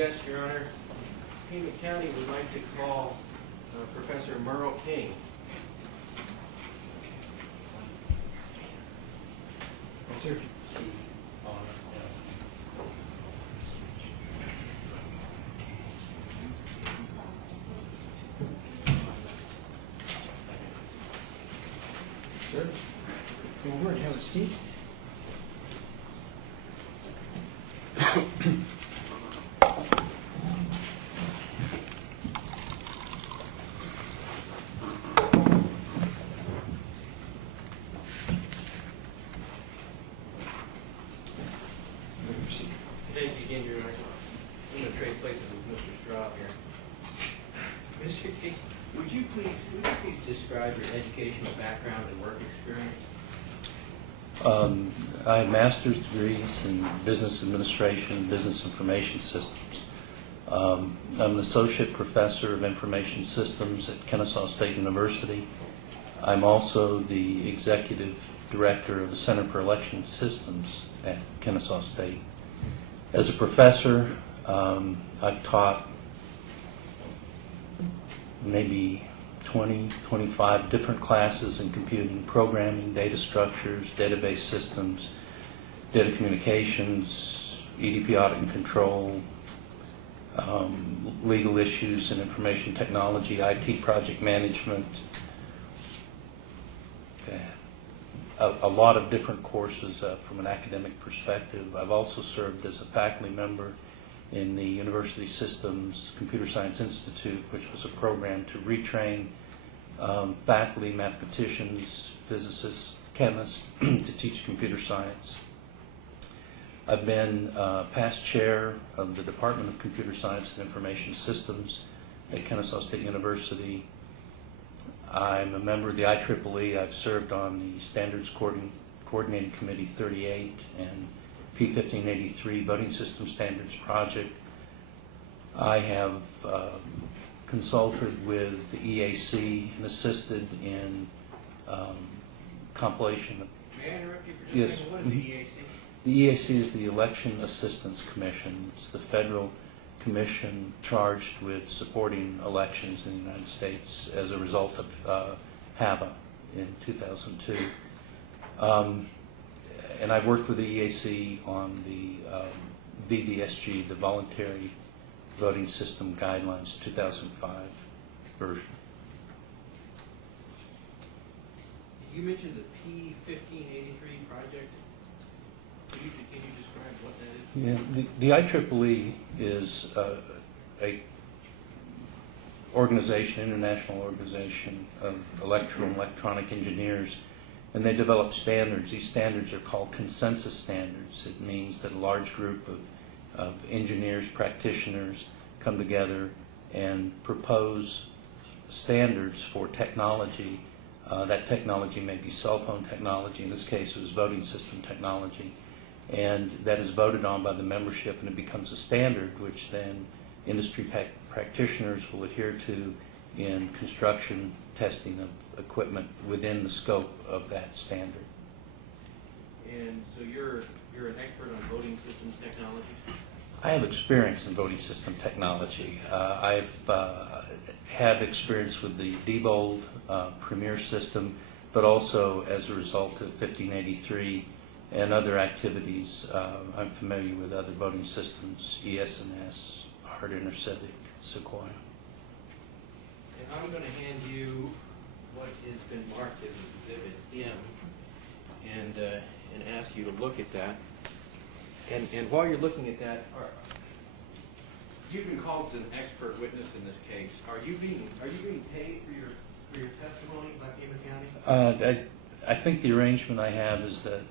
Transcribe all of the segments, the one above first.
suggest, Your Honor, Pima County would like to call Professor Merle King. Yes, sir. Sir, go over and have a seat. Today's begin, Your Honor. I'm going to trade places with Mr. Straub here. Mr. King, would you please describe your educational background and work experience? I have master's degrees in business administration and business information systems. I'm an associate professor of information systems at Kennesaw State University. I'm also the executive director of the Center for Election Systems at Kennesaw State. As a professor, I've taught maybe 25 different classes in computing, programming, data structures, database systems, data communications, EDP audit and control, legal issues and information technology, IT project management, a lot of different courses from an academic perspective. I've also served as a faculty member in the University Systems Computer Science Institute, which was a program to retrain faculty, mathematicians, physicists, chemists to teach computer science. I've been past chair of the Department of Computer Science and Information Systems at Kennesaw State University. I'm a member of the IEEE. I've served on the Standards Coordinating Committee 38 and P1583 Voting System Standards Project. I have consulted with the EAC and assisted in compilation of... May I interrupt you for just a second? What is the EAC? The EAC is the Election Assistance Commission. It's the federal commission charged with supporting elections in the United States as a result of HAVA in 2002. And I've worked with the EAC on the VVSG, the Voluntary Voting System Guidelines 2005 version. You mentioned the P1583 project. Can you describe what that is? Yeah, the IEEE is a organization, international organization of electrical and electronic engineers, and they develop standards. These standards are called consensus standards. It means that a large group of engineers, practitioners come together and propose standards for technology. That technology may be cell phone technology. In this case, it was voting system technology. And that is voted on by the membership, and it becomes a standard which then industry practitioners will adhere to in construction testing of equipment within the scope of that standard. And so you're an expert on voting systems technology? I have experience in voting system technology. I've had experience with the Diebold Premier system, but also as a result of 1583 and other activities. I'm familiar with other voting systems, ES&S, Hard Intercivic, Sequoia. And I'm going to hand you what has been marked as Exhibit M and ask you to look at that. And while you're looking at that, you've been called as an expert witness in this case. Are you being paid for your testimony by Pima County? I think the arrangement I have is that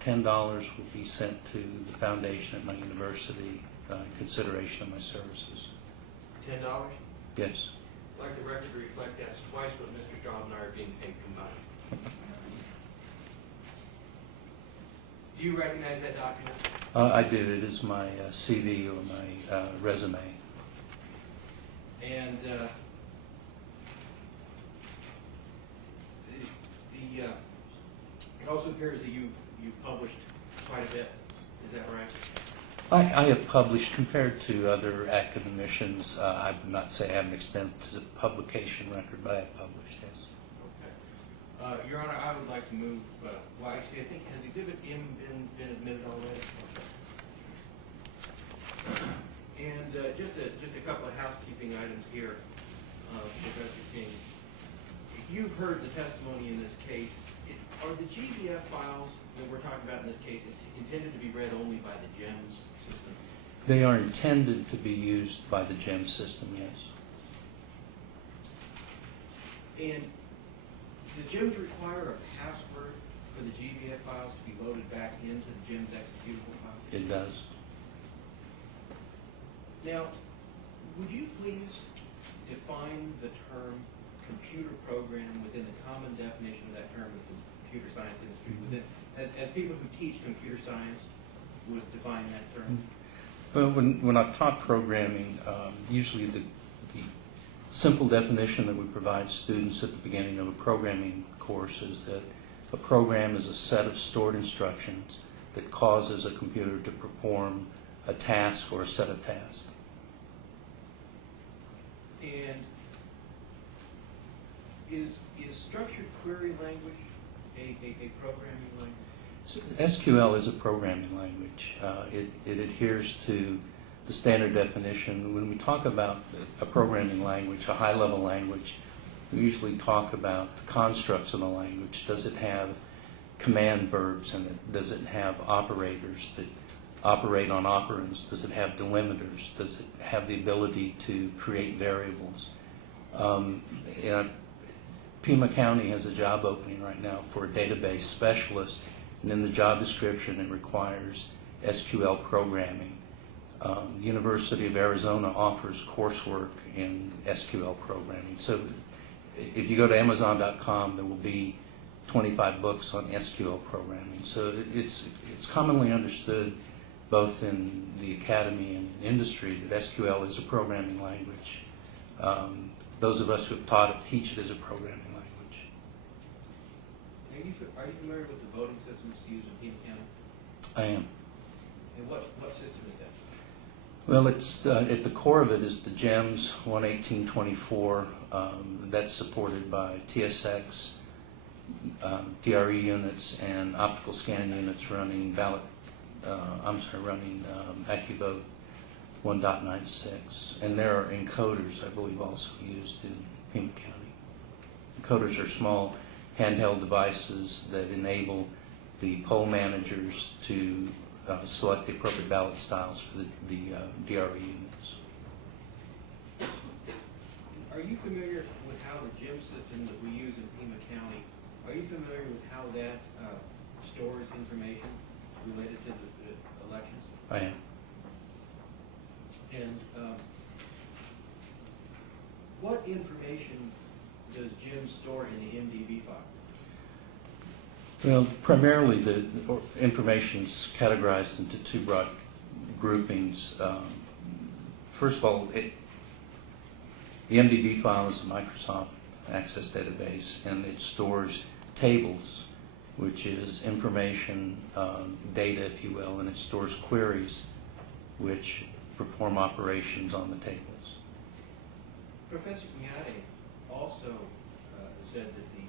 $10 will be sent to the foundation at my university in consideration of my services. $10? Yes. I'd like the record to reflect that's twice what Mr. Straub and I are being paid combined. Do you recognize that document? I do. It is my CV or my resume. And it also appears that you've published quite a bit. Is that right? I have published, compared to other academicians, I would not say I have an extensive publication record, but I have published, yes. Okay. Your Honor, I would like to move, well, actually, I think, has Exhibit M been admitted already? And just a couple of housekeeping items here, Professor King. You've heard the testimony in this case. Are the GBF files that we're talking about in this case intended to be read only by the GEMS system? They are intended to be used by the GEMS system, yes. And does GEMS require a password for the GBF files to be loaded back into the GEMS executable file? It does. Now, would you please define the term computer program within the common definition of that term with the computer science industry? As people who teach computer science would define that term? Well, when I taught programming, usually the simple definition that we provide students at the beginning of a programming course is that a program is a set of stored instructions that causes a computer to perform a task or a set of tasks. And is structured query language a programming language? So SQL is a programming language. It adheres to the standard definition. When we talk about a programming language, a high-level language, we usually talk about the constructs of the language. Does it have command verbs in it? Does it have operators that operate on operands? Does it have delimiters? Does it have the ability to create variables? Pima County has a job opening right now for a database specialist, and in the job description it requires SQL programming. University of Arizona offers coursework in SQL programming. So if you go to Amazon.com, there will be 25 books on SQL programming. So it's commonly understood both in the academy and in industry that SQL is a programming language. Those of us who have taught it teach it as a programming language. Are you familiar with the voting systems used in Pima County? I am. And what system is that? Well, it's at the core of it is the GEMS 11824. That's supported by TSX, DRE units, and optical scan units running running AccuVote 1.96. And there are encoders, I believe, also used in Pima County. Encoders are small handheld devices that enable the poll managers to select the appropriate ballot styles for the DRE units. Are you familiar with how the GEM system that we use in Pima County, are you familiar with how that stores information related to the elections? I am. And what information does GEM store in the MDB file? Well, primarily the information is categorized into two broad groupings. First of all, the MDB file is a Microsoft Access database, and it stores tables, which is information, data, if you will, and it stores queries, which perform operations on the tables. Professor Mignati also said that the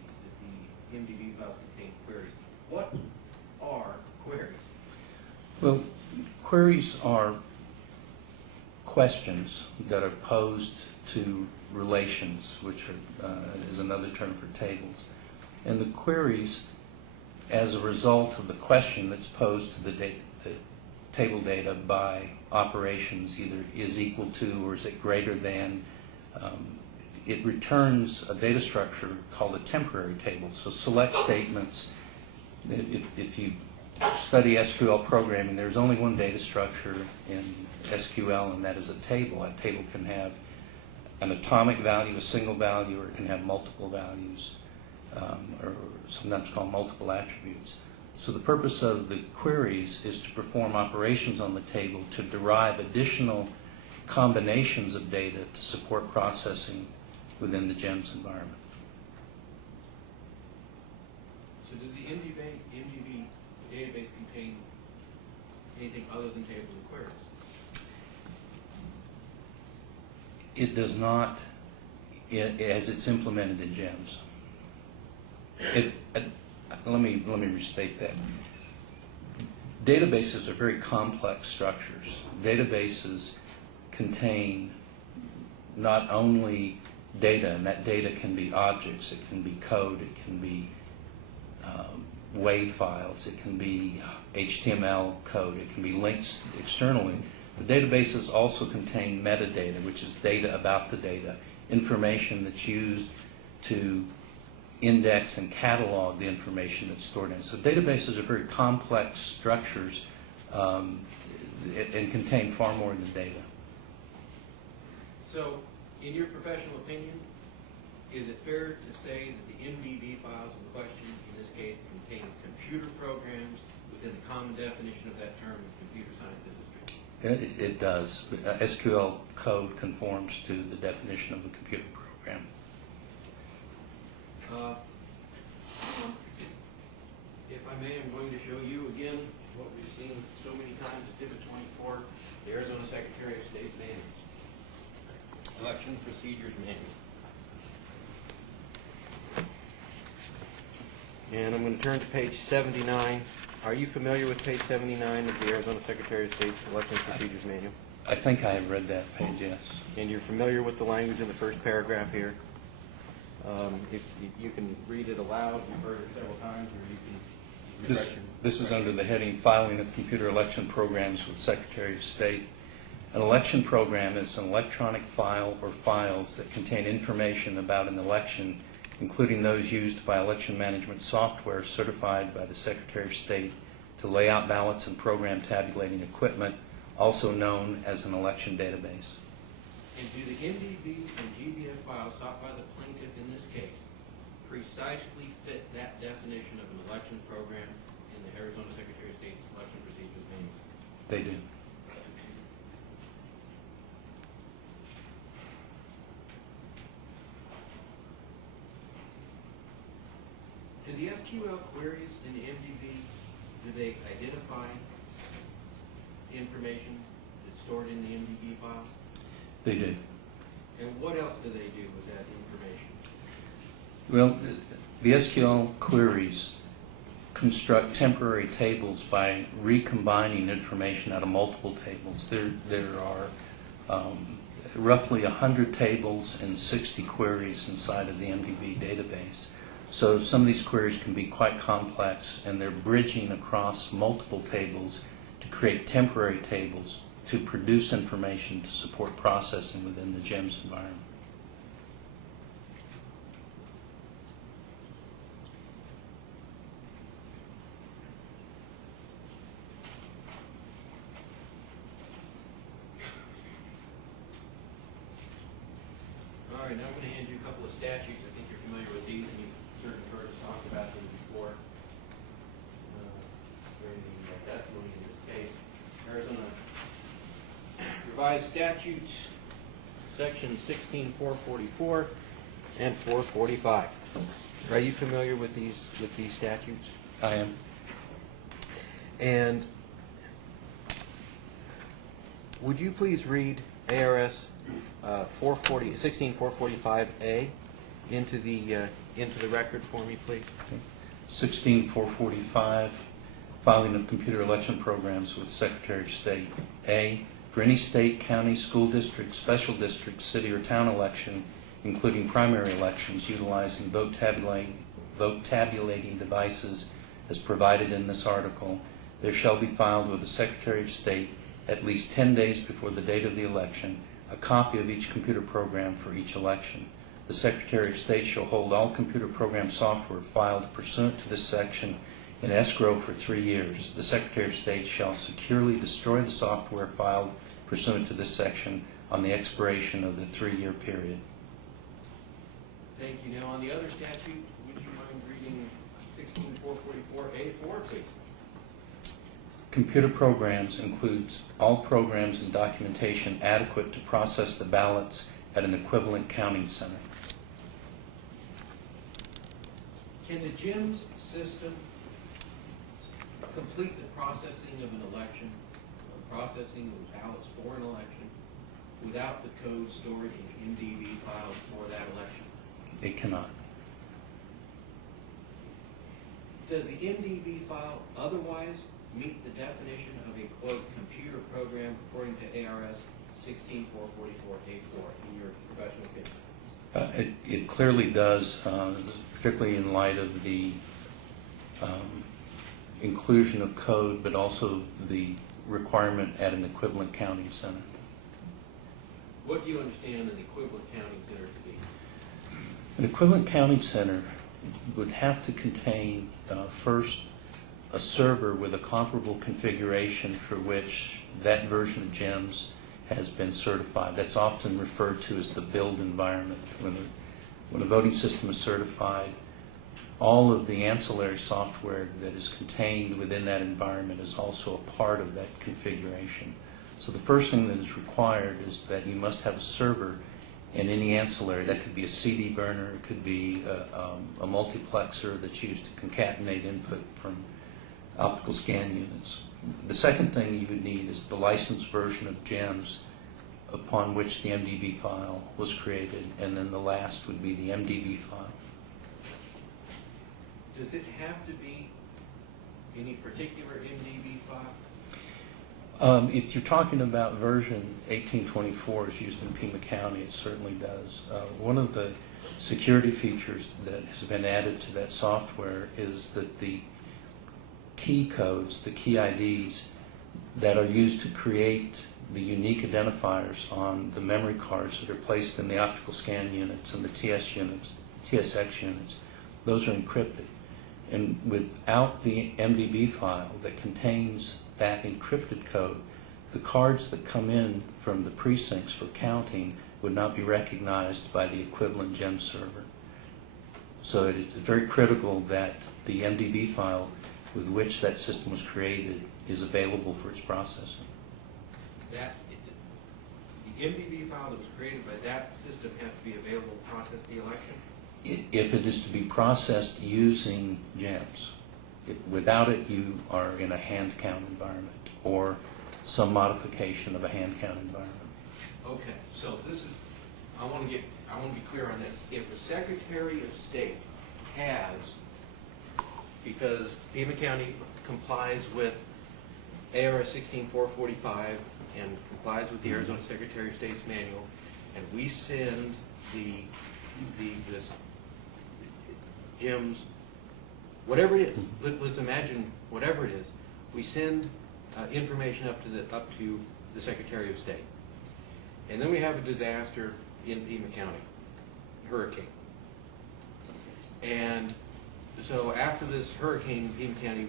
MDB files contain queries. What are queries? Well, queries are questions that are posed to relations, which is another term for tables. And the queries, as a result of the question that's posed to the table data by operations, either is equal to or is it greater than, it returns a data structure called a temporary table. So select statements, if you study SQL programming, there's only one data structure in SQL, and that is a table. A table can have an atomic value, a single value, or it can have multiple values, or sometimes called multiple attributes. So the purpose of the queries is to perform operations on the table to derive additional combinations of data to support processing within the GEMS environment. So does the MDB database contain anything other than tables and queries? It does not, as it's implemented in GEMS. Let me restate that. Databases are very complex structures. Databases contain not only data, and that data can be objects, it can be code, it can be WAV files, it can be HTML code, it can be links externally. The databases also contain metadata, which is data about the data, information that's used to index and catalog the information that's stored in. So databases are very complex structures and contain far more than data. So, in your professional opinion, is it fair to say that the MDB files in question, in this case, contain computer programs within the common definition of that term in the computer science industry? It does. SQL code conforms to the definition of a computer program. If I may, I'm going to show you again what we've seen so many times at Exhibit 24, the Arizona Secretary of State Manuals. Election Procedures Manual. And I'm going to turn to page 79. Are you familiar with page 79 of the Arizona Secretary of State's Election Procedures Manual? I think I have read that page, yes. And you're familiar with the language in the first paragraph here? If you can read it aloud, you've heard it several times, or you can... This is under the heading Filing of Computer Election Programs with Secretary of State. An election program is an electronic file or files that contain information about an election, including those used by election management software certified by the Secretary of State to lay out ballots and program tabulating equipment, also known as an election database. And do the MDB and GBF files sought by the plaintiff in this case precisely fit that definition of an election program in the Arizona Secretary of State's Election Procedures Manual? They do. Do the SQL queries in the MDB, do they identify information that's stored in the MDB files? They do. And what else do they do with that information? Well, the SQL queries construct temporary tables by recombining information out of multiple tables. There are roughly 100 tables and 60 queries inside of the MDB database. So some of these queries can be quite complex, and they're bridging across multiple tables to create temporary tables to produce information to support processing within the GEMS environment. All right, now I'm going to hand you a couple of statutes. I think you're familiar with these, and you've certainly heard us talk about them before during the testimony in this case. Arizona Revised Statutes, Section 16444 and 445. Are you familiar with these statutes? I am. And would you please read ARS 16445A into the record for me, please? 16445, filing of computer election programs with Secretary of State. A, for any state, county, school district, special district, city, or town election, including primary elections, utilizing vote tabulating devices as provided in this article, there shall be filed with the Secretary of State at least 10 days before the date of the election a copy of each computer program for each election. The Secretary of State shall hold all computer program software filed pursuant to this section in escrow for 3 years. The Secretary of State shall securely destroy the software filed pursuant to this section on the expiration of the 3-year period. Thank you. Now, on the other statute, would you mind reading 16444A4, please? Computer programs includes all programs and documentation adequate to process the ballots at an equivalent counting center. Can the GEMS system complete the processing of an election processing of ballots for an election without the code stored in MDB files for that election? It cannot. Does the MDB file otherwise meet the definition of a, quote, computer program according to ARS 16444A4 in your professional opinion? It clearly does, particularly in light of the inclusion of code, but also the requirement at an equivalent county center. What do you understand an equivalent county center to be? An equivalent county center would have to contain first a server with a comparable configuration for which that version of GEMS has been certified. That's often referred to as the build environment. When a voting system is certified, all of the ancillary software that is contained within that environment is also a part of that configuration. So the first thing that is required is that you must have a server and any ancillary. That could be a CD burner, it could be a multiplexer that's used to concatenate input from optical scan units. The second thing you would need is the licensed version of GEMS upon which the MDB file was created, and then the last would be the MDB file. Does it have to be any particular MDB file? If you're talking about version 1824 as used in Pima County, it certainly does. One of the security features that has been added to that software is that the key codes, the key IDs that are used to create the unique identifiers on the memory cards that are placed in the optical scan units and the TSX units, those are encrypted. And without the MDB file that contains that encrypted code, the cards that come in from the precincts for counting would not be recognized by the equivalent GEMS server. So it is very critical that the MDB file with which that system was created is available for its processing. The MDB file that was created by that system has to be available to process the election? If it is to be processed using GEMS. Without it, you are in a hand count environment or some modification of a hand count environment. Okay, so this is, I want to be clear on this. If the Secretary of State has, because Pima County complies with ARS 16445 and complies with the Arizona Secretary of State's manual, and we send this GEMS, whatever it is, let's imagine whatever it is, we send information up to the Secretary of State, and then we have a disaster in Pima County, hurricane, and so after this hurricane in Pima County,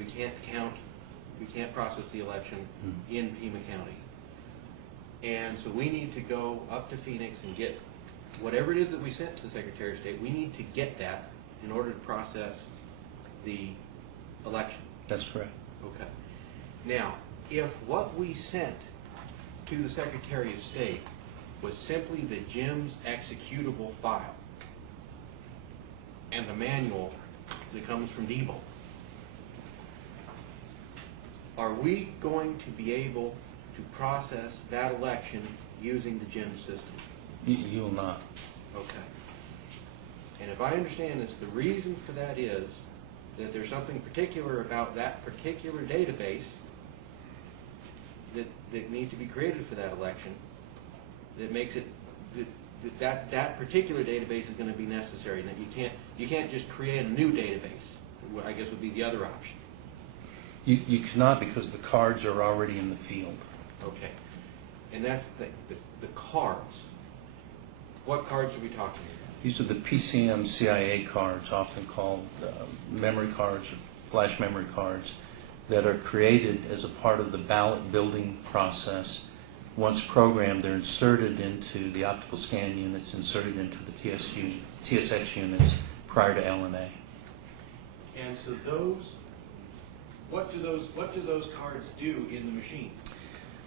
we can't process the election in Pima County, and so we need to go up to Phoenix and get whatever it is that we sent to the Secretary of State. We need to get that in order to process the election. That's correct. Okay. Now, if what we sent to the Secretary of State was simply the GEMS executable file and the manual that comes from Diebold, are we going to be able to process that election using the GEMS system? You will not. Okay. And if I understand this, the reason for that is that there's something particular about that particular database that needs to be created for that election that makes it that particular database is going to be necessary, and that you can't just create a new database. I guess would be the other option. You cannot, because the cards are already in the field. Okay. And that's the cards. What cards are we talking about? These are the PCM CIA cards, often called memory cards or flash memory cards, that are created as a part of the ballot building process. Once programmed, they're inserted into the optical scan units, inserted into the TSX units prior to LNA. And so what do those cards do in the machine?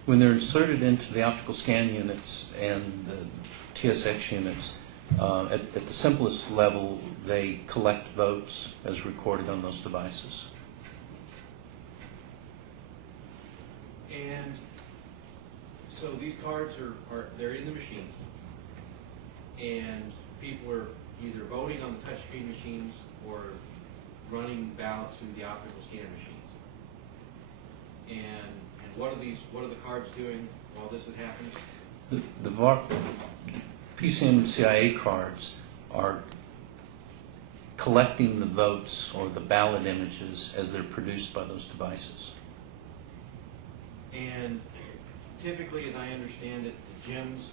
When they're inserted into the optical scan units and the TSX units, at the simplest level, they collect votes as recorded on those devices. And So these cards they're in the machines, and people are either voting on the touchscreen machines or running ballots through the optical scan machines. And what are the cards doing while this is happening? The PCM-CIA cards are collecting the votes or the ballot images as they're produced by those devices. And typically, as I understand it, the GEM's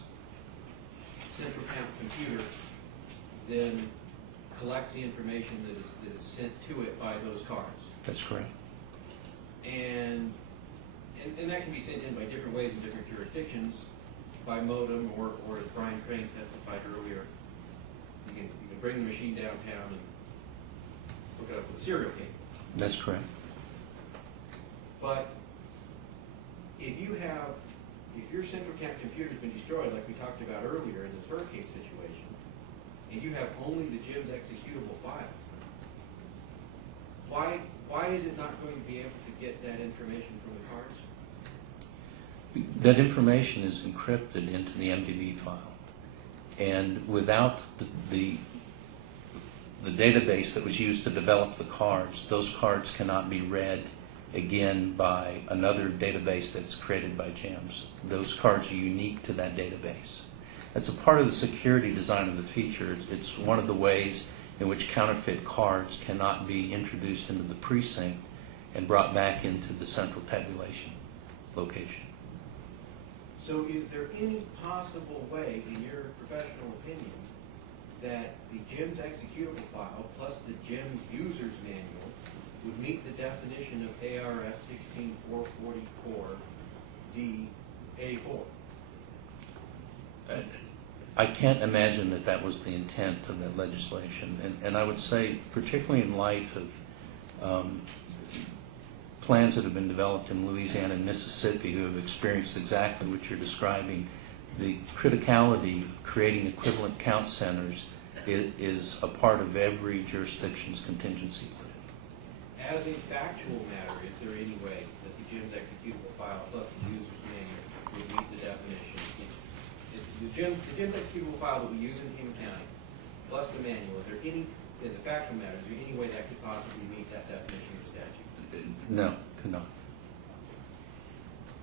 central count computer then collects the information that is sent to it by those cards. That's correct. And that can be sent in by different ways in different jurisdictions, by modem, or as Brian Crane testified earlier, you can bring the machine downtown and hook it up with a serial cable. That's correct. But if your central count computer's been destroyed, like we talked about earlier in this hurricane situation, and you have only the GEM's executable file, why is it not going to be able to get that information from the cards? That information is encrypted into the MDB file, and without the database that was used to develop the cards, those cards cannot be read again by another database that's created by GEMS. Those cards are unique to that database. That's a part of the security design of the feature. It's one of the ways in which counterfeit cards cannot be introduced into the precinct and brought back into the central tabulation location. So is there any possible way, in your professional opinion, that the GEMS executable file plus the GEMS user's manual would meet the definition of ARS 16444 D-A4? I can't imagine that that was the intent of that legislation. And I would say, particularly in light of plans that have been developed in Louisiana and Mississippi who have experienced exactly what you're describing, the criticality of creating equivalent count centers is a part of every jurisdiction's contingency plan. As a factual matter, is there any way that the GEMS executable file plus the user's manual would meet the definition? The GEMS executable file that we use in Pima County plus the manual, is there any, as a factual matter, is there any way that could possibly meet that definition of the statute? No, could not.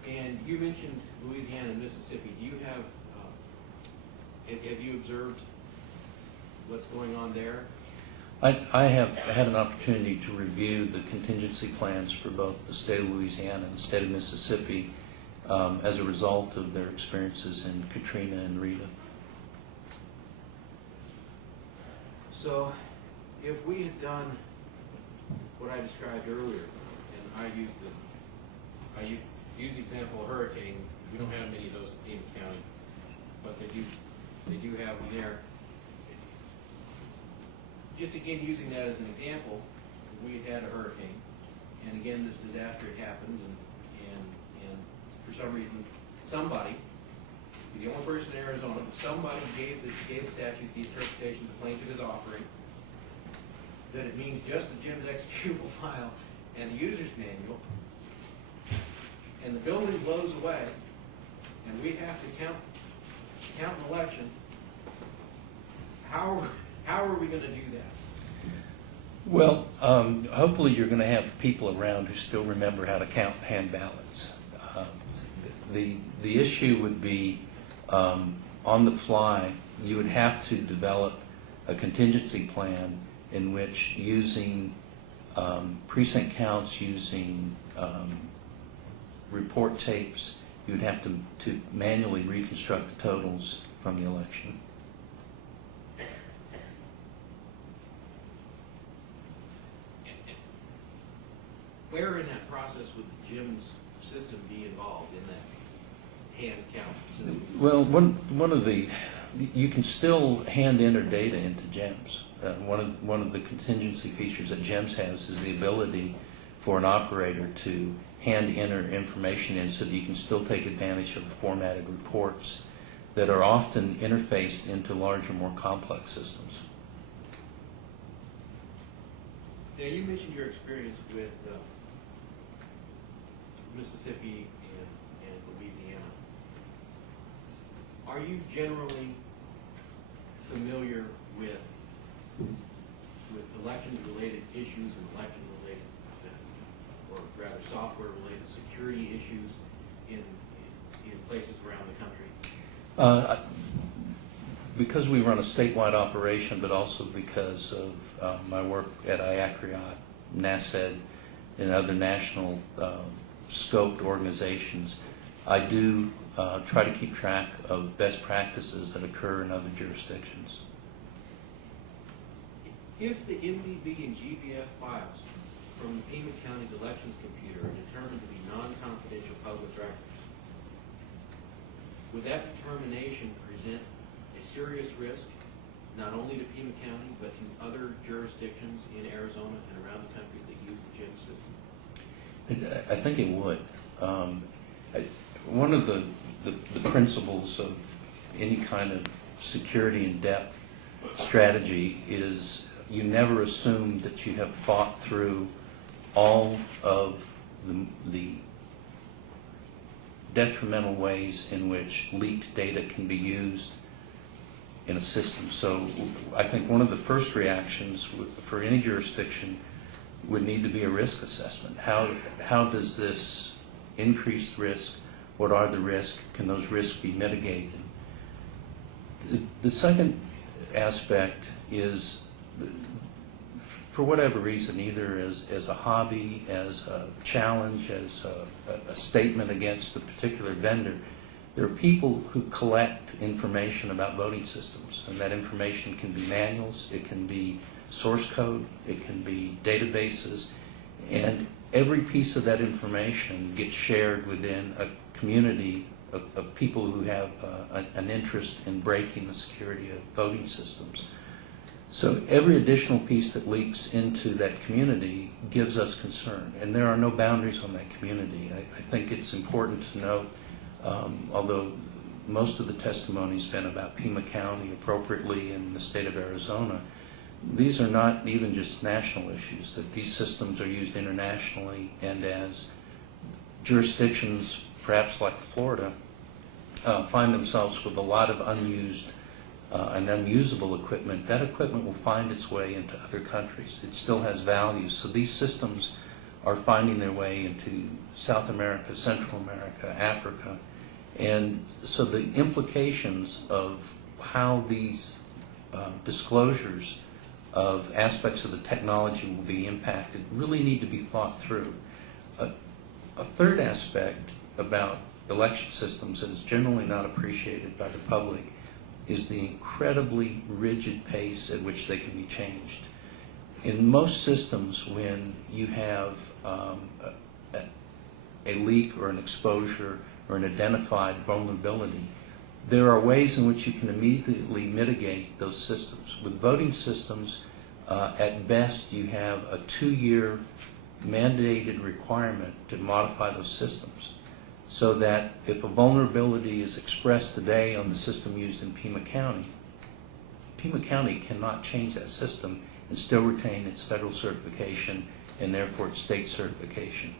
And you mentioned Louisiana and Mississippi. Do you have you observed what's going on there? I have had an opportunity to review the contingency plans for both the state of Louisiana and the state of Mississippi as a result of their experiences in Katrina and Rita. So if we had done what I described earlier, and I use the example of hurricane, we don't have many of those in Pima County, but they do have them there. Just again using that as an example, we had a hurricane, and again this disaster had happened, and for some reason somebody, the only person in Arizona, but somebody gave the statute the interpretation the plaintiff is offering, that it means just the GEMS executable file and the user's manual, and the building blows away, and we have to count an election. How are we going to do that? Well, hopefully you're going to have people around who still remember how to count hand ballots. The issue would be on the fly. You would have to develop a contingency plan in which, using precinct counts, using report tapes, you would have to manually reconstruct the totals from the election. Where in that process would the GEMS system be involved in that hand count system? Well, one of the, you can still hand enter data into GEMS. One of the contingency features that GEMS has is the ability for an operator to hand enter information in so that you can still take advantage of the formatted reports that are often interfaced into larger, more complex systems. Now, you mentioned your experience with Mississippi and Louisiana. Are you generally familiar with election-related issues and election-related, or rather software-related security issues in places around the country? Because we run a statewide operation, but also because of my work at IACRIOT, NASED, and other national scoped organizations, I do try to keep track of best practices that occur in other jurisdictions. If the MDB and GBF files from the Pima County's elections computer are determined to be non-confidential public records, would that determination present a serious risk not only to Pima County but to other jurisdictions in Arizona and around the country that use the JIM system? I think it would. One of the principles of any kind of security in depth strategy is you never assume that you have thought through all of the detrimental ways in which leaked data can be used in a system. So I think one of the first reactions for any jurisdiction would need to be a risk assessment. How does this increase risk? What are the risks? Can those risks be mitigated? The second aspect is, for whatever reason, either as a hobby, as a challenge, as a statement against a particular vendor, there are people who collect information about voting systems, and that information can be manuals, it can be source code, it can be databases, and every piece of that information gets shared within a community of people who have an interest in breaking the security of voting systems. So every additional piece that leaks into that community gives us concern, and there are no boundaries on that community. I think it's important to note, although most of the testimony has been about Pima County appropriately in the state of Arizona, these are not even just national issues, that these systems are used internationally, and as jurisdictions, perhaps like Florida, find themselves with a lot of unused and unusable equipment, that equipment will find its way into other countries. It still has value. So these systems are finding their way into South America, Central America, Africa. And so the implications of how these disclosures of aspects of the technology will be impacted really need to be thought through. A third aspect about election systems that is generally not appreciated by the public is the incredibly rigid pace at which they can be changed. In most systems, when you have a leak or an exposure or an identified vulnerability, there are ways in which you can immediately mitigate those systems. With voting systems, at best you have a 2-year mandated requirement to modify those systems, so that if a vulnerability is expressed today on the system used in Pima County cannot change that system and still retain its federal certification and therefore its state certification.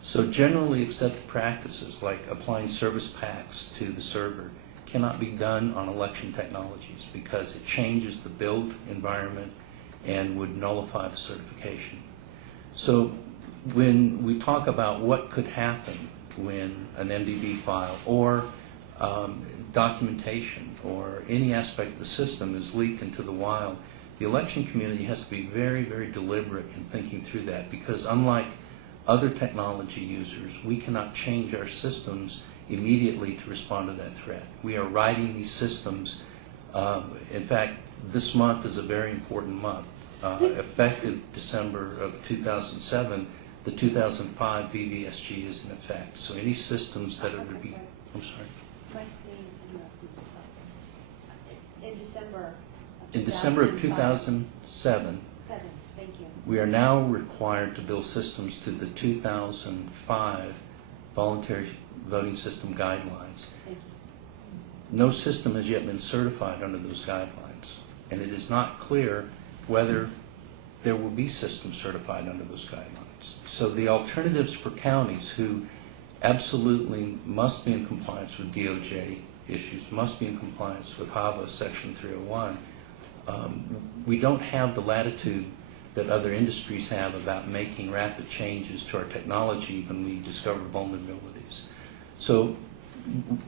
So generally accepted practices like applying service packs to the server cannot be done on election technologies because it changes the build environment and would nullify the certification. So when we talk about what could happen when an MDB file or documentation or any aspect of the system is leaked into the wild, the election community has to be very, very deliberate in thinking through that, because unlike other technology users, we cannot change our systems immediately to respond to that threat. We are writing these systems. In fact, this month is a very important month. Effective December of 2007, the 2005 VVSG is in effect. So any systems that are to be... I'm sorry. My screen is interrupted. In December. In December of 2007, Thank you. we are now required to build systems to the 2005 voluntary voting system guidelines. Thank you. No system has yet been certified under those guidelines, and it is not clear whether there will be systems certified under those guidelines. So the alternatives for counties who absolutely must be in compliance with DOJ issues must be in compliance with HAVA Section 301. We don't have the latitude that other industries have about making rapid changes to our technology when we discover vulnerabilities. So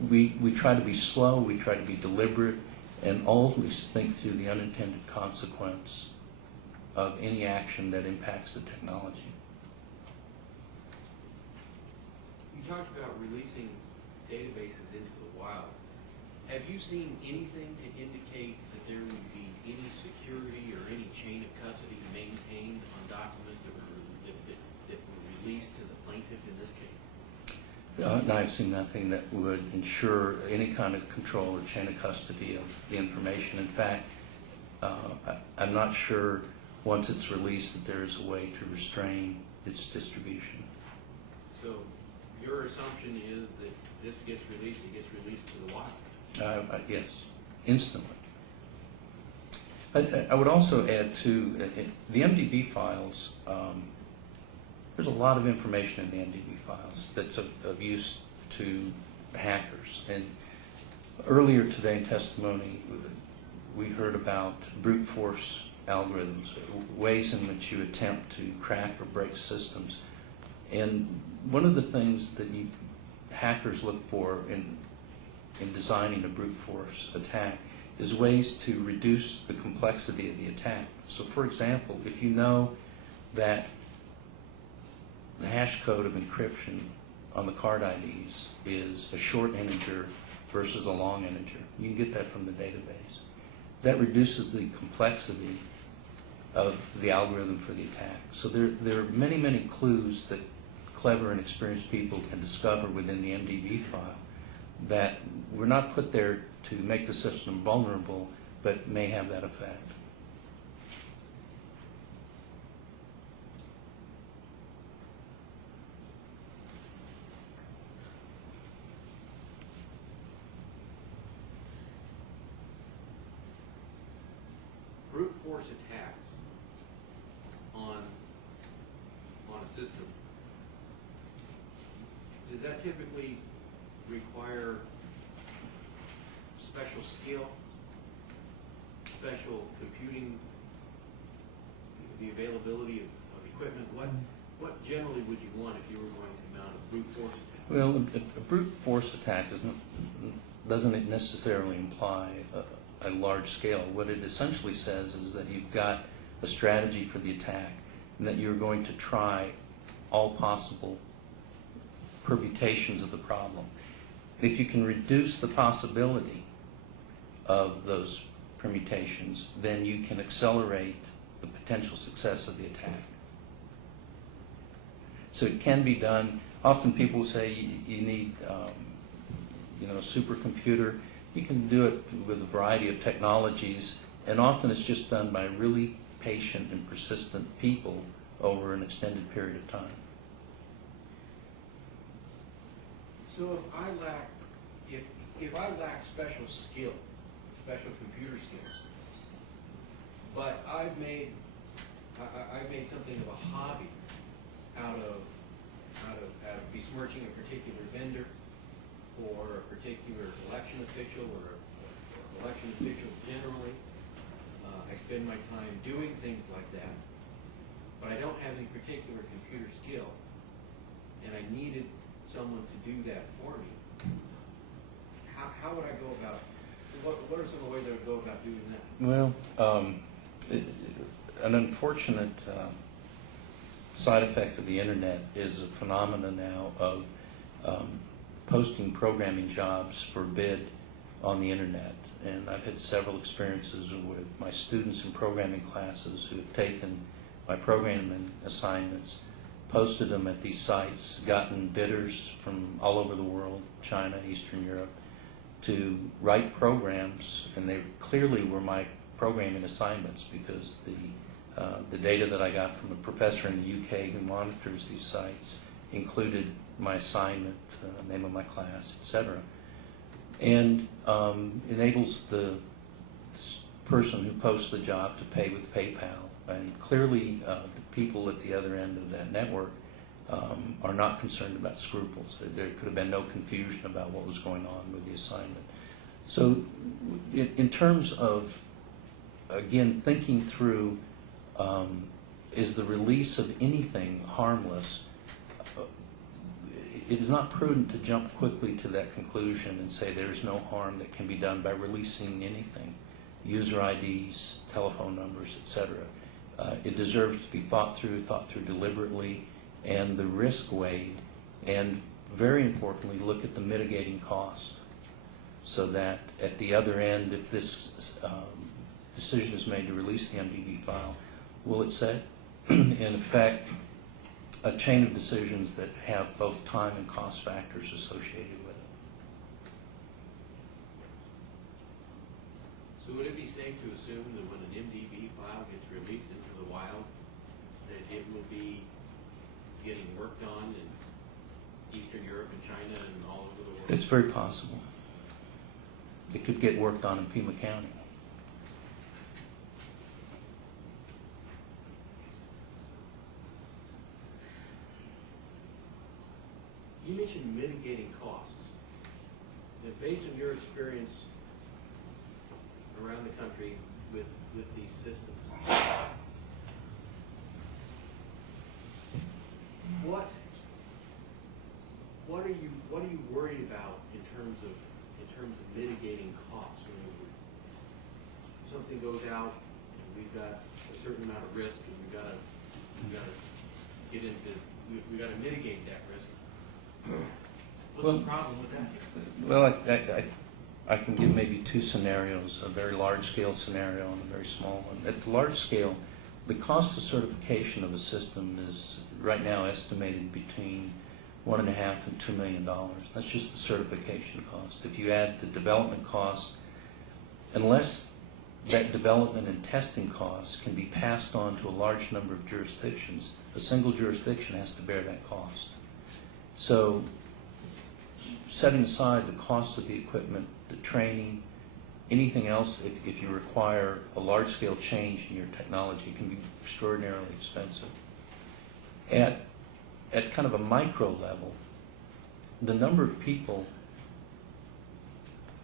we try to be slow, we try to be deliberate, and always think through the unintended consequence of any action that impacts the technology. You talked about releasing databases into the wild. Have you seen anything to indicate that there would be any security or any chain of custody maintained on documents that were released to the plaintiff in this case? I've seen nothing that would ensure any kind of control or chain of custody of the information. In fact, I'm not sure once it's released that there is a way to restrain its distribution. So your assumption is that this gets released, it gets released to the wild? Yes, instantly. I would also add to the MDB files. There's a lot of information in the MDB files that's of use to hackers. And earlier today in testimony, we heard about brute force algorithms, ways in which you attempt to crack or break systems. And one of the things that hackers look for in designing a brute force attack is ways to reduce the complexity of the attack. So for example, if you know that the hash code of encryption on the card IDs is a short integer versus a long integer, you can get that from the database. That reduces the complexity of the algorithm for the attack. So there are many, many clues that clever and experienced people can discover within the MDB file that were not put there to make the system vulnerable, but may have that effect. Brute force attacks on a system, does that typically require special skill, special computing, the availability of equipment? What generally would you want if you were going to mount a brute force attack? Well, a brute force attack doesn't necessarily imply a large scale. What it essentially says is that you've got a strategy for the attack and that you're going to try all possible permutations of the problem. If you can reduce the possibility of those permutations, then you can accelerate the potential success of the attack. So it can be done. Often people say you need a supercomputer. You can do it with a variety of technologies, and often it's just done by really patient and persistent people over an extended period of time. So if I lack special skill, special computer skills, but I've made something of a hobby out of besmirching a particular vendor or a particular election official or election officials generally. I spend my time doing things like that, but I don't have any particular computer skill, and I needed someone to do that for me. How would I go about, what are some of the ways I would go about doing that? Well, an unfortunate side effect of the internet is a phenomenon now of posting programming jobs for bid on the internet. And I've had several experiences with my students in programming classes who have taken my programming assignments, posted them at these sites, gotten bidders from all over the world, China, Eastern Europe, to write programs, and they clearly were my programming assignments because the data that I got from a professor in the UK who monitors these sites included my assignment, name of my class, etc. And enables the person who posts the job to pay with PayPal. And clearly the people at the other end of that network are not concerned about scruples. There could have been no confusion about what was going on with the assignment. So in terms of, again, thinking through, is the release of anything harmless, it is not prudent to jump quickly to that conclusion and say there's no harm that can be done by releasing anything, user IDs, telephone numbers, etc. It deserves to be thought through deliberately, and the risk weighed, and very importantly, look at the mitigating cost, so that at the other end, if this decision is made to release the MDB file, will it set, in effect, a chain of decisions that have both time and cost factors associated with it? So would it be safe to assume that when an MDB file gets released into the wild, that it will be getting worked on in Eastern Europe and China and all over the world? It's very possible. It could get worked on in Pima County. You mentioned mitigating costs. Now, based on your experience around the country with these systems, what are you worried about in terms of mitigating costs? When something goes out, and we've got a certain amount of risk, and we've got to mitigate that risk. What's the problem with that? Well, I can give maybe two scenarios, a very large-scale scenario and a very small one. At the large scale, the cost of certification of a system is right now estimated between $1.5 and $2 million. That's just the certification cost. If you add the development cost, unless that development and testing costs can be passed on to a large number of jurisdictions, a single jurisdiction has to bear that cost. So setting aside the cost of the equipment, the training, anything else, if you require a large-scale change in your technology, it can be extraordinarily expensive. At kind of a micro level, the number of people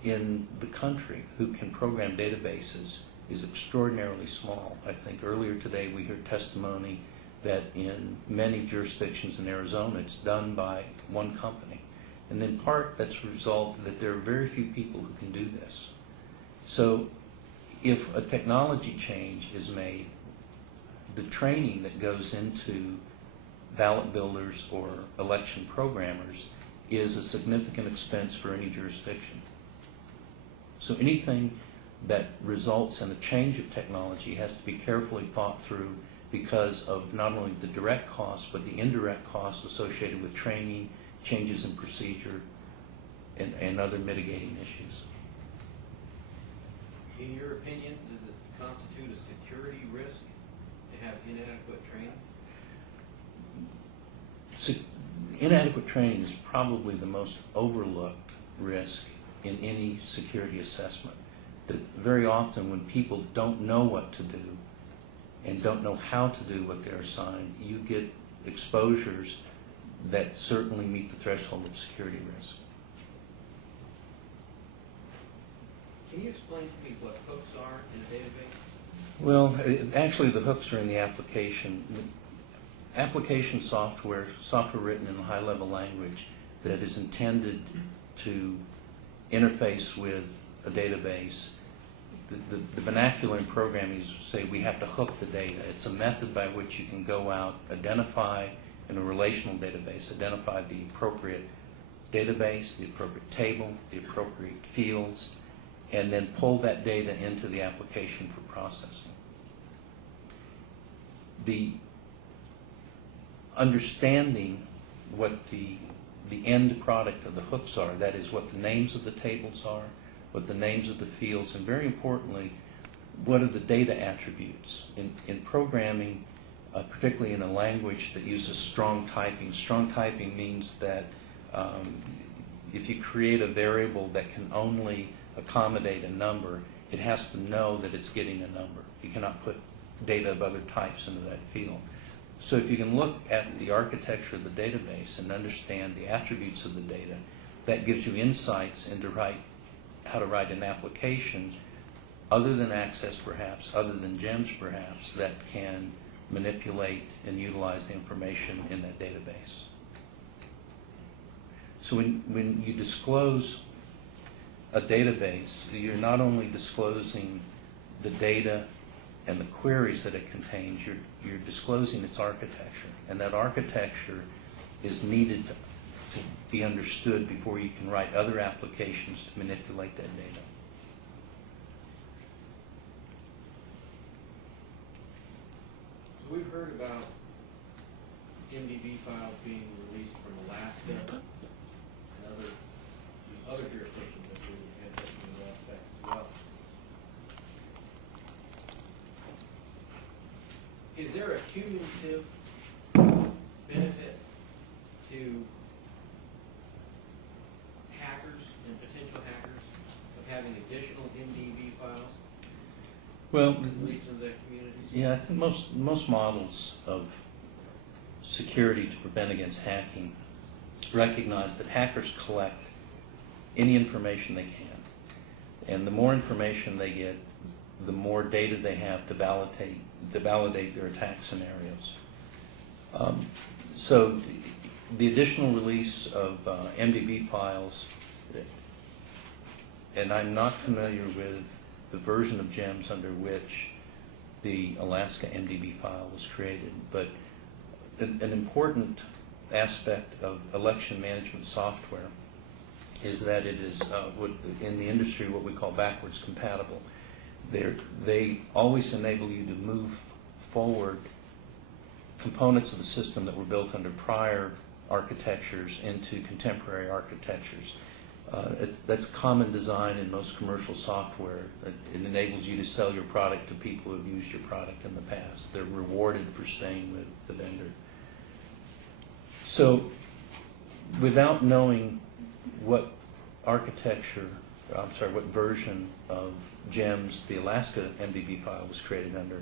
in the country who can program databases is extraordinarily small. I think earlier today we heard testimony that in many jurisdictions in Arizona it's done by one company. And in part that's a result that there are very few people who can do this. So if a technology change is made, the training that goes into ballot builders or election programmers is a significant expense for any jurisdiction. So anything that results in a change of technology has to be carefully thought through because of not only the direct costs but the indirect costs associated with training, changes in procedure, and other mitigating issues. In your opinion, does it constitute a security risk to have inadequate training? So, inadequate training is probably the most overlooked risk in any security assessment. That very often when people don't know what to do and don't know how to do what they're assigned, you get exposures that certainly meet the threshold of security risk. Can you explain to me what hooks are in a database? Well, actually the hooks are in the application. Application software written in a high-level language that is intended to interface with a database. The vernacular in programming is to say we have to hook the data. It's a method by which you can go out, identify in a relational database, identify the appropriate database, the appropriate table, the appropriate fields, and then pull that data into the application for processing. The understanding what the end product of the hooks are, that is what the names of the tables are, what the names of the fields, and very importantly, what are the data attributes. In programming, particularly in a language that uses strong typing means that if you create a variable that can only accommodate a number, it has to know that it's getting a number. You cannot put data of other types into that field. So if you can look at the architecture of the database and understand the attributes of the data, that gives you insights into how to write an application other than Access perhaps, other than GEMS perhaps, that can manipulate and utilize the information in that database. So when you disclose a database, you're not only disclosing the data and the queries that it contains, you're disclosing its architecture. And that architecture is needed to be understood before you can write other applications to manipulate that data. So we've heard about MDB files being released from Alaska and other jurisdictions that we had that in the aspect as well. Is there a cumulative benefit to hackers and potential hackers of having additional MDB files Well, released into their communities? yeah, I think most models of security to prevent against hacking recognize that hackers collect any information they can. And the more information they get, the more data they have to validate their attack scenarios. So the additional release of MDB files, and I'm not familiar with the version of GEMS under which the Alaska MDB file was created, but an important aspect of election management software is that it is, in the industry, what we call backwards compatible. They always enable you to move forward components of the system that were built under prior architectures into contemporary architectures. That's common design in most commercial software. It enables you to sell your product to people who have used your product in the past. They're rewarded for staying with the vendor. So without knowing what what version of GEMS the Alaska MDB file was created under,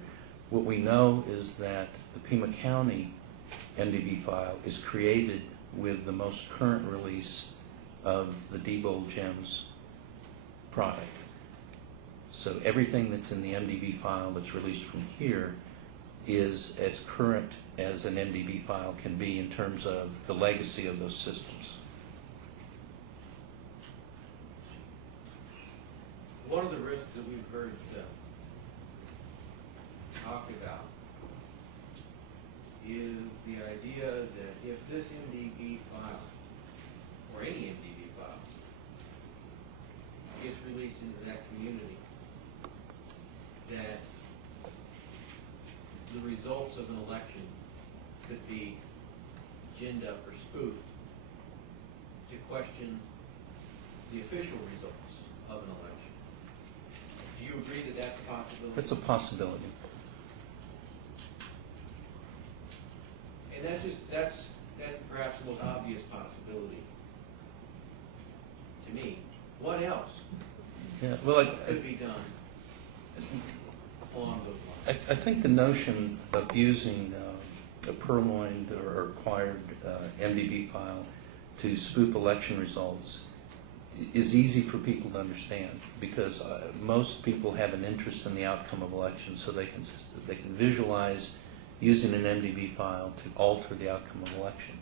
what we know is that the Pima County MDB file is created with the most current release of the Diebold GEMS product. So everything that's in the MDB file that's released from here is as current as an MDB file can be in terms of the legacy of those systems. One of the risks that we've heard talked about is the idea that if this MDB file, or any MDB file, gets released into that community, that the results of an election could be ginned up or spoofed to question the official results of an election. Do you agree that that's a possibility? That's a possibility. And that's perhaps the most obvious possibility to me. What else could be done along those lines? I think the notion of using a purloined or acquired MDB file to spoof election results is easy for people to understand because most people have an interest in the outcome of elections, so they can visualize using an MDB file to alter the outcome of election.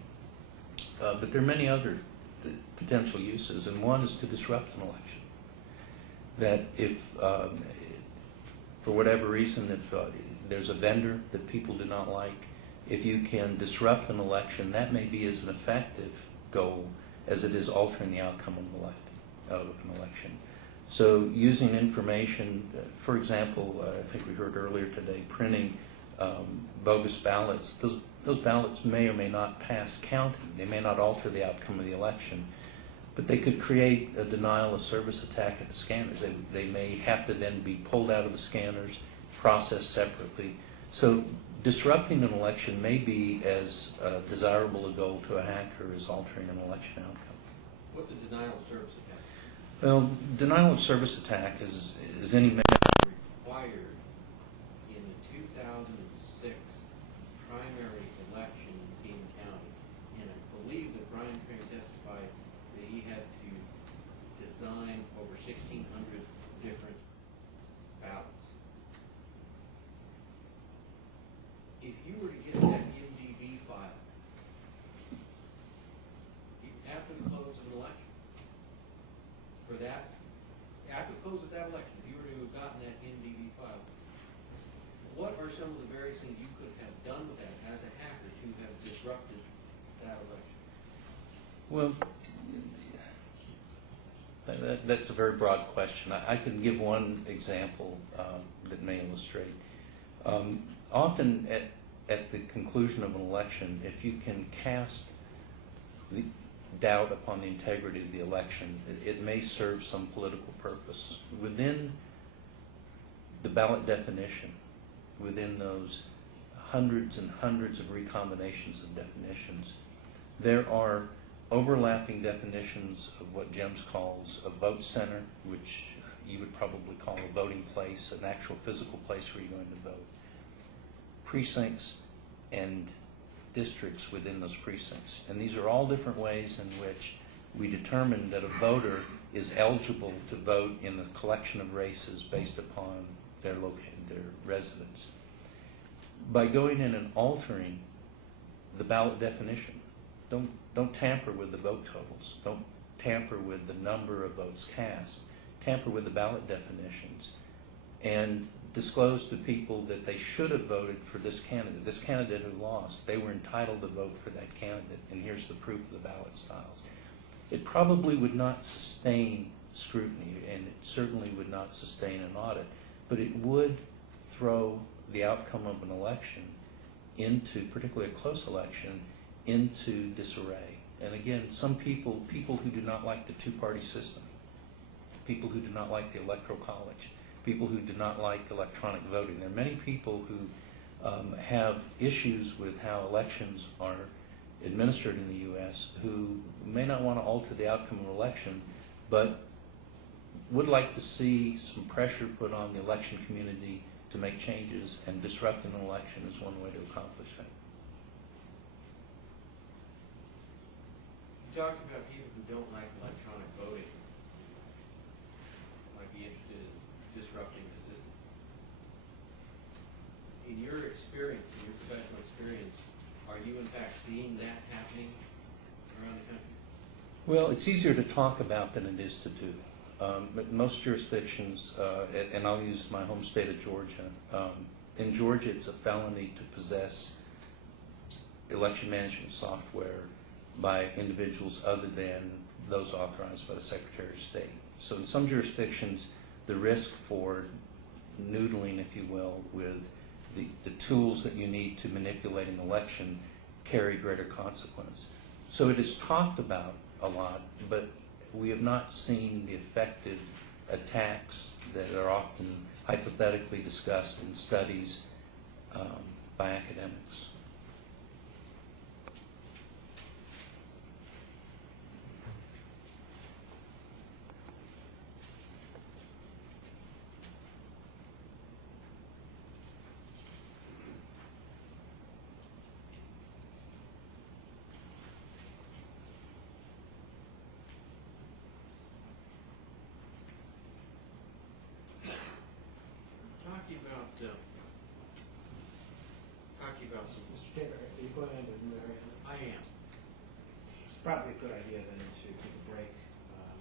But there are many other potential uses, and one is to disrupt an election. That if, for whatever reason, if there's a vendor that people do not like, if you can disrupt an election, that may be as an effective goal as it is altering the outcome of an election. So using information, for example, I think we heard earlier today, printing bogus ballots, those ballots may or may not pass counting. They may not alter the outcome of the election, but they could create a denial of service attack at the scanners. They may have to then be pulled out of the scanners, processed separately. So disrupting an election may be as desirable a goal to a hacker as altering an election outcome. What's a denial of service attack? Well, denial of service attack is any Required in the 2006 primary election in Pima County, and I believe that Brian Crane testified that he had to design over 16,000 if you were to get that MDB file after the close of an election, for that, after the close of that election, if you were to have gotten that MDB file, what are some of the various things you could have done with that as a hacker to have disrupted that election? Well, that's a very broad question. I can give one example that may illustrate. Often at the conclusion of an election, if you can cast the doubt upon the integrity of the election, it may serve some political purpose. Within the ballot definition, within those hundreds and hundreds of recombinations of definitions, there are overlapping definitions of what James calls a vote center, which you would probably call a voting place, an actual physical place where you're going to vote, precincts, and districts within those precincts. And these are all different ways in which we determine that a voter is eligible to vote in a collection of races based upon their residence. By going in and altering the ballot definition, don't tamper with the vote totals. Don't tamper with the number of votes cast. Tamper with the ballot definitions and disclose to people that they should have voted for this candidate who lost. They were entitled to vote for that candidate, and here's the proof of the ballot styles. It probably would not sustain scrutiny, and it certainly would not sustain an audit, but it would throw the outcome of an election into, particularly a close election, into disarray. And again, some people who do not like the two-party system, people who do not like the electoral college, people who do not like electronic voting. There are many people who have issues with how elections are administered in the U.S. who may not want to alter the outcome of an election, but would like to see some pressure put on the election community to make changes, and disrupting an election is one way to accomplish that. You talked about people who don't like electronic voting might be interested in disrupting the system. In your experience, in your professional experience, are you in fact seeing that happening around the country? Well, it's easier to talk about than it is to do. But most jurisdictions, and I'll use my home state of Georgia, in Georgia it's a felony to possess election management software by individuals other than those authorized by the Secretary of State. So in some jurisdictions, the risk for noodling, if you will, with the tools that you need to manipulate an election carry greater consequence. So it is talked about a lot, but we have not seen the effective attacks that are often hypothetically discussed in studies by academics. Talking about some. Mr. Taylor, are you going on to Mariana? I am. It's probably a good idea then to take a break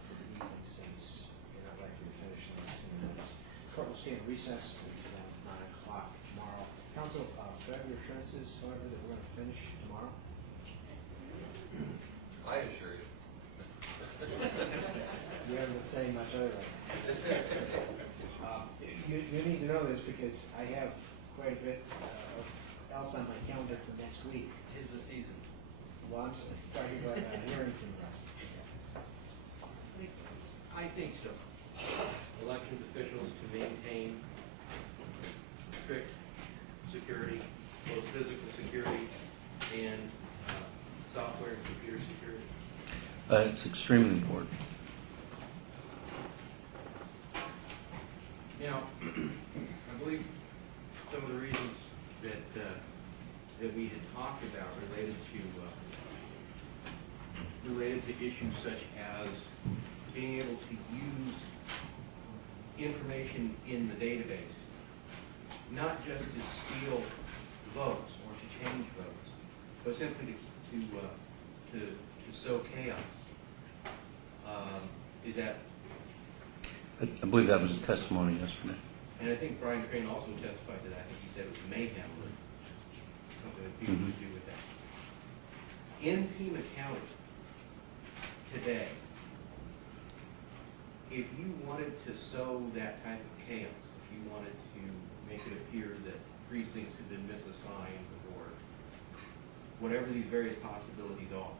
for the evening, since you're not likely to finish in the next 2 minutes. Court will stay in recess until 9 o'clock tomorrow. Counsel, do I have your assurances, however, that we're going to finish tomorrow? I assure you. You haven't been saying much otherwise. You need to know this because I have quite a bit else on my calendar for next week. 'Tis the season. Well, I'm talking about hearings and the rest. I think so. Elections officials to maintain strict security, both physical security and software and computer security. It's extremely important. Now, I believe some of the reasons that we had talked about related to issues such as being able to use information in the database, not just to steal votes, was simply to sow chaos. Is that? I believe that was the testimony yesterday. And I think Brian Crane also testified to that. I think he said it was mayhem or something that people would do with that. In Pima County today, if you wanted to sow that type of chaos, if you wanted to make it appear that precincts have been misassigned or whatever these various possibilities are,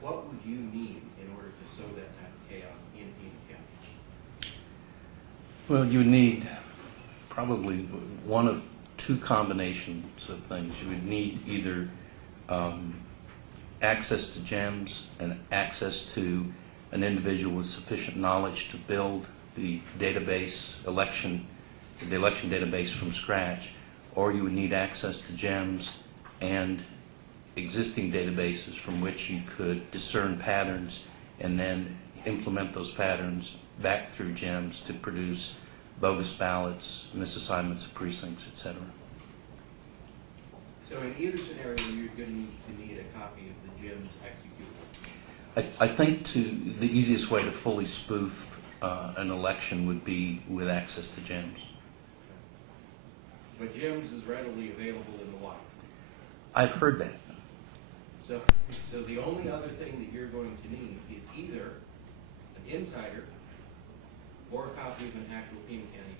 what would you need in order to sow that type of chaos in Pima County? Well, you would need probably one of two combinations of things. You would need either access to gems and access to an individual with sufficient knowledge to build the database, the election database from scratch, or you would need access to gems and existing databases from which you could discern patterns and then implement those patterns back through gems to produce bogus ballots, misassignments of precincts, etc. So in either scenario, you're going to need a copy of the gems executable. I think the easiest way to fully spoof an election would be with access to gems. But gems is readily available in the wild. I've heard that. So the only other thing that you're going to need is either an insider or a copy of an actual Pima County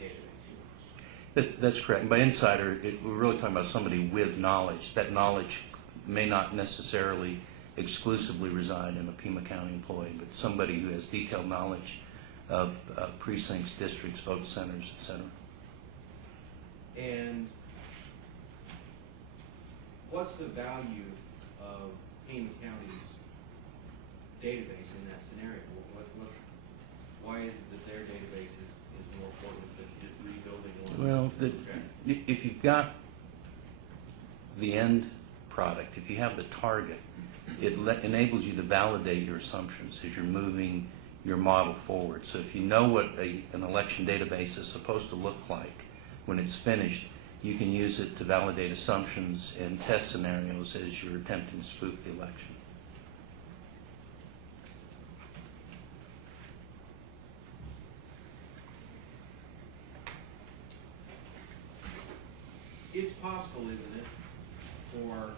database. That's correct. And by insider, we're really talking about somebody with knowledge. That knowledge may not necessarily exclusively reside in a Pima County employee, but somebody who has detailed knowledge of precincts, districts, vote centers, etc. And what's the value of Pima County's database in that scenario? Why is it that their database is more important than just rebuilding one? Well, if you've got the end product, if you have the target, it enables you to validate your assumptions as you're moving your model forward. So if you know what an election database is supposed to look like when it's finished, you can use it to validate assumptions and test scenarios as you're attempting to spoof the election. It's possible, isn't it, for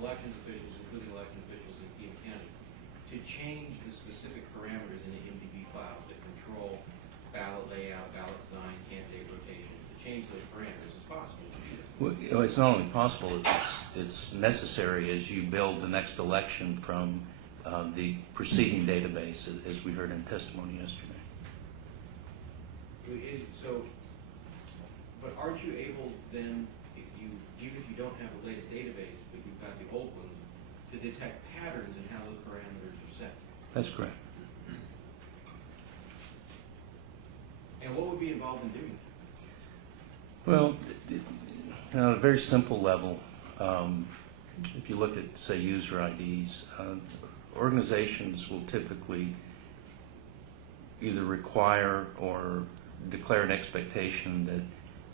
elections officials, including election officials in Pima County, to change the specific parameters in the MDB files that control ballot layout, ballot design, candidate rotation, to change those parameters? It's possible to do that. Well, it's not only possible, it's necessary as you build the next election from the preceding database, as we heard in testimony yesterday. But aren't you able then, even if you don't have the latest database, but you've got the old ones, to detect patterns in how those parameters are set? That's correct. And what would be involved in doing that? Well, on a very simple level, if you look at, say, user IDs, organizations will typically either require or declare an expectation that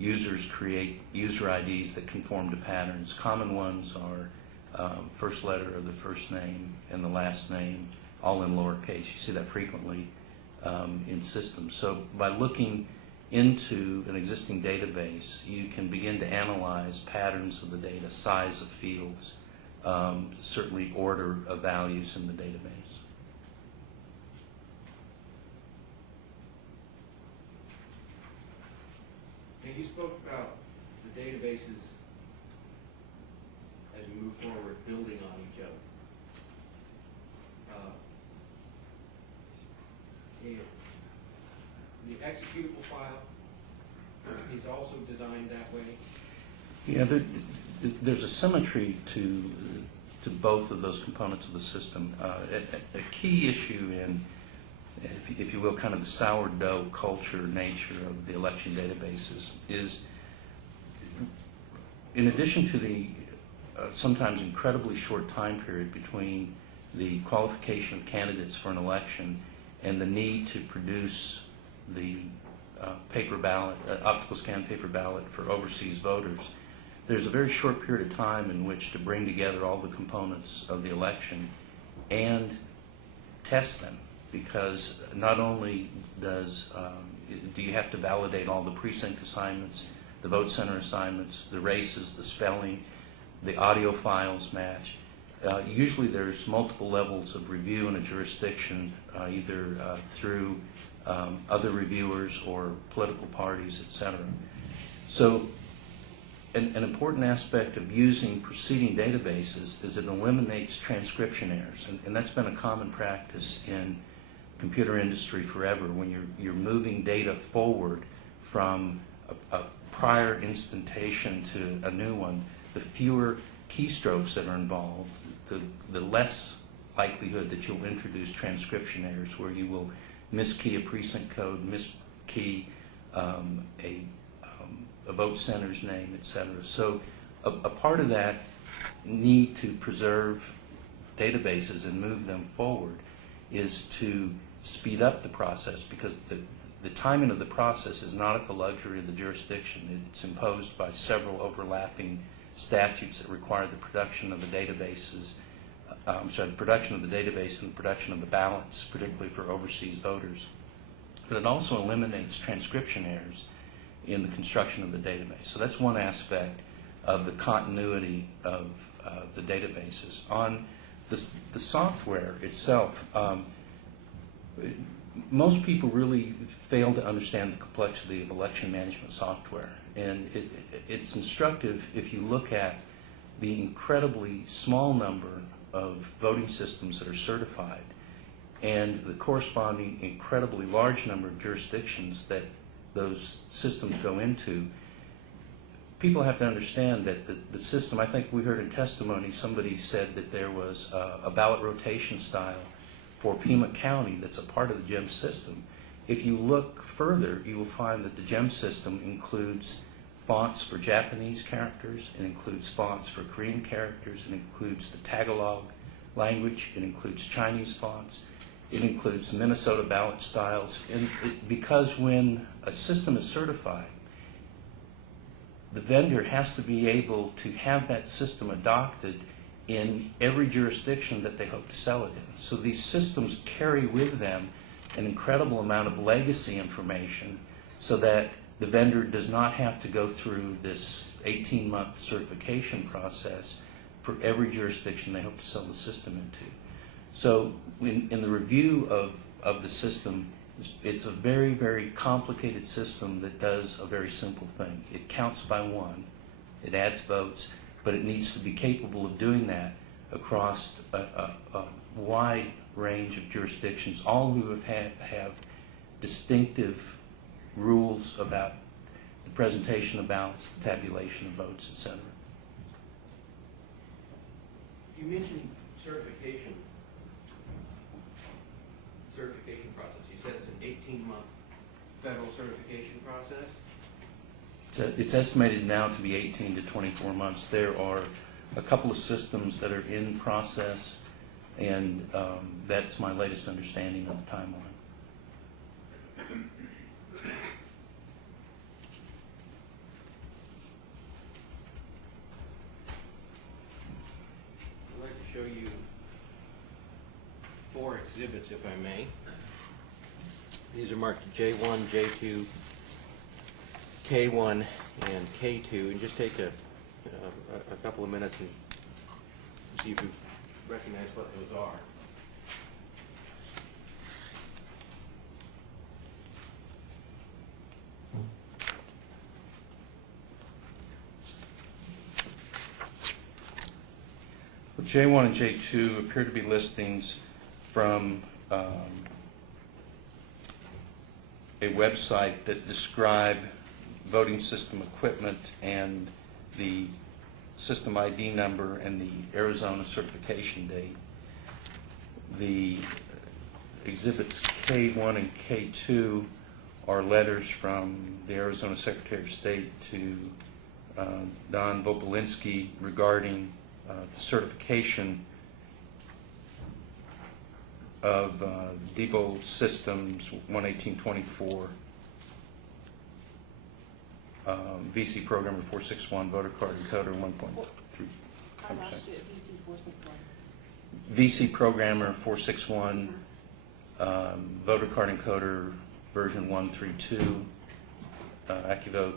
users create user IDs that conform to patterns. Common ones are first letter of the first name and the last name, all in lowercase. You see that frequently in systems. So by looking into an existing database, you can begin to analyze patterns of the data, size of fields, certainly order of values in the database. And you spoke about the databases as we move forward, building on each other. The executable file is also designed that way. Yeah, there's a symmetry to both of those components of the system. A key issue in, if you will, kind of the sourdough culture nature of the election databases is, in addition to the sometimes incredibly short time period between the qualification of candidates for an election and the need to produce the paper ballot, optical scan paper ballot for overseas voters, there's a very short period of time in which to bring together all the components of the election and test them, because not only do you have to validate all the precinct assignments, the vote center assignments, the races, the spelling, the audio files match. Usually there's multiple levels of review in a jurisdiction, either through other reviewers or political parties, etc. So an important aspect of using preceding databases is it eliminates transcription errors, and that's been a common practice in computer industry forever. When you're moving data forward from a prior instantation to a new one, the fewer keystrokes that are involved, the less likelihood that you'll introduce transcription errors where you will miskey a precinct code, miskey a vote center's name, etc. So a part of that need to preserve databases and move them forward is to speed up the process, because the timing of the process is not at the luxury of the jurisdiction. It's imposed by several overlapping statutes that require the production of the databases, the production of the database and the production of the ballots, particularly for overseas voters. But it also eliminates transcription errors in the construction of the database. So that's one aspect of the continuity of the databases. On the software itself, most people really fail to understand the complexity of election management software. And it's instructive if you look at the incredibly small number of voting systems that are certified and the corresponding incredibly large number of jurisdictions that those systems go into. People have to understand that the system, I think we heard in testimony, somebody said that there was a ballot rotation style for Pima County that's a part of the GEM system. If you look further, you will find that the GEM system includes fonts for Japanese characters, it includes fonts for Korean characters, it includes the Tagalog language, it includes Chinese fonts, it includes Minnesota ballot styles, and because when a system is certified, the vendor has to be able to have that system adopted in every jurisdiction that they hope to sell it in. So these systems carry with them an incredible amount of legacy information so that the vendor does not have to go through this 18-month certification process for every jurisdiction they hope to sell the system into. So in the review of the system, it's a very, very complicated system that does a very simple thing. It counts by one, it adds votes, but it needs to be capable of doing that across a wide range of jurisdictions, all who have distinctive rules about the presentation of ballots, the tabulation of votes, etc. You mentioned certification process. You said it's an 18-month federal certification process? It's estimated now to be 18 to 24 months. There are a couple of systems that are in process, and that's my latest understanding of the timeline. I'd like to show you 4 exhibits, if I may. These are marked J1, J2, K1, and K2, and just take a couple of minutes and see if you recognize what those are. Well, J1 and J2 appear to be listings from a website that describe voting system equipment and the system ID number and the Arizona certification date. The exhibits K1 and K2 are letters from the Arizona Secretary of State to Don Vopolinski regarding the certification of Diebold Systems 11824. VC Programmer 461, Voter Card Encoder 1.3. I lost you at VC 461. VC Programmer 461, Voter Card Encoder version 132, AccuVote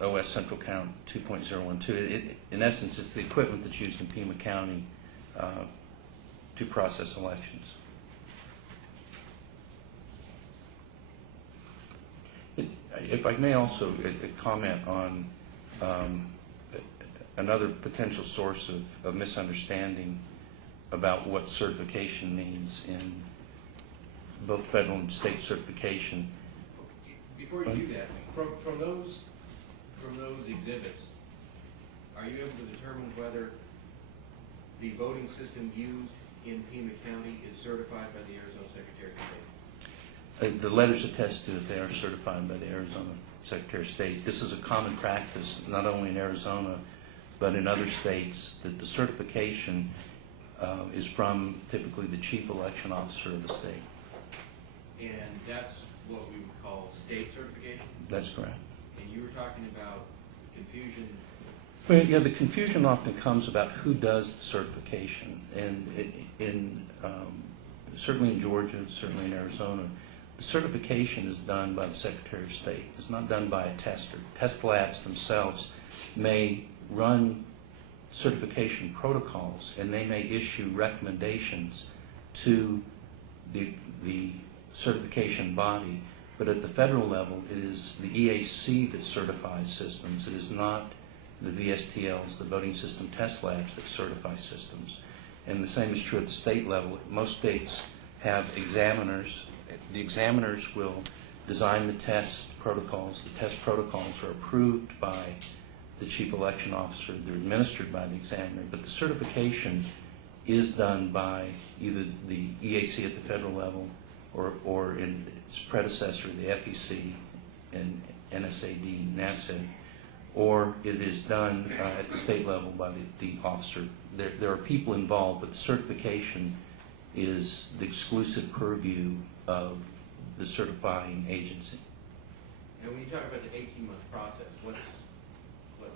OS Central Count 2.012. In essence, it's the equipment that's used in Pima County to process elections. If I may also comment on another potential source of misunderstanding about what certification means in both federal and state certification. Before you do that, from those exhibits, are you able to determine whether the voting system used in Pima County is certified by the Arizona Secretary of State? The letters attest to that they are certified by the Arizona Secretary of State. This is a common practice, not only in Arizona, but in other states, that the certification is from typically the chief election officer of the state. And that's what we would call state certification? That's correct. And you were talking about confusion. Well, yeah, the confusion often comes about who does the certification. And certainly in Georgia, certainly in Arizona, the certification is done by the Secretary of State. It's not done by a tester. Test labs themselves may run certification protocols, and they may issue recommendations to the certification body. But at the federal level, it is the EAC that certifies systems. It is not the VSTLs, the voting system test labs, that certify systems. And the same is true at the state level. Most states have examiners. The examiners will design the test protocols. The test protocols are approved by the chief election officer. They're administered by the examiner. But the certification is done by either the EAC at the federal level or in its predecessor, the FEC and NSAD, NASAD, or it is done at the state level by the officer. There are people involved, but the certification is the exclusive purview of the certifying agency. And when you talk about the 18-month process, what's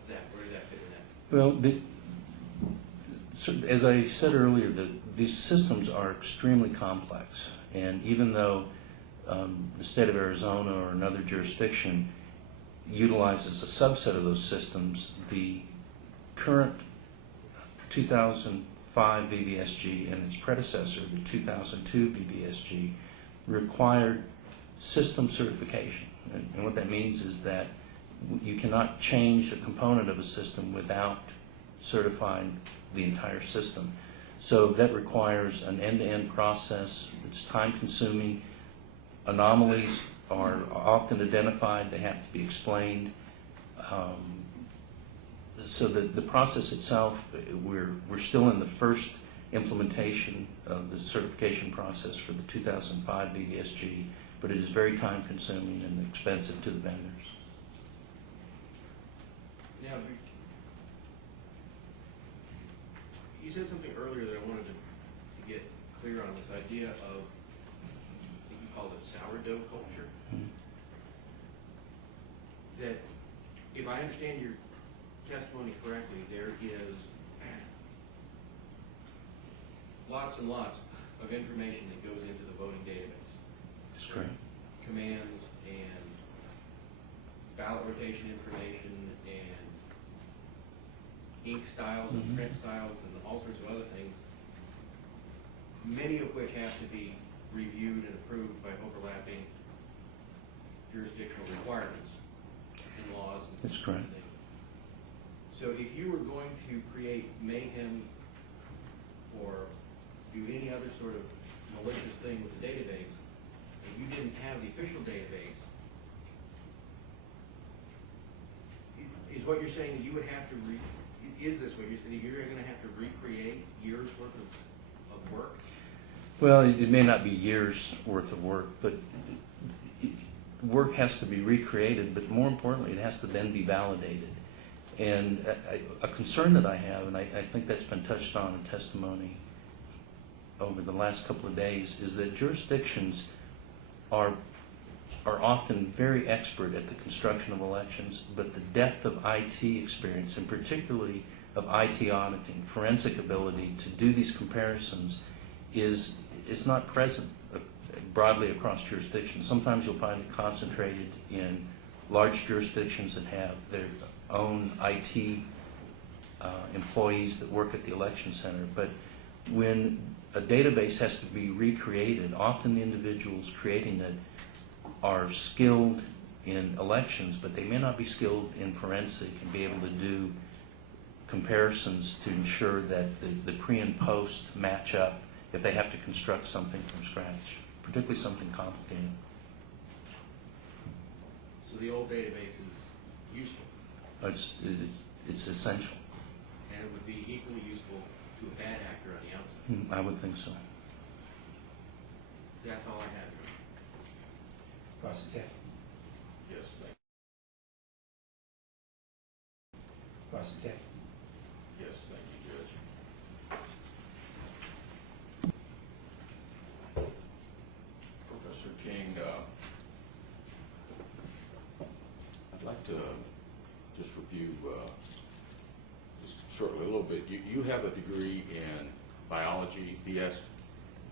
that? Where does that fit in that? Well, as I said earlier, these systems are extremely complex, and even though the state of Arizona or another jurisdiction utilizes a subset of those systems, the current 2005 VVSG and its predecessor, the 2002 VVSG, required system certification. And what that means is that you cannot change a component of a system without certifying the entire system. So that requires an end-to-end process. It's time-consuming. Anomalies are often identified. They have to be explained. So the process itself, we're still in the first implementation of the certification process for the 2005 VVSG, but it is very time-consuming and expensive to the vendors. Now, you said something earlier that I wanted to get clear on, this idea of, I think you called it sourdough culture. Mm-hmm. That, if I understand your testimony correctly, there is lots and lots of information that goes into the voting database. That's correct. Commands and ballot rotation information and ink styles and Mm-hmm. print styles and all sorts of other things, many of which have to be reviewed and approved by overlapping jurisdictional requirements and laws and That's correct. things. So if you were going to create Mayhem or do any other sort of malicious thing with the database, and you didn't have the official database, is what you're saying that you would have to is this what you're saying? You're going to have to recreate years worth of work? Well, it may not be years worth of work, but work has to be recreated, but more importantly, it has to then be validated. And a concern that I have, and I think that's been touched on in testimony over the last couple of days, is that jurisdictions are are often very expert at the construction of elections, but the depth of IT experience, and particularly of IT auditing, forensic ability to do these comparisons is not present broadly across jurisdictions. Sometimes you'll find it concentrated in large jurisdictions that have their own IT employees that work at the election center. But when a database has to be recreated, often the individuals creating it are skilled in elections, but they may not be skilled in forensic and be able to do comparisons to ensure that the pre and post match up if they have to construct something from scratch, particularly something complicated. So the old database is useful, It's essential. and it would be equally useful to a bad actor on the outside. I would think so. That's all I have. Cross-examine. Yes, thank Cross-examine. Yes, thank you, Judge. Professor King, I'd like to just review just shortly a little bit. You have a degree in biology, BS,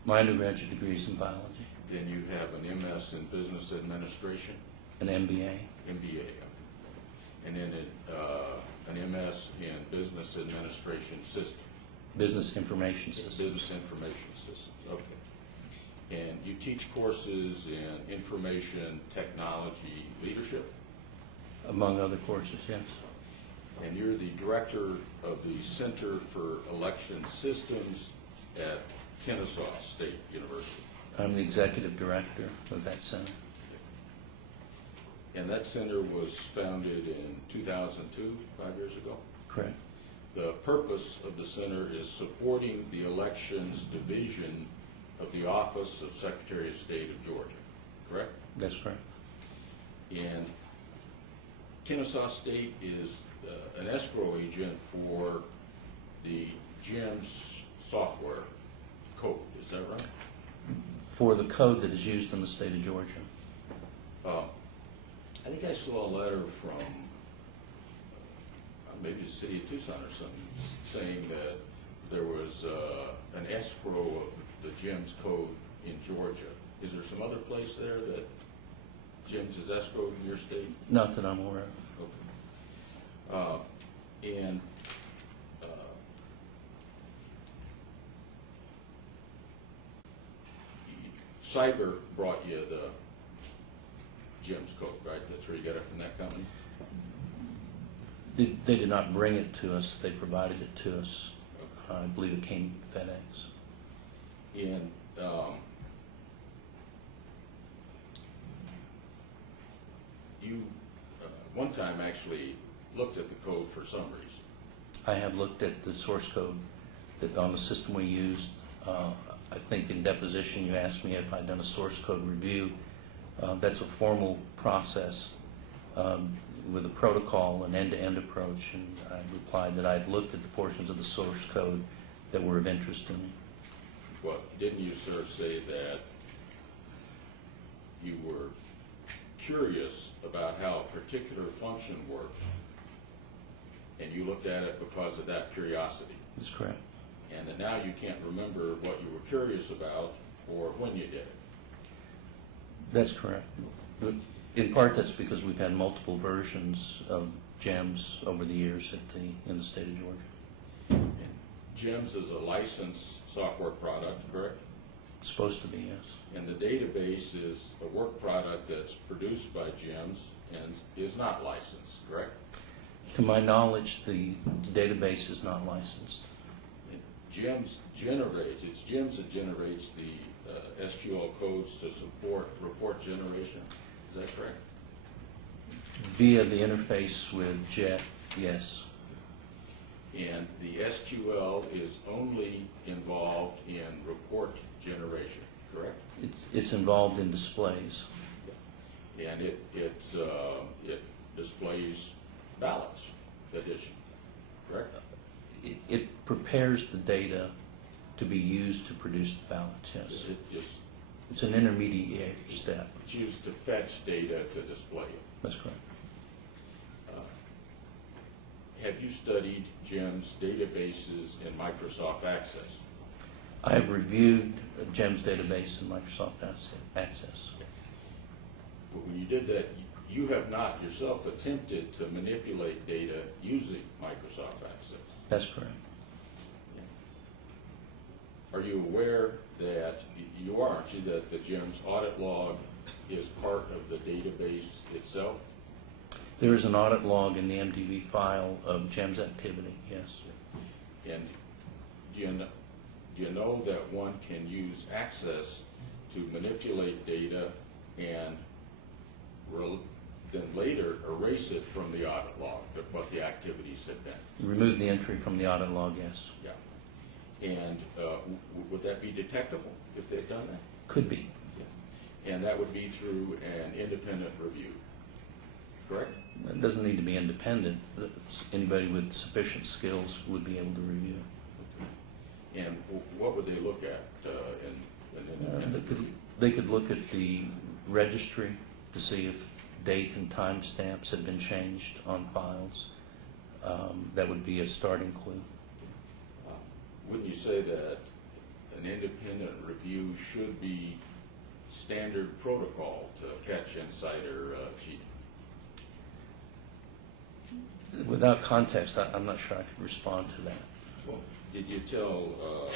My undergraduate degree is in biology, then you have an MS in business administration, an MBA. MBA, and then an MS in business administration system. Business information systems. Business information systems, okay. And you teach courses in information technology leadership, Among other courses, yes. and you're the director of the Center for Election Systems at Kennesaw State University. I'm the executive director of that center. And that center was founded in 2002, 5 years ago. Correct. The purpose of the center is supporting the elections division of the Office of Secretary of State of Georgia, correct? That's correct. And Kennesaw State is an escrow agent for the GEMS software code, is that right? For the code that is used in the state of Georgia. I think I saw a letter from maybe the city of Tucson or something saying that there was an escrow of the GEMS code in Georgia. Is there some other place there that GEMS is escrowed in your state? Not that I'm aware of. Okay. And Cyber brought you the GEMS code, right? That's where you got it from that company? They did not bring it to us. They provided it to us. I believe it came FedEx. And you one time actually looked at the code for some reason. I have looked at the source code that on the system we used. I think in deposition you asked me if I'd done a source code review. That's a formal process with a protocol, an end-to-end approach, and I replied that I'd looked at the portions of the source code that were of interest to me. Well, didn't you, sir, say that you were curious about how a particular function worked, and you looked at it because of that curiosity? That's correct. And that now you can't remember what you were curious about or when you did it? That's correct. But in part, that's because we've had multiple versions of GEMS over the years in the state of Georgia. And GEMS is a licensed software product, correct? It's supposed to be, yes. And the database is a work product that's produced by GEMS and is not licensed, correct? To my knowledge, the database is not licensed. GEMS generates, it's GEMS that generates the SQL codes to support report generation. Is that correct? Via the interface with JET, yes. And the SQL is only involved in report generation, correct? It's involved in displays. And it displays ballots addition, correct? It prepares the data to be used to produce the ballots, yes. It just It's an intermediate step. It's used to fetch data to display it. That's correct. Have you studied GEM's databases in Microsoft Access? I have reviewed GEM's database in Microsoft Access. But when you did that, you have not yourself attempted to manipulate data using Microsoft Access. That's correct. Are you aware that, you are, aren't you, that the GEM's audit log is part of the database itself? There is an audit log in the MDB file of GEM's activity, yes. And do you know that one can use Access to manipulate data and then later erase it from the audit log, what the activities have been? Remove the entry from the audit log, yes. Yeah. And would that be detectable if they've done that? Could be. Yeah. And that would be through an independent review, correct? It doesn't need to be independent. Anybody with sufficient skills would be able to review. And what would they look at in an independent review? They could look at the registry to see if date and time stamps had been changed on files. That would be a starting clue. Wouldn't you say that an independent review should be standard protocol to catch insider cheating? Without context, I'm not sure I could respond to that. Well, did you tell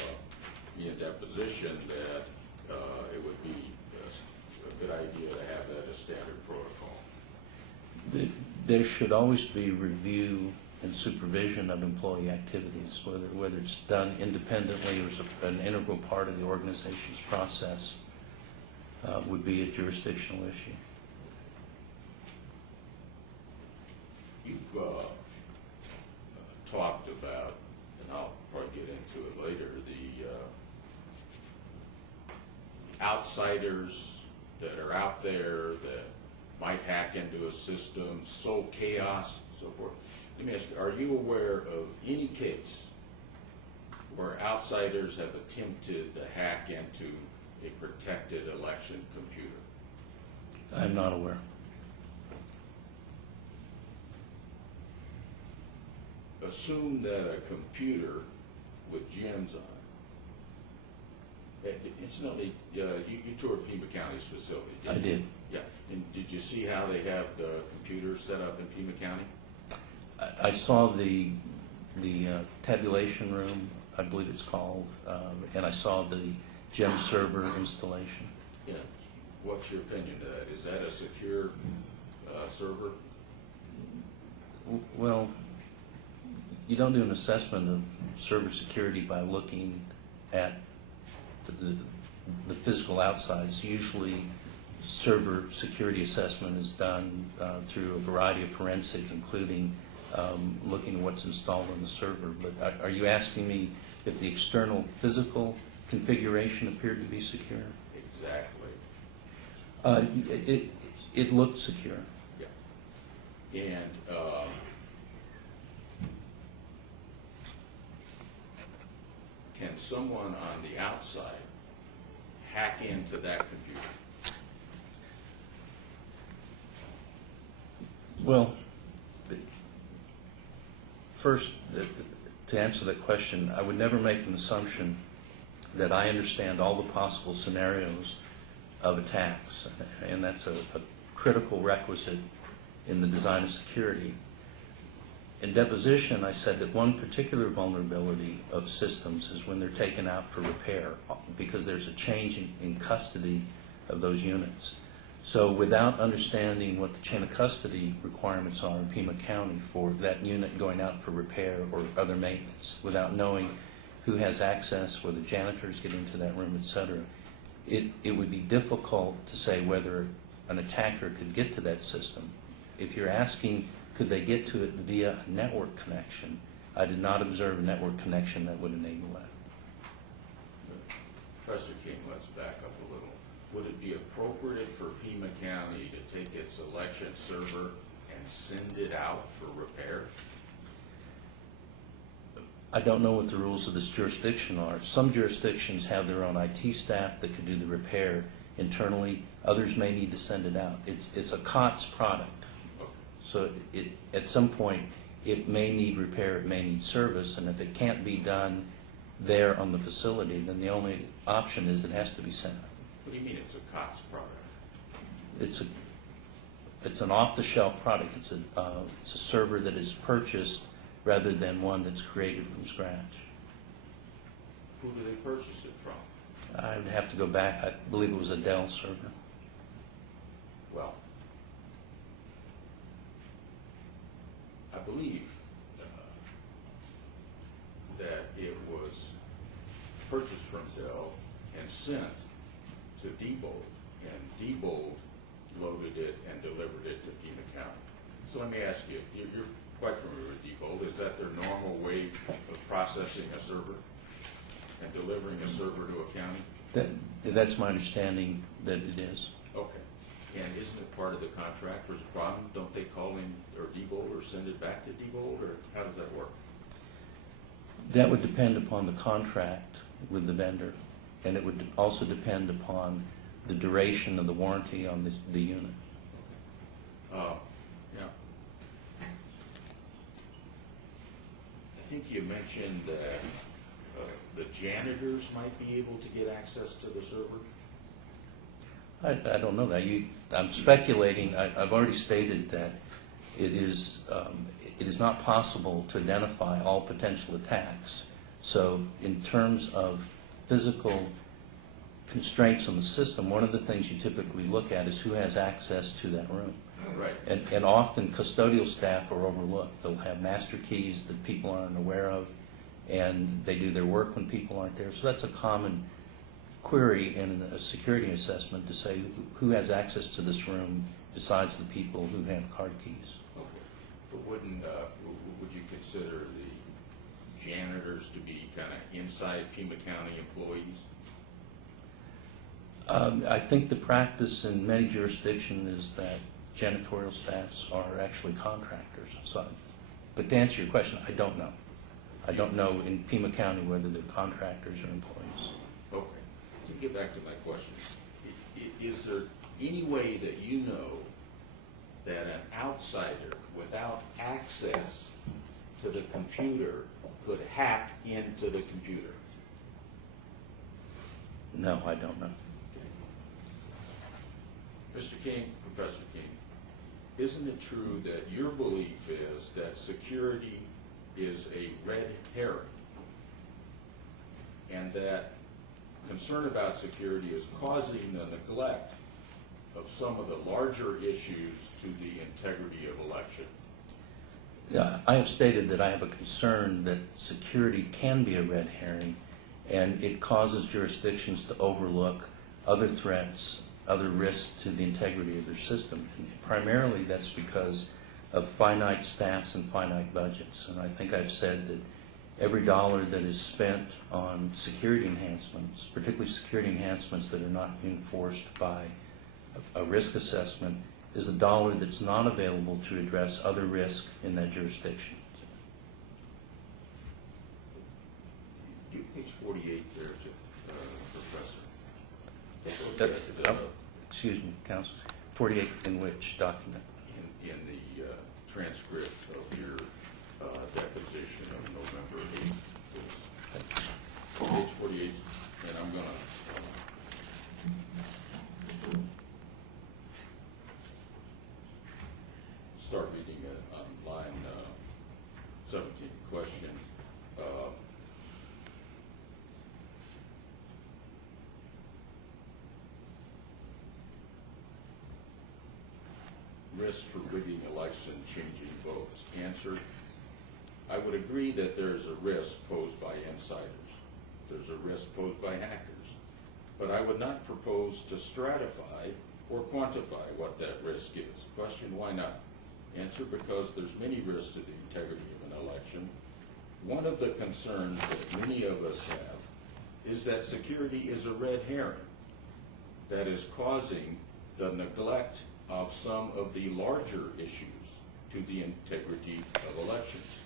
me in deposition that it would be a good idea to have that as standard protocol? There should always be review and supervision of employee activities, whether it's done independently or as an integral part of the organization's process, would be a jurisdictional issue. You've talked about, and I'll probably get into it later, the outsiders that are out there that might hack into a system, sow chaos, so forth. Let me ask you, are you aware of any case where outsiders have attempted to hack into a protected election computer? I'm not aware. Assume that a computer with gems on it. Incidentally, you toured Pima County's facility, didn't you? I did. Yeah. And did you see how they have the computers set up in Pima County? I saw the tabulation room, I believe it's called, and I saw the gem server installation. Yeah. What's your opinion of that? Is that a secure server? Well, you don't do an assessment of server security by looking at the physical outsides. Usually, server security assessment is done through a variety of forensic, including looking at what's installed on the server. But are you asking me if the external physical configuration appeared to be secure? Exactly. It looked secure. Yeah. And can someone on the outside hack into that computer? Well, first, to answer that question, I would never make an assumption that I understand all the possible scenarios of attacks, and that's a critical requisite in the design of security. In deposition, I said that one particular vulnerability of systems is when they're taken out for repair, because there's a change in custody of those units. So without understanding what the chain of custody requirements are in Pima County for that unit going out for repair or other maintenance, without knowing who has access, whether janitors get into that room, etc., it would be difficult to say whether an attacker could get to that system. If you're asking, could they get to it via a network connection, I did not observe a network connection that would enable that. Professor King, let's back up a little. Would it be appropriate for Pima County to take its election server and send it out for repair? I don't know what the rules of this jurisdiction are. Some jurisdictions have their own IT staff that could do the repair, internally. Others may need to send it out. It's a COTS product. So at some point, it may need repair, it may need service, and if it can't be done there on the facility, then the only option is it has to be sent out. What do you mean it's a COTS product? It's an off-the-shelf product. It's a server that is purchased rather than one that's created from scratch. Who do they purchase it from? I would have to go back. I believe it was a Dell server. Well, I believe that it was purchased from Dell and sent to Diebold, and Diebold loaded it and delivered it to Pima County. So let me ask you, you're quite familiar with Diebold. Is that their normal way of processing a server and delivering a server to a county? That's my understanding that it is. Okay. And isn't it part of the contract? There's a problem? Don't they call in or Diebold or send it back to Diebold, or how does that work? That would depend upon the contract with the vendor, and it would also depend upon the duration of the warranty on the unit. Yeah. I think you mentioned that the janitors might be able to get access to the server. I don't know that. I'm speculating. I've already stated that it is not possible to identify all potential attacks. So in terms of physical constraints on the system, one of the things you typically look at is who has access to that room. Right. And often custodial staff are overlooked. They'll have master keys that people aren't aware of, and they do their work when people aren't there. So that's a common query in a security assessment, to say who has access to this room besides the people who have card keys. Okay. But would you consider the janitors to be kind of inside Pima County employees? I think the practice in many jurisdictions is that janitorial staffs are actually contractors. So, but to answer your question, I don't know. I don't know in Pima County whether they're contractors or employees. Okay. To get back to my question, is there any way that you know that an outsider without access to the computer could hack into the computer? No, I don't know. Mr. King, Professor King, isn't it true that your belief is that security is a red herring, and that concern about security is causing the neglect of some of the larger issues to the integrity of election? Yeah, I have stated that I have a concern that security can be a red herring, and it causes jurisdictions to overlook other threats, other risks to the integrity of their system. And primarily that's because of finite staffs and finite budgets. And I think I've said that every dollar that is spent on security enhancements, particularly security enhancements that are not enforced by a risk assessment, is a dollar that's not available to address other risk in that jurisdiction. Page 48 there, Professor. Excuse me, Counsel. 48 in which document? In the transcript of your deposition of November 8th. Page 48, and I'm going to start reading it on line 17. Question. Risk for rigging election, changing votes. Answer. I would agree that there is a risk posed by insiders. There's a risk posed by hackers. But I would not propose to stratify or quantify what that risk is. Question, why not? Answer, because there's many risks to the integrity of an election. One of the concerns that many of us have is that security is a red herring that is causing the neglect of some of the larger issues to the integrity of elections.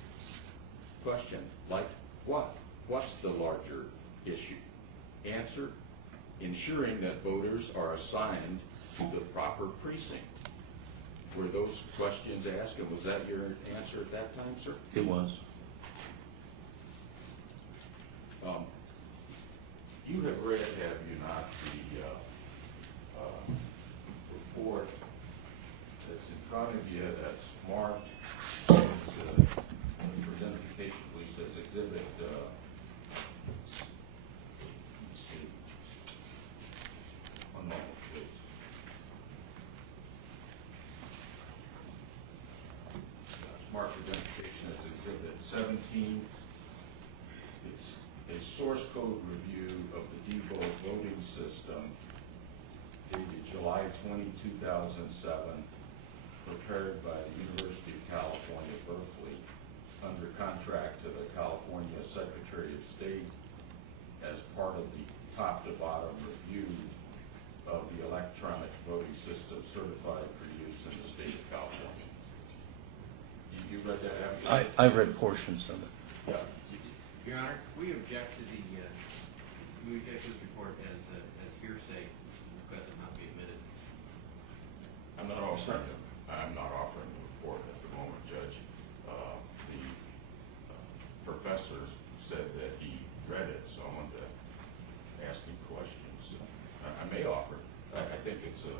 Question, like what? What's the larger issue? Answer, ensuring that voters are assigned to the proper precinct. Were those questions asked, and was that your answer at that time, sir? It was. You have read, have you not, the report that's in front of you that's marked for identification, please, as exhibit, let's see, one moment, please. Marked identification as exhibit 17. It's a source code review of the Diebold voting system dated July 20, 2007, prepared by the University of California, Berkeley, under contract to the California Secretary of State as part of the top-to-bottom review of the electronic voting system certified for use in the state of California. You read that, haven't you? I've read portions of it. Yeah. Your Honor, we object to we object to this report as hearsay, request it not be admitted. I'm not offering the report at the moment, Judge. The professor said that he read it, so I wanted to ask him questions. I may offer. I think it's The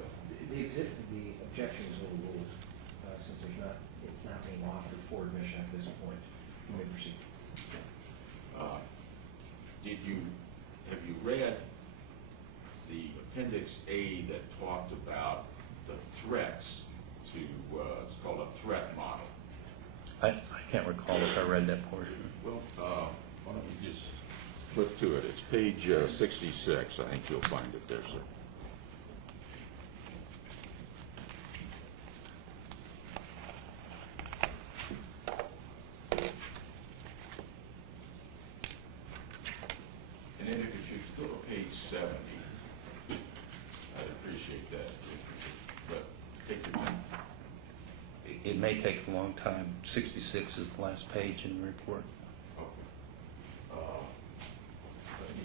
objection is overruled, since it's not being offered for admission at this point. You may proceed. Have you read the Appendix A that talked about the threats to, it's called a threat model? I can't recall if I read that portion. Well, why don't you just flip to it? It's page 66. I think you'll find it there, sir. And then if you go to page 70, I'd appreciate that. But take your time. It may take a long time. 66 is the last page in the report. Okay. Let me,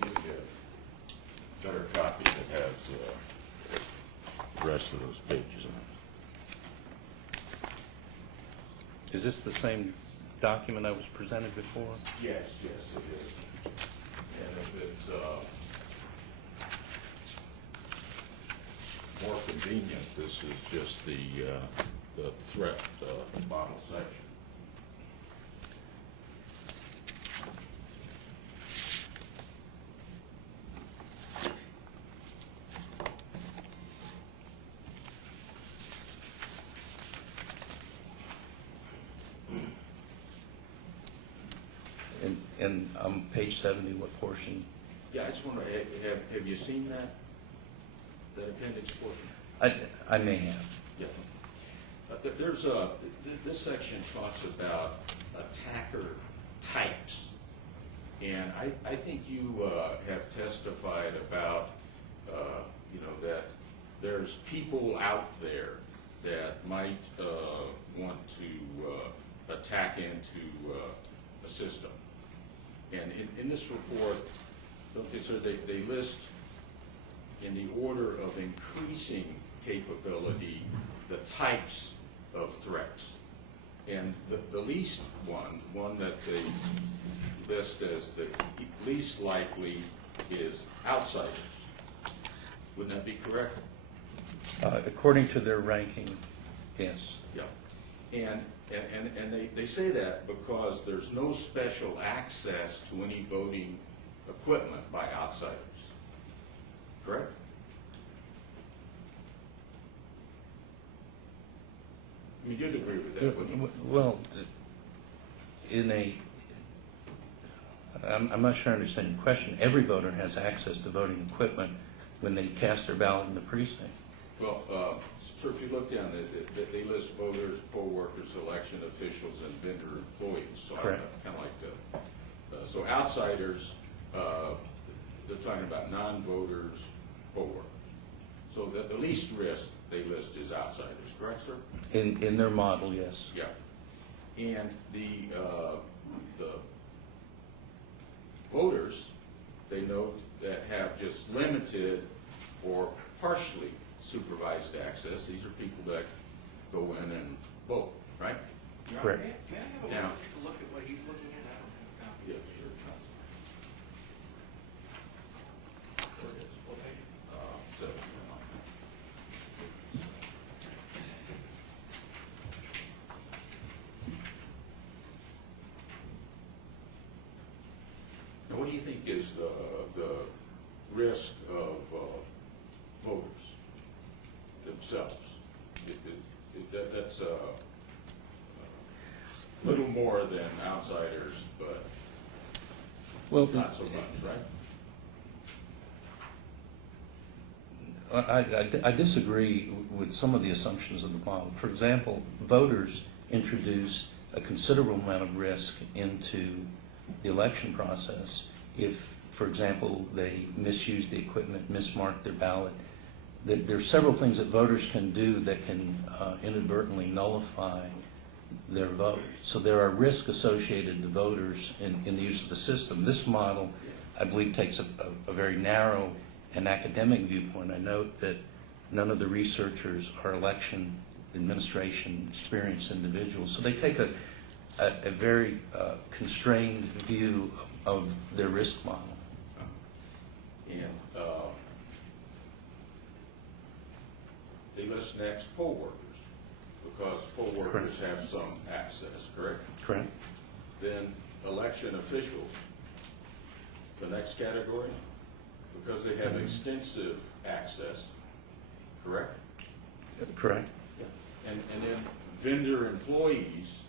give you a better copy that has the rest of those pages in it. Is this the same document I was presented before? Yes, it is. And if it's more convenient, this is just the threat model section. And page 70, what portion? Yeah, I just wonder, have you seen that appendix portion? I may have. Yeah. There's this section talks about attacker types, and I think you have testified about that there's people out there that might want to attack into a system. And in this report, don't they, sir, they list in the order of increasing capability the types of threats. And the least one that they list as the least likely is outsiders. Wouldn't that be correct? According to their ranking, yes. Yeah. And they say that because there's no special access to any voting equipment by outsiders. Correct? I mean, you'd agree with that, wouldn't you? Well, I'm not sure I understand your question. Every voter has access to voting equipment when they cast their ballot in the precinct. Well, sir, if you look down, they list voters, poll workers, election officials, and vendor employees. So correct. I kind of like to. So outsiders, they're talking about non-voters, poll workers. So the least risk they list as outsiders, correct, sir? In their model, yes. Yeah. And the voters, they note that have just limited or partially supervised access. These are people that go in and vote, right? Correct. May I have Now- a look at what he's looking at? I don't have a copy. Yeah, sure. Where it is? What page? So, now, what do you think is the risk of voters themselves? That's a little more than outsiders, but Well, not so much, right? I disagree with some of the assumptions of the model. For example, voters introduce a considerable amount of risk into the election process if, for example, they misuse the equipment, mismark their ballot. There are several things that voters can do that can inadvertently nullify their vote. So there are risks associated to voters in the use of the system. This model, I believe, takes a very narrow and academic viewpoint. I note that none of the researchers are election administration experienced individuals. So they take a very constrained view of their risk model. And they list next poll workers, because poll workers have some access, correct? Correct. Then election officials, the next category, because they have extensive access, correct? Correct. And then vendor employees,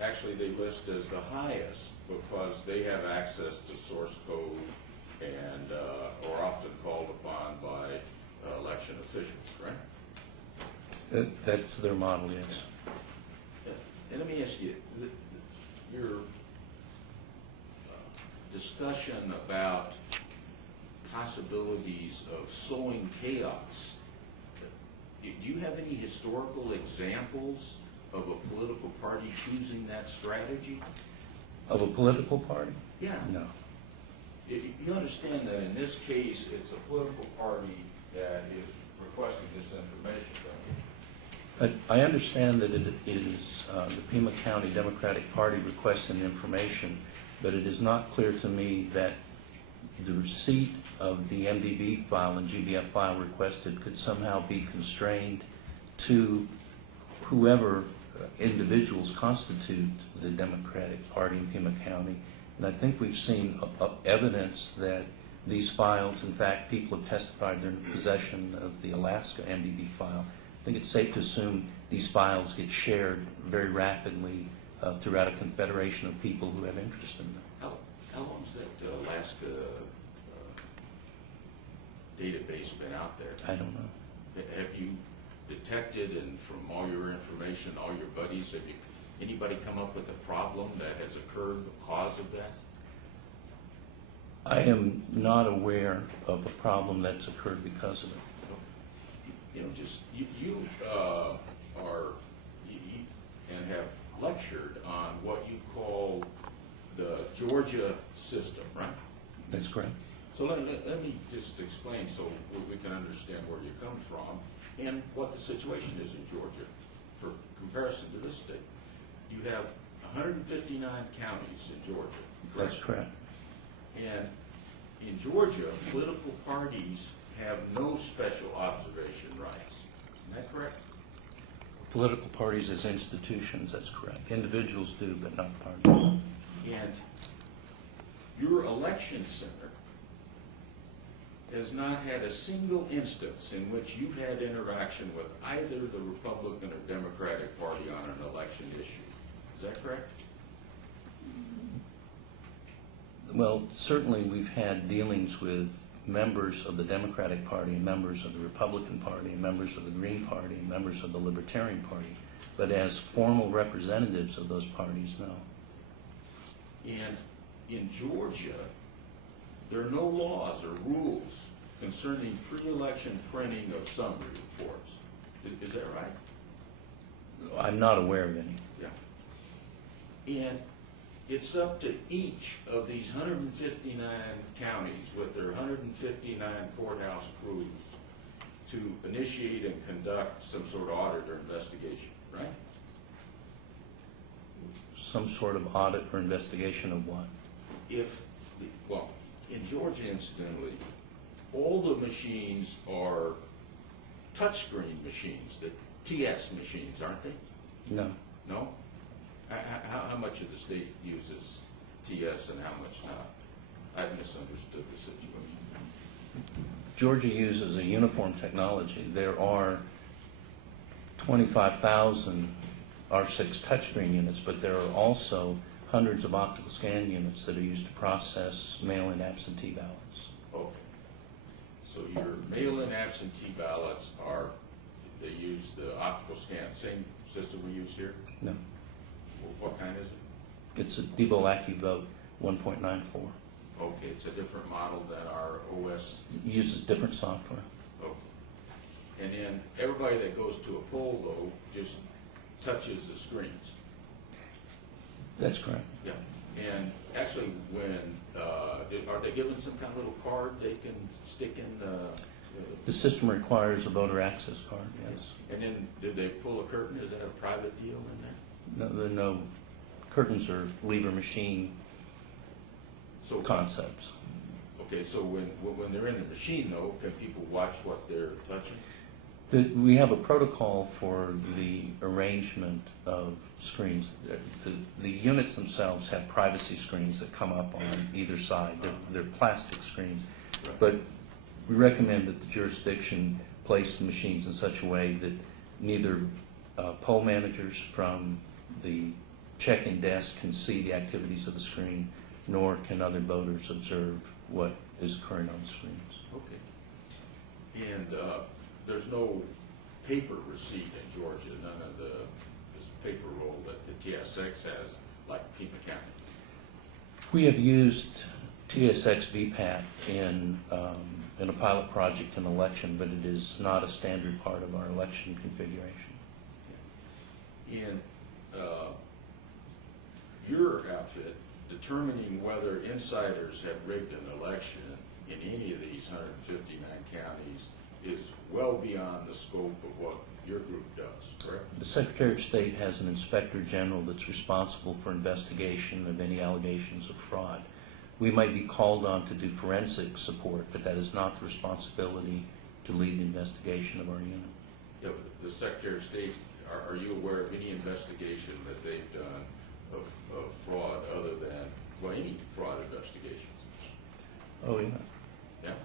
actually they list as the highest because they have access to source code and are often called upon by election officials, right? That's their model, yes. And let me ask you, your discussion about possibilities of sowing chaos, do you have any historical examples of a political party choosing that strategy? Of a political party? Yeah. No. You understand that in this case, it's a political party that is requesting this information, don't you? I understand that it is the Pima County Democratic Party requesting the information, but it is not clear to me that the receipt of the MDB file and GBF file requested could somehow be constrained to whoever individuals constitute the Democratic Party in Pima County. And I think we've seen evidence that these files, in fact, people have testified they're in possession of the Alaska MDB file. I think it's safe to assume these files get shared very rapidly throughout a confederation of people who have interest in them. How long has that Alaska database been out there? I don't know. Have you detected, and from all your information, all your buddies, have you anybody come up with a problem that has occurred because of that? I am not aware of a problem that's occurred because of it. You know, just you are and have lectured on what you call the Georgia system, right? That's correct. So let me just explain so we can understand where you come from and what the situation is in Georgia for comparison to this state. You have 159 counties in Georgia, correct? That's correct. And in Georgia, political parties have no special observation rights. Isn't that correct? Political parties as institutions, that's correct. Individuals do, but not parties. And your election center has not had a single instance in which you've had interaction with either the Republican or Democratic Party on an election issue. Is that correct? Well, certainly we've had dealings with members of the Democratic Party, members of the Republican Party, members of the Green Party, members of the Libertarian Party, but as formal representatives of those parties, no. And in Georgia, there are no laws or rules concerning pre-election printing of summary reports. Is that right? I'm not aware of any. Yeah. And it's up to each of these 159 counties with their 159 courthouse crews to initiate and conduct some sort of audit or investigation, right? Some sort of audit or investigation of what? Well, in Georgia, incidentally, all the machines are touchscreen machines, the TS machines, aren't they? No. No? How much of the state uses TS and how much not? I've misunderstood the situation. Georgia uses a uniform technology. There are 25,000 R6 touchscreen units, but there are also hundreds of optical scan units that are used to process mail-in absentee ballots. Okay. So your mail-in absentee ballots they use the optical scan, same system we use here? No. What kind is it? It's a Diebold Vote 1.94. Okay, it's a different model than our OS. It uses different software. Okay. And then everybody that goes to a poll, though, just touches the screens. That's correct. Yeah. And actually, are they given some kind of little card they can stick in The system requires a voter access card, yes. And then, did they pull a curtain? Is that a private deal in there? No, there are no curtains or lever machine concepts. Okay, so when they're in the machine, though, can people watch what they're touching? We have a protocol for the arrangement of screens. The units themselves have privacy screens that come up on either side. They're plastic screens. Right. But we recommend that the jurisdiction place the machines in such a way that neither poll managers from the check-in desk can see the activities of the screen, nor can other voters observe what is occurring on the screens. Okay. And there's no paper receipt in Georgia, none of this paper roll that the TSX has, like Pima County. We have used TSX VPAT in a pilot project in election, but it is not a standard part of our election configuration. In your outfit, determining whether insiders have rigged an election in any of these 159 counties is well beyond the scope of what your group does, correct? The Secretary of State has an Inspector General that's responsible for investigation of any allegations of fraud. We might be called on to do forensic support, but that is not the responsibility to lead the investigation of our unit. Yeah, but the Secretary of State, are you aware of any investigation that they've done of fraud other than, well, any fraud investigation? Oh, yeah. Yeah?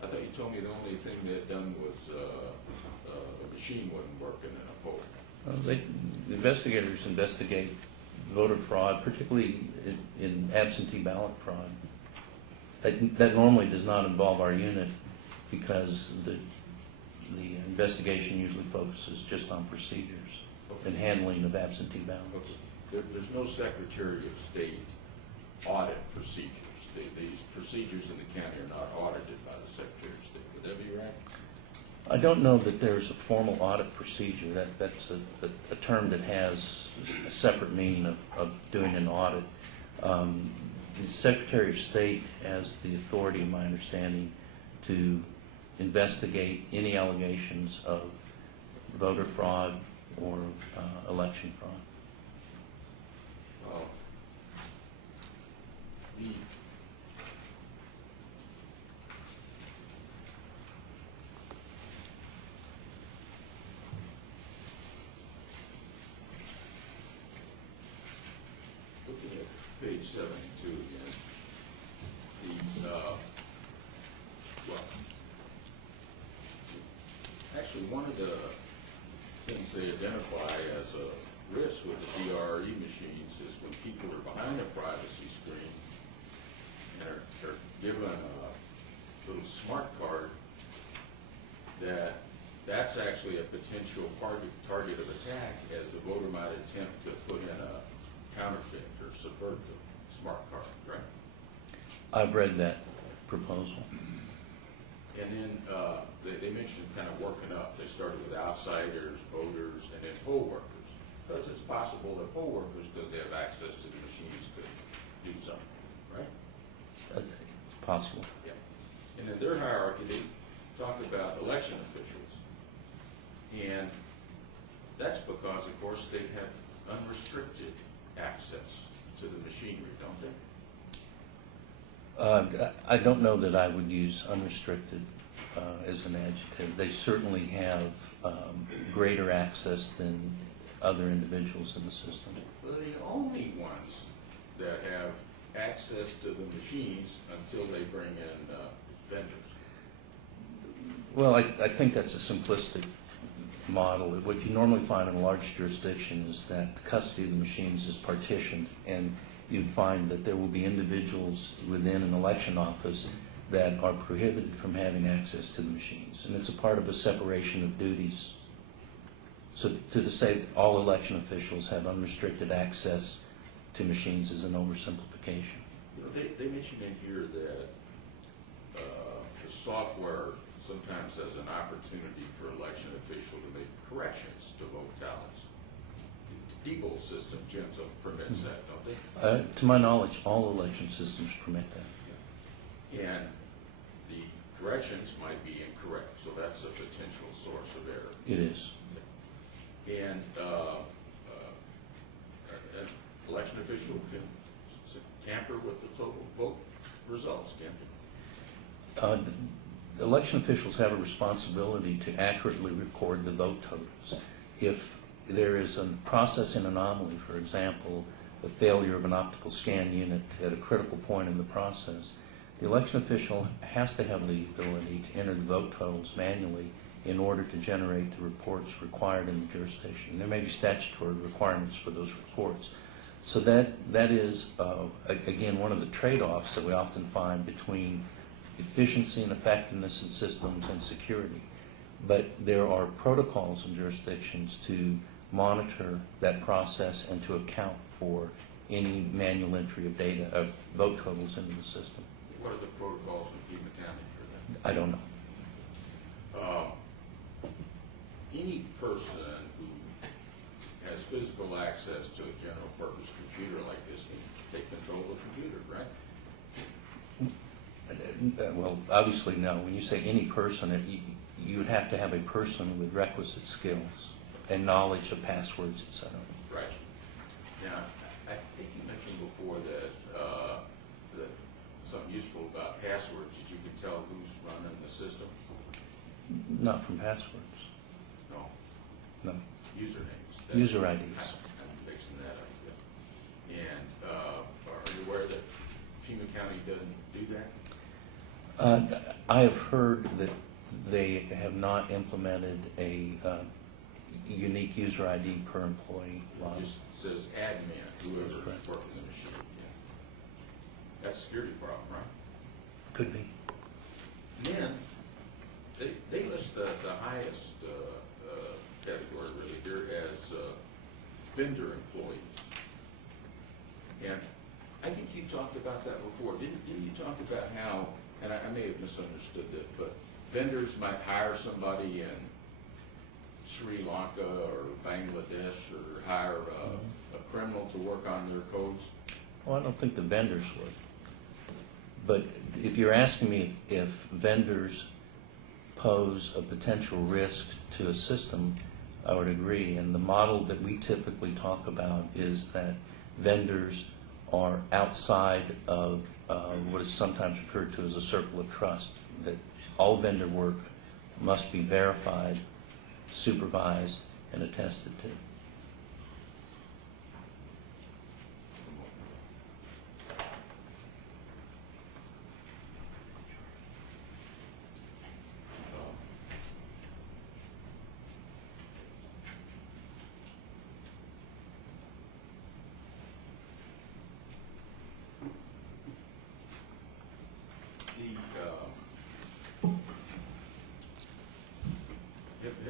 I thought you told me the only thing they had done was a machine wasn't working in a poll. The investigators investigate voter fraud, particularly in absentee ballot fraud. That normally does not involve our unit because the investigation usually focuses just on procedures and handling of absentee ballots. Okay. There's no Secretary of State audit procedures. These procedures in the county are not audited by the Secretary of State. Would that be right? I don't know that there's a formal audit procedure. That's a term that has a separate meaning of doing an audit. The Secretary of State has the authority, in my understanding, to investigate any allegations of voter fraud or election fraud. Looking at page 72 again, well, actually one of the things they identify as a risk with the DRE machines is when people are behind a privacy screen and are given a little smart card, that's actually a potential target of attack, as the voter might attempt to put in a counterfeit or subvert the smart card, right? I've read that proposal. And then they mentioned kind of working up. They started with outsiders, voters, and then poll workers. Because it's possible that poll workers, because they have access to the machines, could do something, right? It's possible. Yeah. And in their hierarchy, they talk about election officials. And that's because, of course, they have unrestricted access to the machinery, don't they? I don't know that I would use unrestricted as an adjective. They certainly have greater access than other individuals in the system. Well, they're the only ones that have access to the machines until they bring in vendors. Well, I think that's a simplistic model. What you normally find in a large jurisdiction is that the custody of the machines is partitioned, and you'd find that there will be individuals within an election office that are prohibited from having access to the machines. And it's a part of a separation of duties. So to say that all election officials have unrestricted access to machines is an oversimplification. You know, they mentioned in here that the software sometimes has an opportunity for election official to make corrections to vote tallies. The Diebold system, Jim, permits that, don't they? To my knowledge, all election systems permit that. And the corrections might be incorrect, so that's a potential source of error. It is. And an election official can tamper with the total vote results, can't they? The election officials have a responsibility to accurately record the vote totals. If there is a processing anomaly, for example, the failure of an optical scan unit at a critical point in the process, the election official has to have the ability to enter the vote totals manually in order to generate the reports required in the jurisdiction. There may be statutory requirements for those reports. So that is, again, one of the trade-offs that we often find between efficiency and effectiveness in systems and security. But there are protocols in jurisdictions to monitor that process and to account for any manual entry of data, of vote totals into the system. What are the protocols in Pima County for that? I don't know. Any person who has physical access to a general purpose computer like this can take control of the computer, right? Well, obviously no. When you say any person, you would have to have a person with requisite skills and knowledge of passwords, etc. Right. Now, I think you mentioned before that something useful about passwords is you can tell who's running the system. Not from passwords. No. No. Usernames. User IDs. I'm fixing that up. Yeah. And are you aware that Pima County doesn't do that? I have heard that they have not implemented a unique user ID per employee. It just says admin, whoever's working the machine. Yeah. That's a security problem, right? Could be. And then they list the highest category really here as vendor employees. And I think you talked about that before. Didn't you talk about how, and I may have misunderstood that, but vendors might hire somebody in Sri Lanka or Bangladesh or hire a criminal to work on their codes? Well, I don't think the vendors would. But if you're asking me if vendors pose a potential risk to a system, I would agree. And the model that we typically talk about is that vendors are outside of what is sometimes referred to as a circle of trust, that all vendor work must be verified, supervised, and attested to.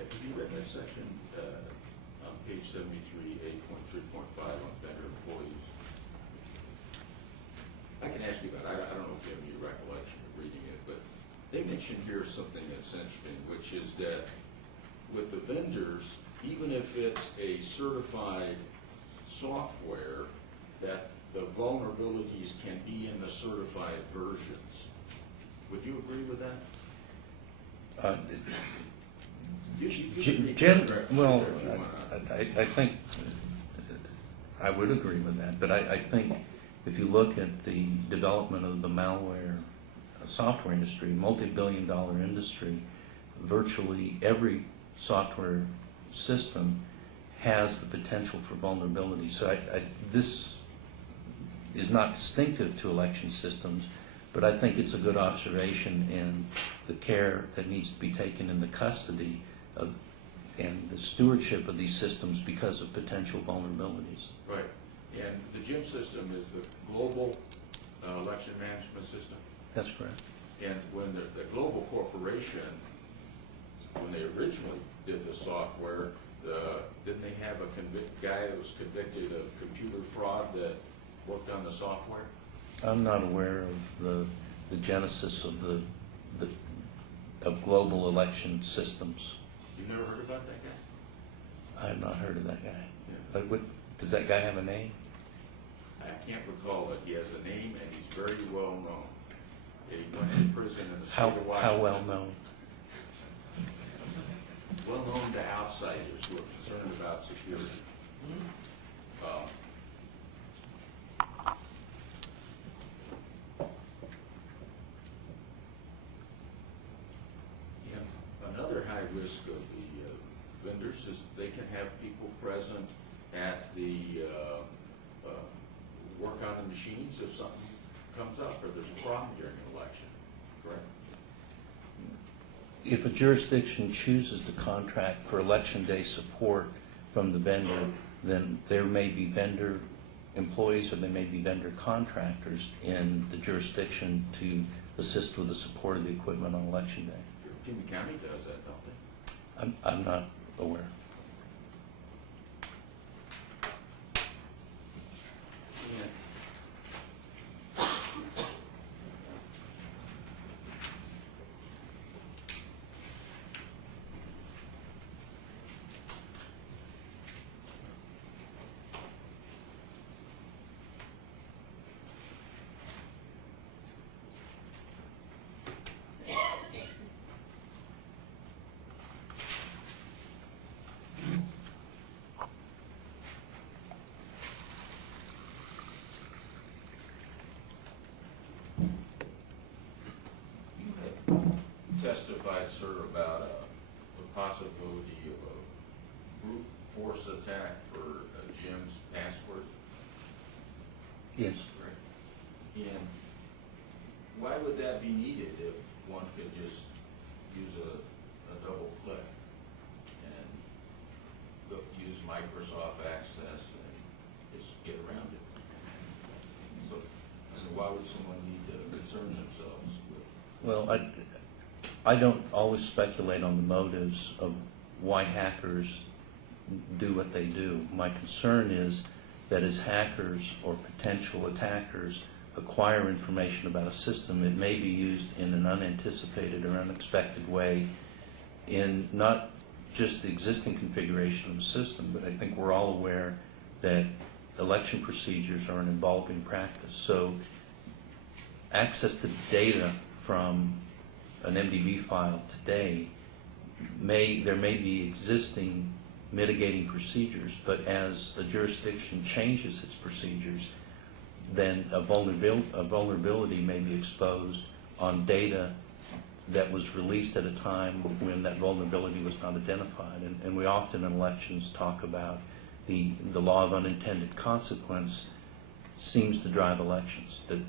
Have you read that section on page 73, 8.3.5 on vendor employees? I can ask you about it. I don't know if you have any recollection of reading it, but they mentioned here something that's interesting, which is that with the vendors, even if it's a certified software, that the vulnerabilities can be in the certified versions. Would you agree with that? Well, I think I would agree with that, but I think if you look at the development of the malware software industry, multi-billion-dollar industry, virtually every software system has the potential for vulnerability. So this is not distinctive to election systems, but I think it's a good observation in the care that needs to be taken in the custody of and the stewardship of these systems because of potential vulnerabilities. Right. And the GIM system is the global election management system. That's correct. And when the global corporation, when they originally did the software, didn't they have a guy that was convicted of computer fraud that worked on the software? I'm not aware of the genesis of of global election systems. You've never heard about that guy? I have not heard of that guy. Yeah. But does that guy have a name? I can't recall it. He has a name and he's very well known. He went to prison in the state of Washington. How well known? Well known to outsiders who are concerned about security. Another high risk of the vendors is they can have people present at the work on the machines if something comes up or there's a problem during an election, correct? If a jurisdiction chooses to contract for election day support from the vendor, then there may be vendor employees or there may be vendor contractors in the jurisdiction to assist with the support of the equipment on election day. Pima County does that, don't they? I'm not aware. Testified, sir, about the possibility of a brute force attack for Jim's password. Yes. Right. And why would that be needed if one could just use a double click and use Microsoft Access and just get around it? So, why would someone need to concern themselves with? Well, I don't always speculate on the motives of why hackers do what they do. My concern is that as hackers or potential attackers acquire information about a system, it may be used in an unanticipated or unexpected way in not just the existing configuration of the system, but I think we're all aware that election procedures are an evolving practice. So access to data from an MDB file today, there may be existing mitigating procedures, but as a jurisdiction changes its procedures, then a vulnerability may be exposed on data that was released at a time when that vulnerability was not identified. And we often in elections talk about the law of unintended consequence seems to drive elections, that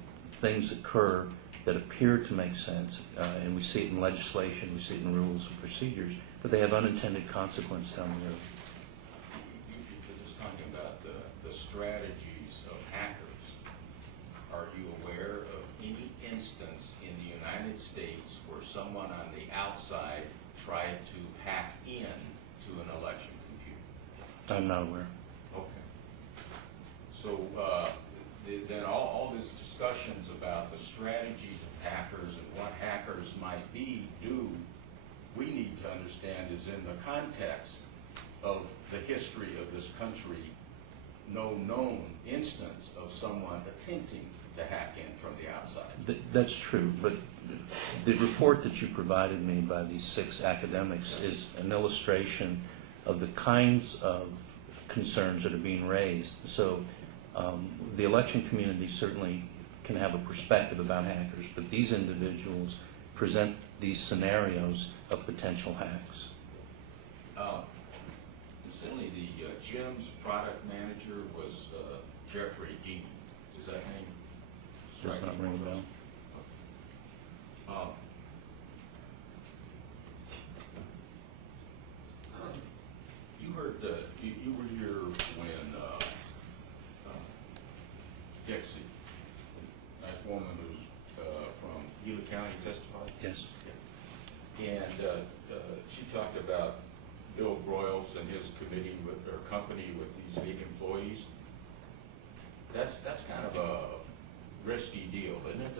things occur that appear to make sense, and we see it in legislation, we see it in rules and procedures, but they have unintended consequence down the road. You're just talking about the strategies of hackers. Are you aware of any instance in the United States where someone on the outside tried to hack in to an election computer? I'm not aware. Okay. So then all these discussions about the strategies of hackers and what hackers might do, we need to understand is in the context of the history of this country, no known instance of someone attempting to hack in from the outside. That's true, but the report that you provided me by these 6 academics is an illustration of the kinds of concerns that are being raised. So the election community certainly can have a perspective about hackers, but these individuals present these scenarios of potential hacks. Incidentally, the Jim's product manager was Jeffrey Dean. Does that name Does not ring a bell. You heard, you were here when Dixie, nice woman who's from Gila County, testified? Yes. And she talked about Bill Broyles and his committee or company with these 8 employees. That's kind of a risky deal, isn't it?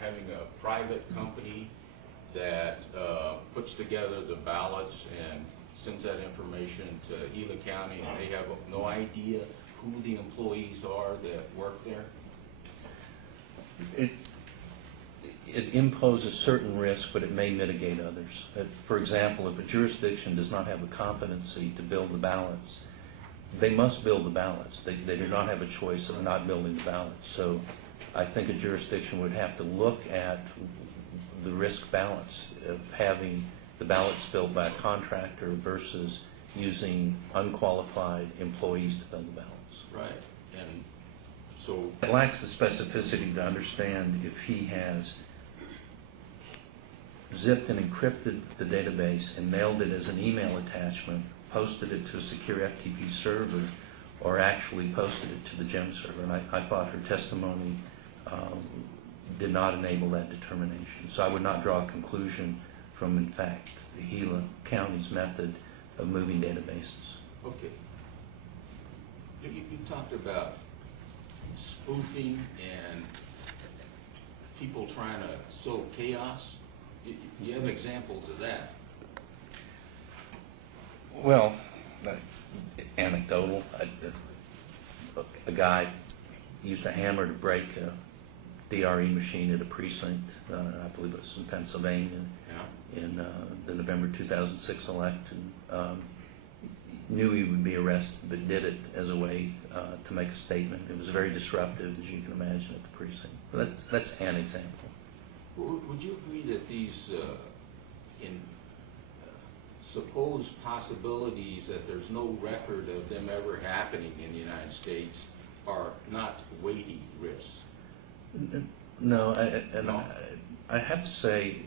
Having a private company that puts together the ballots and sends that information to Gila County, and they have no idea who the employees are that work there? It imposes certain risk, but it may mitigate others. For example, if a jurisdiction does not have the competency to build the ballots, they must build the ballots. They do not have a choice of not building the ballots. So I think a jurisdiction would have to look at the risk balance of having the ballots built by a contractor versus using unqualified employees to build the ballots. Right. And so it lacks the specificity to understand if he has zipped and encrypted the database and mailed it as an email attachment, posted it to a secure FTP server, or actually posted it to the GEM server. And I thought her testimony did not enable that determination. So I would not draw a conclusion from, in fact, the Gila County's method of moving databases. okay. You talked about spoofing and people trying to sow chaos. Do you have examples of that? Well, anecdotal. A guy used a hammer to break a DRE machine at a precinct, I believe it was in Pennsylvania, Yeah. in the November 2006 election. Knew he would be arrested, but did it as a way to make a statement. It was very disruptive, as you can imagine, at the precinct. But that's an example. Would you agree that these supposed possibilities that there's no record of them ever happening in the United States are not weighty risks? No, I have to say,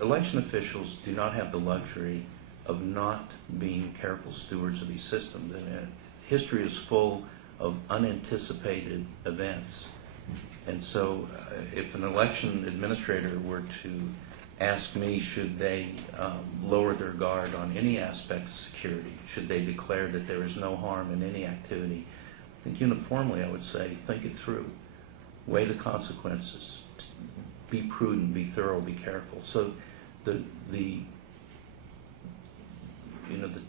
election officials do not have the luxury of not being careful stewards of these systems. History is full of unanticipated events. And so if an election administrator were to ask me, should they lower their guard on any aspect of security, should they declare that there is no harm in any activity, I think uniformly I would say, think it through. Weigh the consequences. Be prudent, be thorough, be careful. So the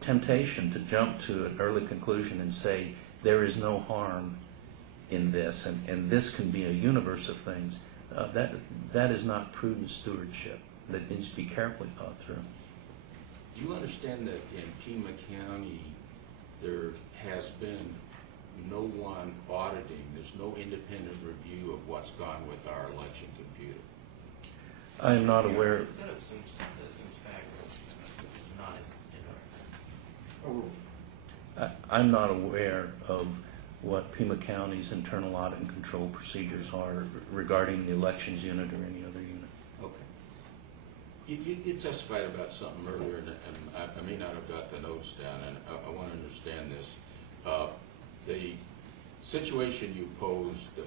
temptation to jump to an early conclusion and say there is no harm in this, and this can be a universe of things, that is not prudent stewardship. That needs to be carefully thought through. Do you understand that in Pima County there has been no one auditing, there's no independent review of what's gone with our election computer? I am not aware. That assumes facts is not in our. I'm not aware of what Pima County's internal audit and control procedures are regarding the elections unit or any other unit. Okay. You testified about something earlier, and I may not have got the notes down, and I want to understand this. The situation you posed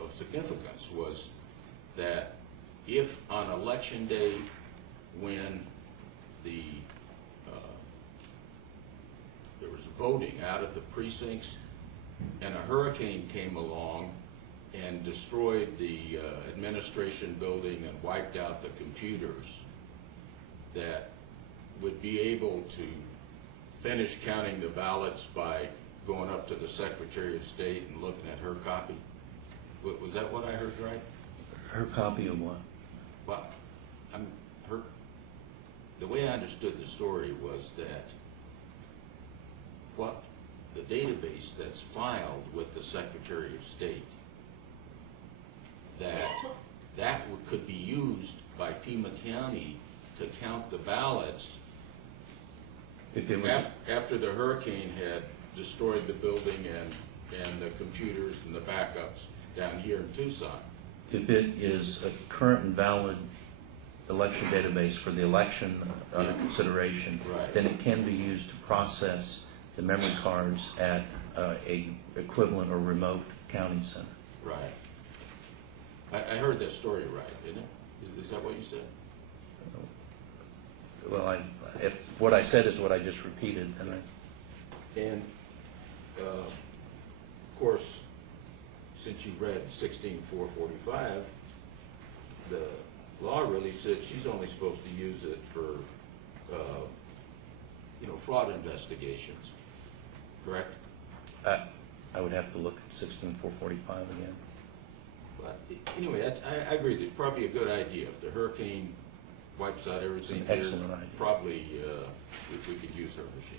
of significance was that if on election day, when there was voting out of the precincts and a hurricane came along and destroyed the administration building and wiped out the computers, that would be able to finish counting the ballots by going up to the Secretary of State and looking at her copy? Was that what I heard right? Her copy of what? Well, the way I understood the story was that what the database that's filed with the Secretary of State, that could be used by Pima County to count the ballots If it was after the hurricane had destroyed the building and the computers and the backups down here in Tucson. If it is a current and valid election database for the election under consideration, Right. then it can be used to process the memory cards at a equivalent or remote counting center. Right. I heard that story right, didn't it? Is that what you said? Well, if what I said is what I just repeated, then And, of course, since you read 16445, the law really said she's only supposed to use it for, fraud investigations, correct? I would have to look at 16445 again. But anyway, I agree, it's probably a good idea. If the hurricane wipes out everything It's an here, excellent idea. probably we could use her machine.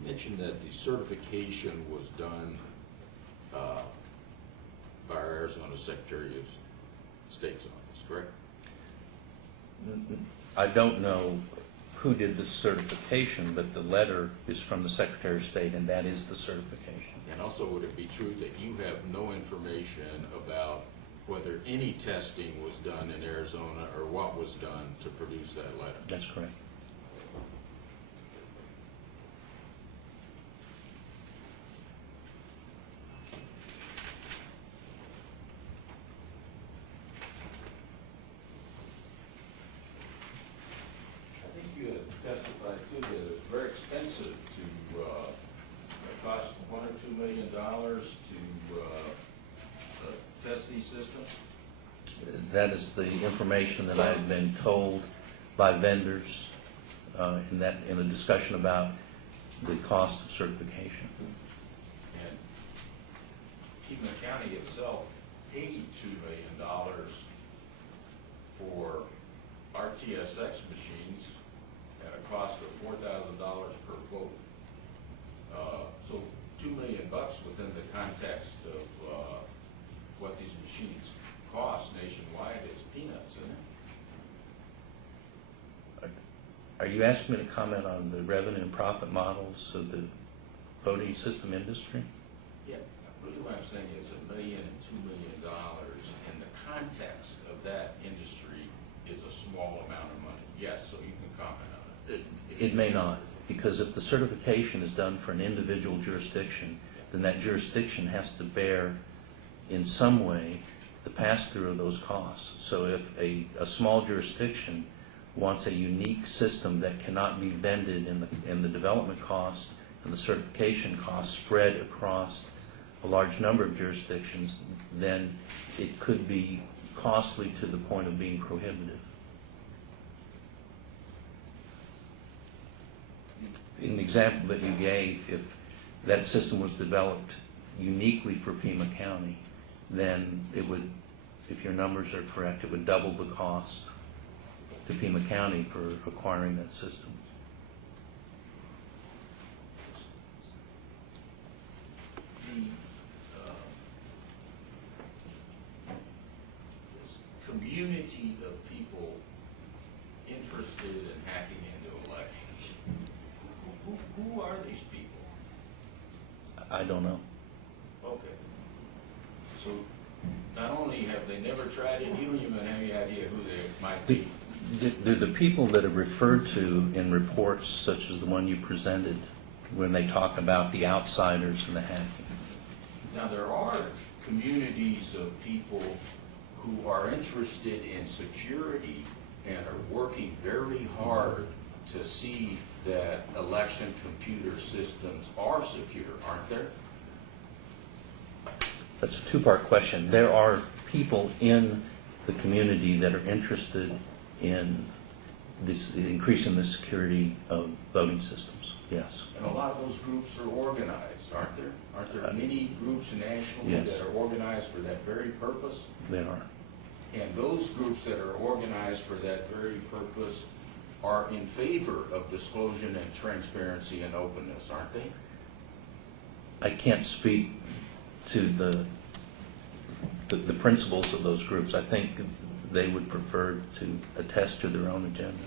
You mentioned that the certification was done by our Arizona Secretary of State's office, correct? I don't know who did the certification, but the letter is from the Secretary of State, and that is the certification. And also, would it be true that you have no information about whether any testing was done in Arizona or what was done to produce that letter? That's correct. I think you had testified too that it's very expensive to, it costs $1 or $2 million to test these systems. That is the information that I've been told by vendors in a discussion about the cost of certification. And Pima County itself paid $2 million for RTSX machines at a cost of $4,000 per vote. So $2 million within the context of what these machines cost nationwide is peanuts, isn't it? Are you asking me to comment on the revenue and profit models of the voting system industry? Yeah, really what I'm saying is $1 million and $2 million in the context of that industry is a small amount of money. Yes, so you can comment on it. It may not, because if the certification is done for an individual jurisdiction, then that jurisdiction has to bear in some way the pass-through of those costs. So if a small jurisdiction wants a unique system that cannot be vended in the development cost and the certification cost spread across a large number of jurisdictions, then it could be costly to the point of being prohibitive. In the example that you gave, if that system was developed uniquely for Pima County, then it would, if your numbers are correct, it would double the cost to Pima County for acquiring that system. The community of people interested in hacking into elections, who are these people? I don't know. Okay. So not only have they never tried it, you don't even have any idea who they might be. They're the people that are referred to in reports such as the one you presented when they talk about the outsiders and the hacking. Now, there are communities of people who are interested in security and are working very hard to see that election computer systems are secure, aren't there? That's a two-part question. There are people in the community that are interested in increasing the security of voting systems, yes. And a lot of those groups are organized, aren't there? Aren't there many groups nationally Yes. that are organized for that very purpose? They are. And those groups that are organized for that very purpose are in favor of disclosure and transparency and openness, aren't they? I can't speak to the principles of those groups. I think they would prefer to attest to their own agenda.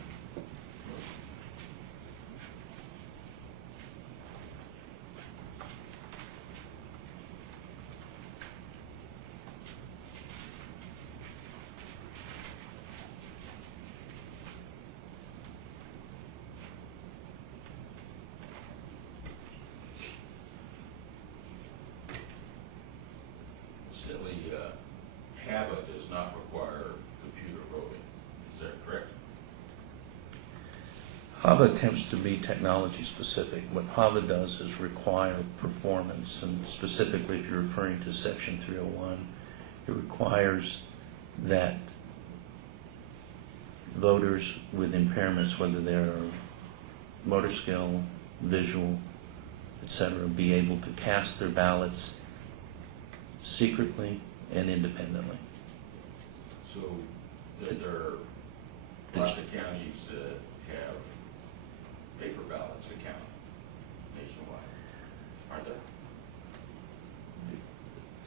Incidentally, HAVA does not require computer voting. Is that correct? HAVA attempts to be technology specific. What HAVA does is require performance, and specifically if you're referring to Section 301, it requires that voters with impairments, whether they're motor skill, visual, etc., be able to cast their ballots secretly and independently. So there are lots of counties that have paper ballots that count nationwide, aren't there?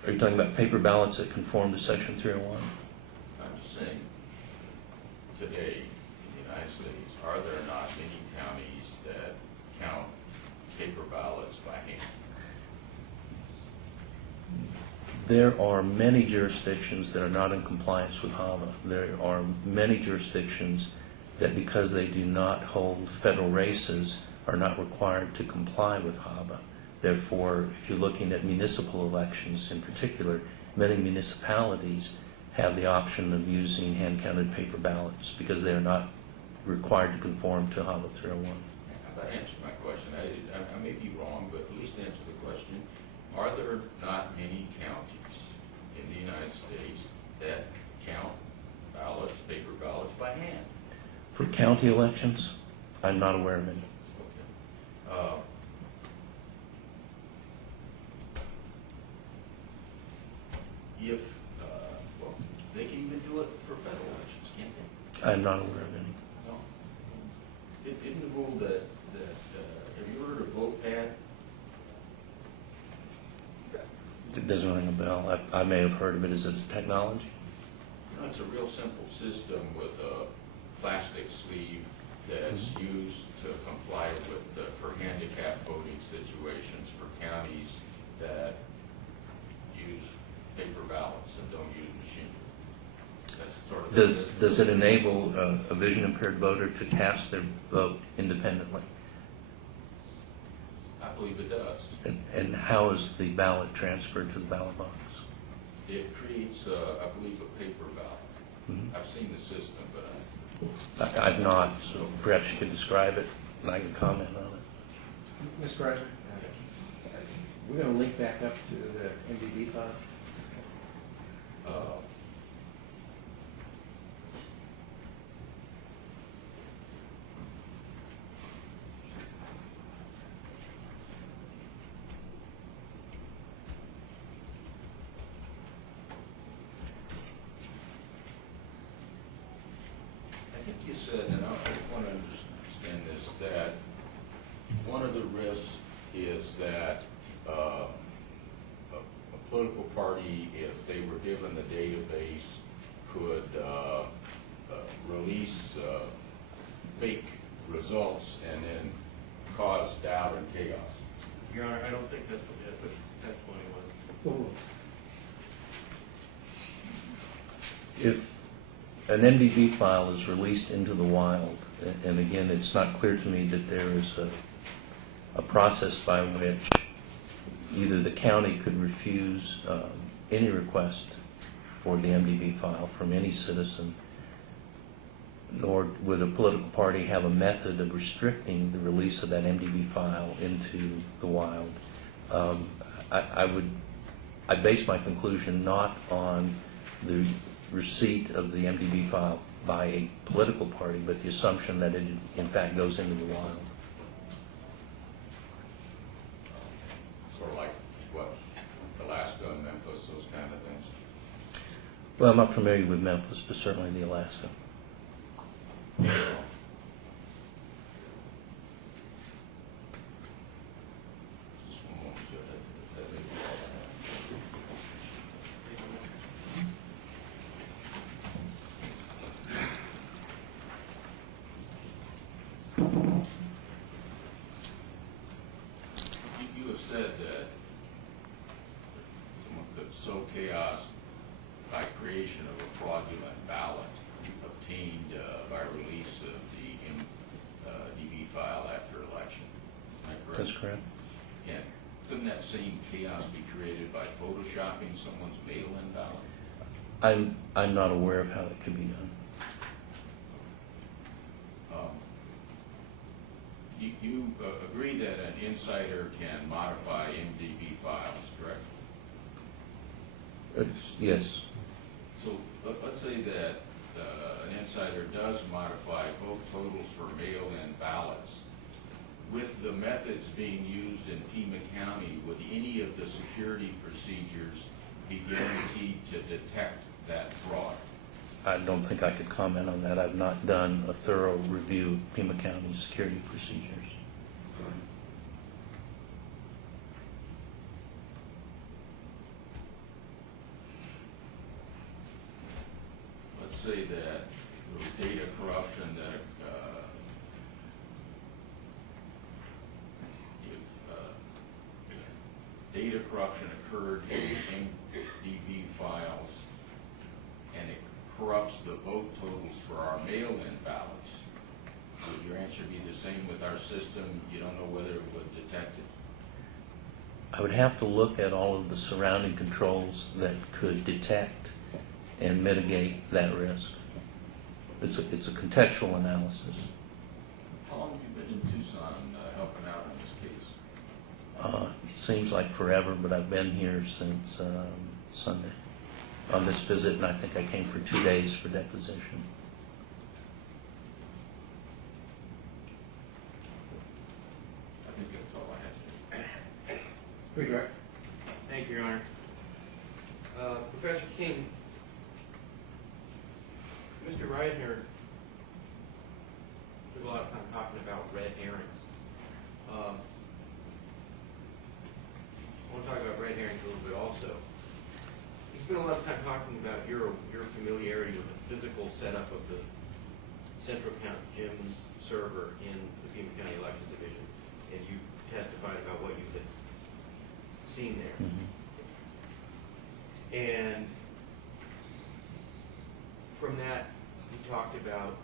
Are you talking about paper ballots that conform to Section 301? I'm just saying, today in the United States, are there not many counties that count paper ballots by hand? There are many jurisdictions that are not in compliance with HAVA. There are many jurisdictions that, because they do not hold federal races, are not required to comply with HAVA. Therefore, if you're looking at municipal elections in particular, many municipalities have the option of using hand-counted paper ballots because they are not required to conform to HAVA 301. That answers my question. I may be wrong, but at least answer the question. Are there not many counties in the United States that count ballots, paper ballots, by hand? For county elections, I'm not aware of any. Okay. Well, they can even do it for federal elections, can't they? I'm not aware of any. No. Isn't the rule that have you heard of vote pad? It doesn't ring a bell. I may have heard of it. Is it a technology? You know, it's a real simple system with a plastic sleeve that's used to comply with for handicap voting situations for counties that use paper ballots and don't use machine. That's sort of Does it enable a vision impaired voter to cast their vote independently? I believe it does. And how is the ballot transferred to the ballot box? It creates, I believe, a paper ballot. Mhm. I've seen the system, but I've not, so perhaps you could describe it and I can comment on it. Mr. President, we're going to link back up to the MDB files. I think you said, and I want to understand this, that one of the risks is that a political party, if they were given the database, could release fake results and then cause doubt and chaos. Your Honor, I don't think that's what the testimony was. If an MDB file is released into the wild, and again, it's not clear to me that there is a process by which either the county could refuse any request for the MDB file from any citizen, nor would a political party have a method of restricting the release of that MDB file into the wild. I base my conclusion not on the receipt of the MDB file by a political party, but the assumption that it in fact goes into the wild. Sort of like what, Alaska and Memphis, those kind of things? Well, I'm not familiar with Memphis, but certainly the Alaska. Just one moment, Joe. That may be all I have. You have said that someone could sow chaos by creation of a fraudulent ballot obtained by release of the DB file after election. Is that correct? That's correct. And couldn't that same chaos be created by photoshopping someone's mail-in ballot? I'm not aware of how that could be done. You agree that an insider can modify MDB files, correct? Yes. So let's say that an insider does modify vote totals for mail-in ballots. With the methods being used in Pima County, would any of the security procedures be guaranteed to detect that fraud? I don't think I could comment on that. I've not done a thorough review of Pima County security procedures. Let's say that there was data corruption that if data corruption occurred in MDB files and it corrupts the vote totals for our mail-in ballots, would your answer be the same with our system? You don't know whether it would detect it? I would have to look at all of the surrounding controls that could detect and mitigate that risk. It's a contextual analysis. How long have you been in Tucson helping out in this case? It seems like forever, but I've been here since Sunday on this visit, and I think I came for 2 days for deposition. I think that's all I had. Pretty direct. Thank you, Your Honor. Professor King, Mr. Risner took a lot of time talking about red herrings. I want to talk about red herrings a little bit also. He spent a lot of time talking about your familiarity with the physical setup of the Central County Jim's server in the Pima County Elections Division, and you testified about what you had seen there. Mm-hmm. And from that, he talked about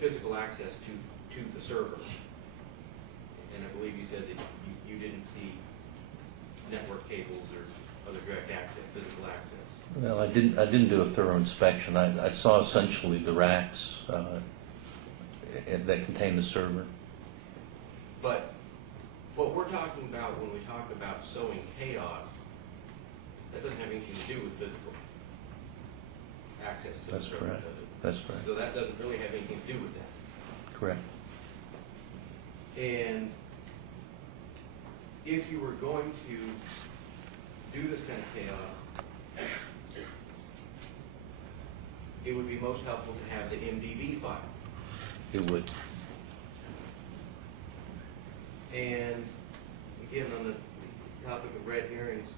physical access to the server. And I believe you said that you didn't see network cables or other direct access, physical access. Well, I didn't do a thorough inspection. I saw essentially the racks that contain the server. But what we're talking about when we talk about sowing chaos, that doesn't have anything to do with physical access to That's the server, correct. does it? That's correct. So that doesn't really have anything to do with that. Correct. And if you were going to do this kind of chaos, it would be most helpful to have the MDB file. It would. And again, on the topic of red herrings,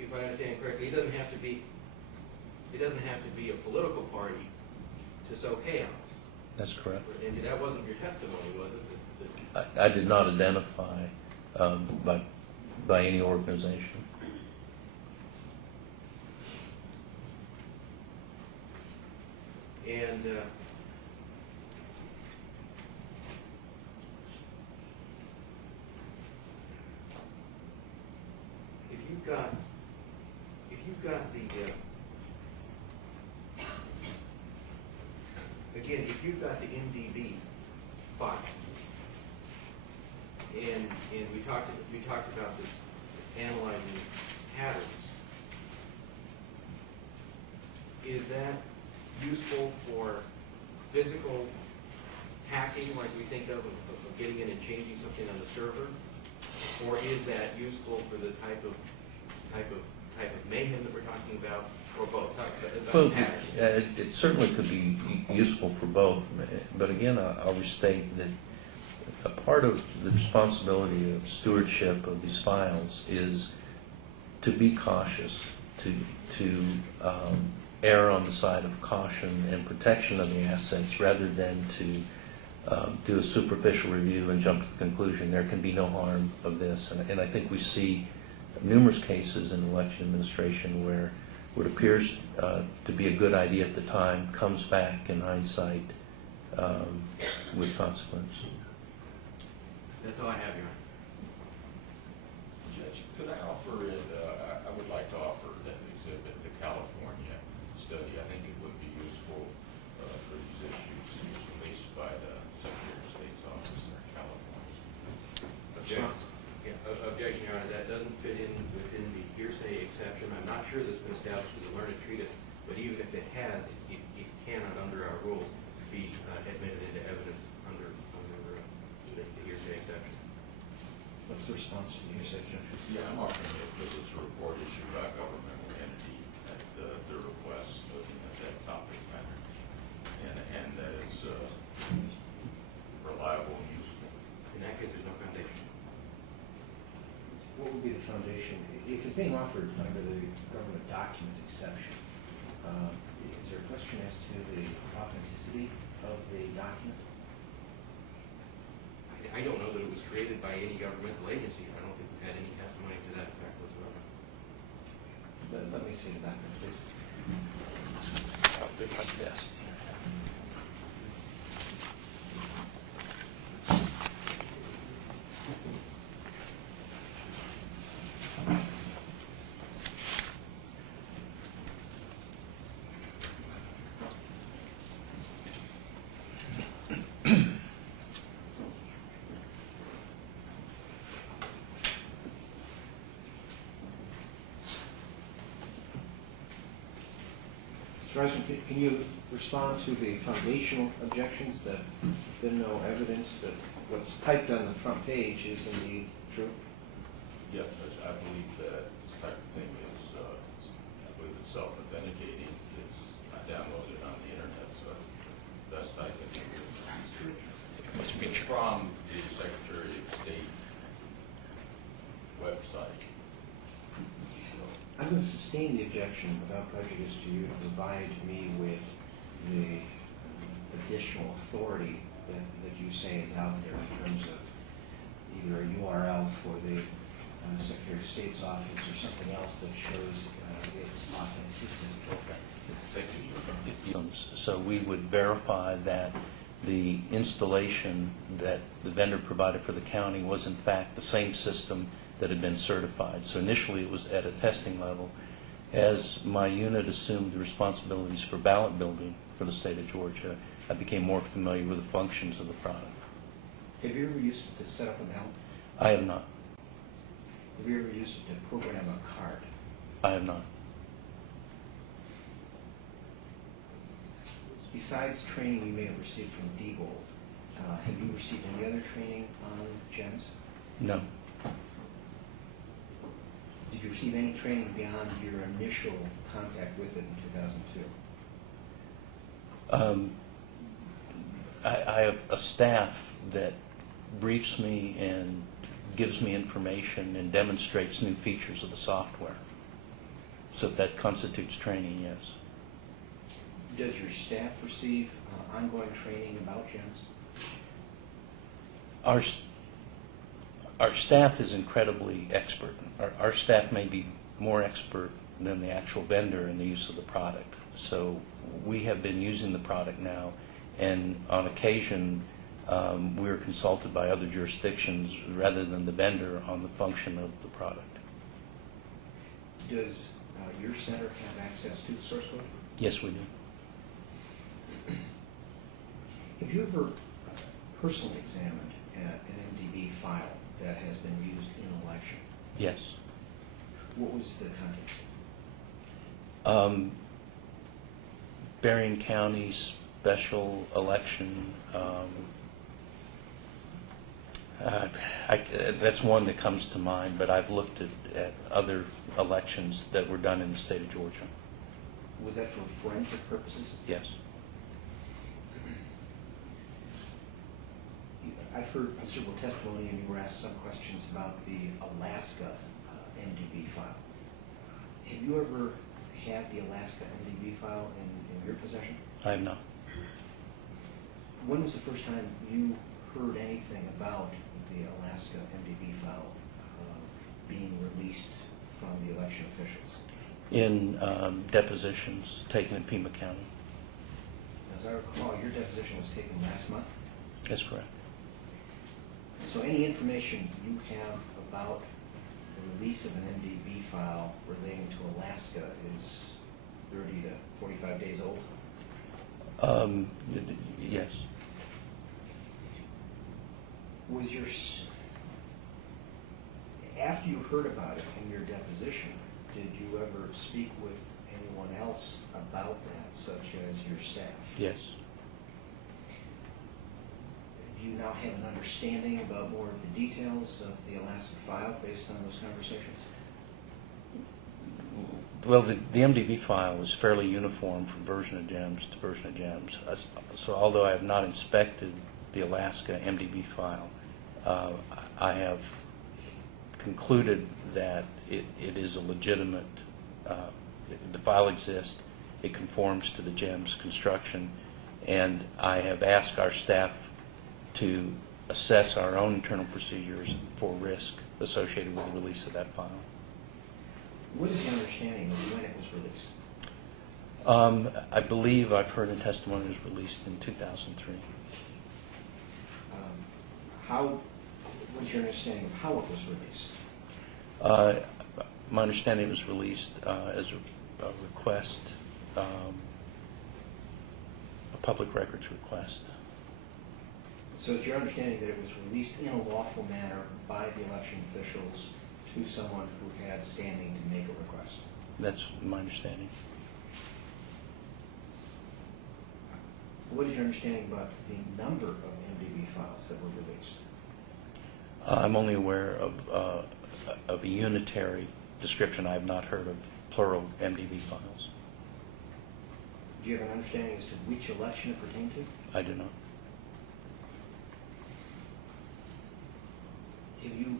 if I understand correctly, it doesn't have to be a political party to sow chaos. That's correct. And that wasn't your testimony, was it? I did not identify by any organization. And if you've got again, if you've got the MDB file, and we talked about this analyzing patterns, is that useful for physical hacking, like we think of getting in and changing something on the server, or is that useful for the type of mayhem that we're talking about, or both? Well, it certainly could be useful for both, but again, I'll restate that a part of the responsibility of stewardship of these files is to be cautious, to err on the side of caution and protection of the assets, rather than to do a superficial review and jump to the conclusion there can be no harm of this. And I think we see numerous cases in election administration where what appears to be a good idea at the time comes back in hindsight with consequence. That's all I have, Your Honor. Judge, could I offer it, I would like to offer that exhibit, the California study. I think it would be useful for these issues. It was released by the Secretary of State's office in California. Objection. Objection, Your Honor. That doesn't fit in within the hearsay exception. I'm not sure that's been established as a learned treatise, but even if it has, it cannot, under our rules, be admitted into evidence under the hearsay exception. What's the response to the hearsay objection? Yeah, I'm offering it because it's a report issued by a governmental entity at their request, looking at that topic matter, and that it's reliable and useful. In that case, there's no foundation. What would be the foundation? If it's being offered under the government document exception, is there a question as to the authenticity of the document? I don't know that it was created by any governmental agency. I don't think we've had any testimony to that effect whatsoever. Let me see the document, please. I'll do my best. Mr. Risner, can you respond to the foundational objections that there's been no evidence that what's typed on the front page is indeed true? Yes, Judge, I believe that this type of thing is, I believe it's self-authenticating. I downloaded it on the internet, so it's the best I can do. It must be It's true. from the Secretary of State website. I'm going to sustain the objection without prejudice to you to provide me with the additional authority that you say is out there in terms of either a URL for the Secretary of State's office or something else that shows its authenticity. Thank you. So we would verify that the installation that the vendor provided for the county was in fact the same system that had been certified. So initially it was at a testing level. As my unit assumed the responsibilities for ballot building for the state of Georgia, I became more familiar with the functions of the product. Have you ever used it to set up a ballot? I have not. Have you ever used it to program a card? I have not. Besides training you may have received from Diebold, have you received any other training on GEMS? No. Did you receive any training beyond your initial contact with it in 2002? I have a staff that briefs me and gives me information and demonstrates new features of the software. So if that constitutes training, yes. Does your staff receive ongoing training about GEMS? Our staff is incredibly expert. Our staff may be more expert than the actual vendor in the use of the product. So we have been using the product now, and on occasion we are consulted by other jurisdictions rather than the vendor on the function of the product. Does your center have access to the source code? Yes, we do. Have you ever personally examined an MDB file that has been used in an election? Yes. What was the context? Berrien County special election. That's one that comes to mind, but I've looked at other elections that were done in the state of Georgia. Was that for forensic purposes? Yes. I've heard considerable testimony, and you were asked some questions about the Alaska MDB file. Have you ever had the Alaska MDB file in your possession? I have not. When was the first time you heard anything about the Alaska MDB file being released from the election officials? In depositions taken in Pima County. As I recall, your deposition was taken last month. That's correct. So any information you have about the release of an MDB file relating to Alaska is 30 to 45 days old? Yes. Was after you heard about it in your deposition, did you ever speak with anyone else about that, such as your staff? Yes. Do you now have an understanding about more of the details of the Alaska file based on those conversations? Well, the MDB file is fairly uniform from version of GEMS to version of GEMS. So although I have not inspected the Alaska MDB file, I have concluded that it is a legitimate, the file exists, it conforms to the GEMS construction, and I have asked our staff to assess our own internal procedures for risk associated with the release of that file. What is your understanding of when it was released? I believe I've heard a testimony was released in 2003. What is your understanding of how it was released? My understanding it was released as a request, a public records request. So it's your understanding that it was released in a lawful manner by the election officials to someone who had standing to make a request? That's my understanding. What is your understanding about the number of MDB files that were released? I'm only aware of a unitary description. I have not heard of plural MDB files. Do you have an understanding as to which election it pertained to? I do not. Have you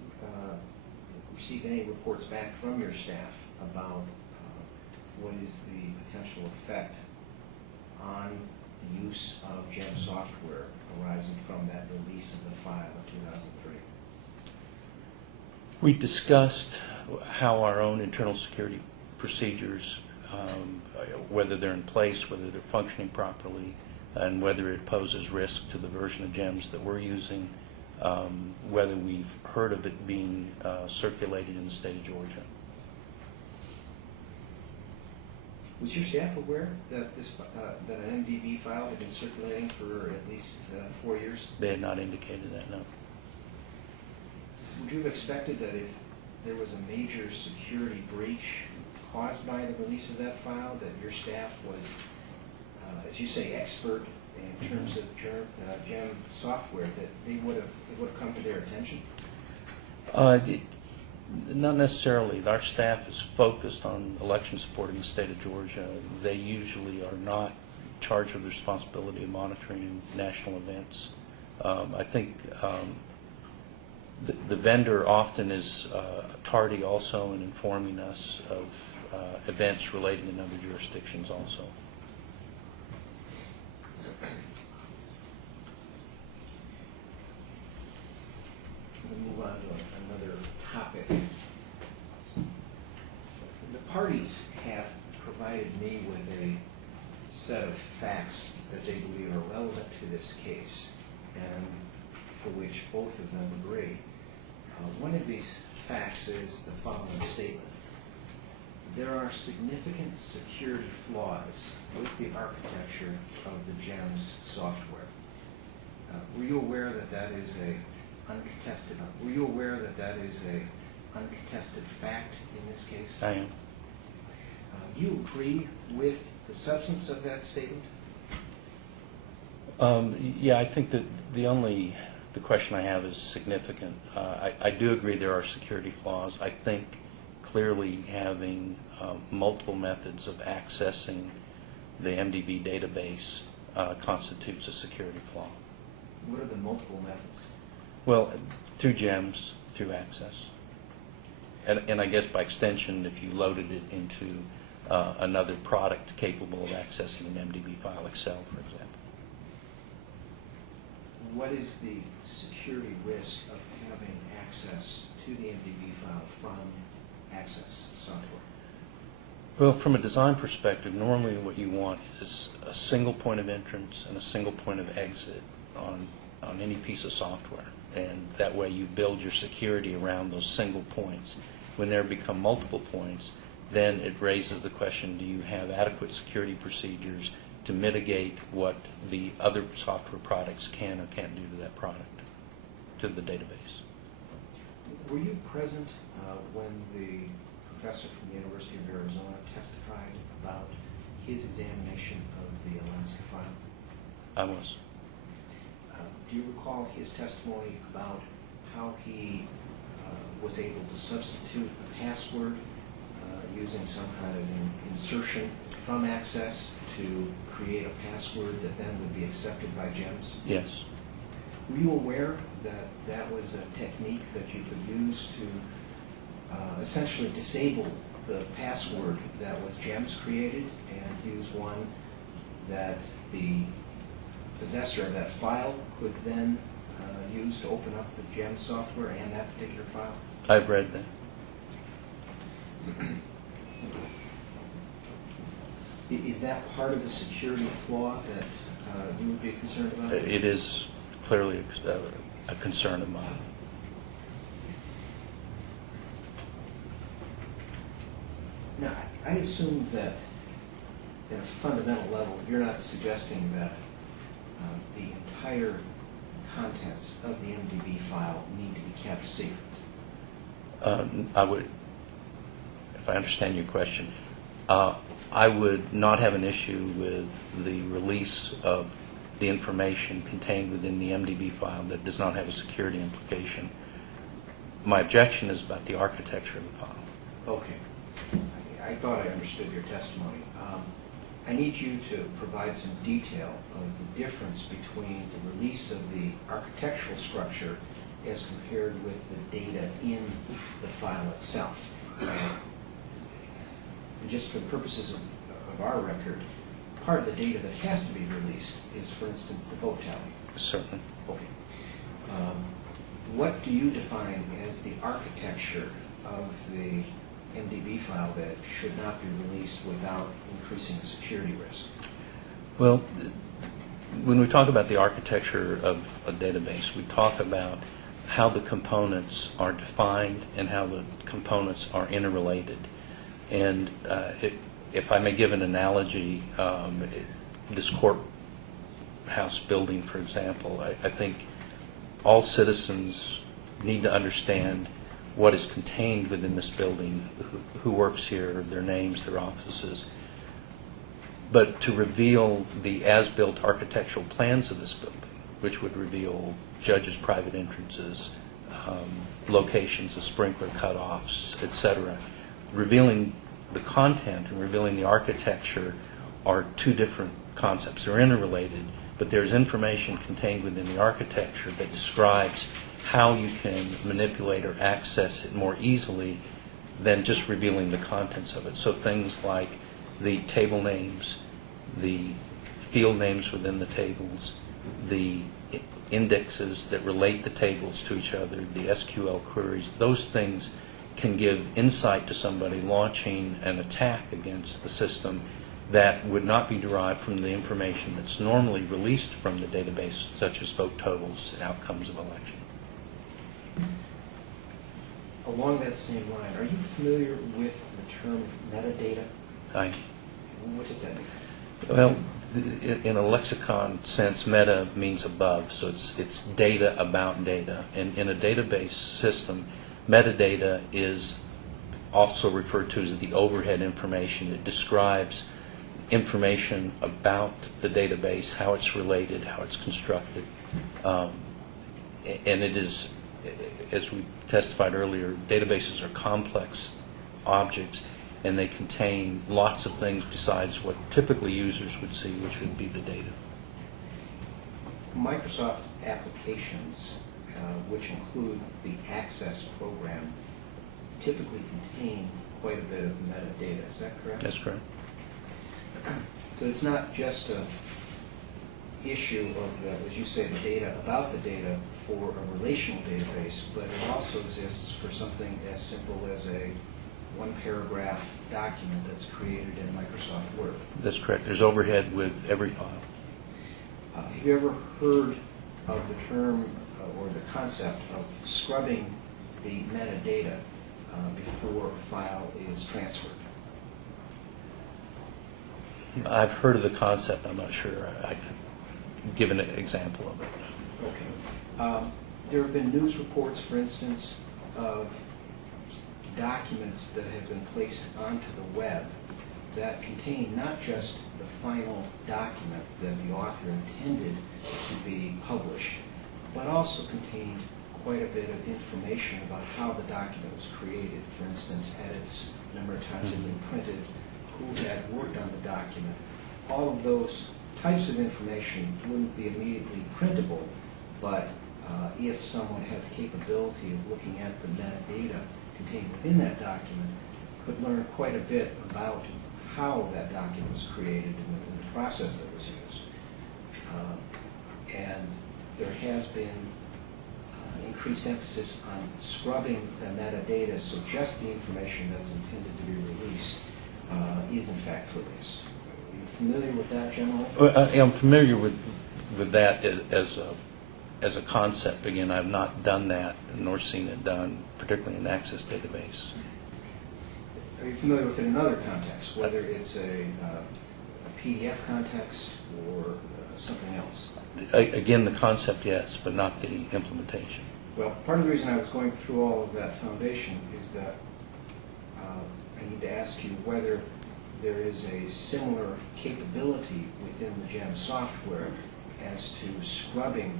received any reports back from your staff about what is the potential effect on the use of GEMS software arising from that release of the file in 2003? We discussed how our own internal security procedures, whether they're in place, whether they're functioning properly, and whether it poses risk to the version of GEMS that we're using, whether we've heard of it being circulated in the state of Georgia. Was your staff aware that that an MDB file had been circulating for at least 4 years? They had not indicated that, no. Would you have expected that if there was a major security breach caused by the release of that file, that your staff was, as you say, expert in terms of GEM software, that they would have come to their attention? Not necessarily. Our staff is focused on election support in the state of Georgia. They usually are not charged with the responsibility of monitoring national events. I think the vendor often is tardy also in informing us of events relating in other jurisdictions also. We'll move on to another topic. The parties have provided me with a set of facts that they believe are relevant to this case and for which both of them agree. One of these facts is the following statement. There are significant security flaws with the architecture of the GEMS software. Were you aware that that is a uncontested? Were you aware that that is a uncontested fact in this case? I am. Do you agree with the substance of that statement? Yeah, I think that the question I have is significant. I do agree there are security flaws. I think clearly having multiple methods of accessing the MDB database constitutes a security flaw. What are the multiple methods? Well, through gems, through access. And I guess by extension, if you loaded it into another product capable of accessing an MDB file, Excel, for example. What is the security risk of having access to the MDB file from Access software? Well, from a design perspective, normally what you want is a single point of entrance and a single point of exit on any piece of software. And that way you build your security around those single points. When there become multiple points, then it raises the question, do you have adequate security procedures to mitigate what the other software products can or can't do to that product, to the database? Were you present when the professor from the University of Arizona testified about his examination of the Alaska file? I was. Do you recall his testimony about how he was able to substitute a password using some kind of insertion from Access to create a password that then would be accepted by GEMS? Yes. Were you aware that that was a technique that you could use to essentially disable the password that was GEMS created and use one that the possessor of that file could then use to open up the GEMS software and that particular file? I've read that. Is that part of the security flaw that you would be concerned about? It is clearly a concern of mine. Now, I assume that at a fundamental level, you're not suggesting that the entire contents of the MDB file need to be kept secret. I would, if I understand your question, I would not have an issue with the release of the information contained within the MDB file that does not have a security implication. My objection is about the architecture of the file. Okay. I thought I understood your testimony. I need you to provide some detail of the difference between the release of the architectural structure as compared with the data in the file itself. And just for the purposes of our record, part of the data that has to be released is, for instance, the vote tally. Certainly. Okay. What do you define as the architecture of the MDB file that should not be released without increasing the security risk? Well, when we talk about the architecture of a database, we talk about how the components are defined and how the components are interrelated. And if I may give an analogy, this courthouse building, for example, I think all citizens need to understand what is contained within this building, who works here, their names, their offices. But to reveal the as-built architectural plans of this building, which would reveal judges' private entrances, locations of sprinkler cutoffs, etc., revealing the content and revealing the architecture are two different concepts. They're interrelated, but there's information contained within the architecture that describes how you can manipulate or access it more easily than just revealing the contents of it. So things like the table names, the field names within the tables, the indexes that relate the tables to each other, the SQL queries, those things can give insight to somebody launching an attack against the system that would not be derived from the information that's normally released from the database, such as vote totals and outcomes of election. Along that same line, are you familiar with the term metadata? Aye. What does that mean? Well, in a lexicon sense, meta means above, so it's data about data. And in a database system, metadata is also referred to as the overhead information. It describes information about the database, how it's related, how it's constructed. And it is, as we testified earlier, databases are complex objects, and they contain lots of things besides what typically users would see, which would be the data. Microsoft applications, which include the Access program, typically contain quite a bit of metadata. Is that correct? That's correct. So it's not just a issue of the, as you say, the data about the data for a relational database, but it also exists for something as simple as a one-paragraph document that's created in Microsoft Word. That's correct. There's overhead with every file. Have you ever heard of the term or the concept of scrubbing the metadata before a file is transferred? I've heard of the concept. I'm not sure I could give an example of it. Okay. There have been news reports, for instance, of documents that have been placed onto the web that contain not just the final document that the author intended to be published, but also contained quite a bit of information about how the document was created. For instance, edits, number of times it had been printed, who had worked on the document. All of those types of information wouldn't be immediately printable, but if someone had the capability of looking at the metadata contained within that document, could learn quite a bit about how that document was created and the process that was used. And there has been increased emphasis on scrubbing the metadata, so just the information that's intended to be released is in fact released. Are you familiar with that generally? I'm familiar with that as a concept. Again, I've not done that nor seen it done, particularly in an Access database. Are you familiar with it in another context, whether it's a PDF context or something else? Again, the concept, yes, but not the implementation. Well, part of the reason I was going through all of that foundation is that I need to ask you whether there is a similar capability within the GEM software as to scrubbing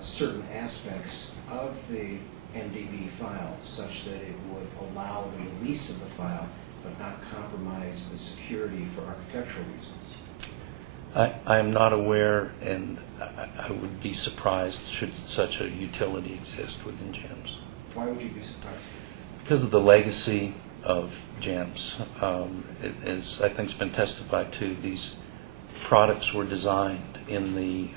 certain aspects of the MDB file such that it would allow the release of the file but not compromise the security for architectural reasons. I am not aware, and I would be surprised should such a utility exist within GEMS. Why would you be surprised? Because of the legacy of GEMS. As I think has been testified to, these products were designed in the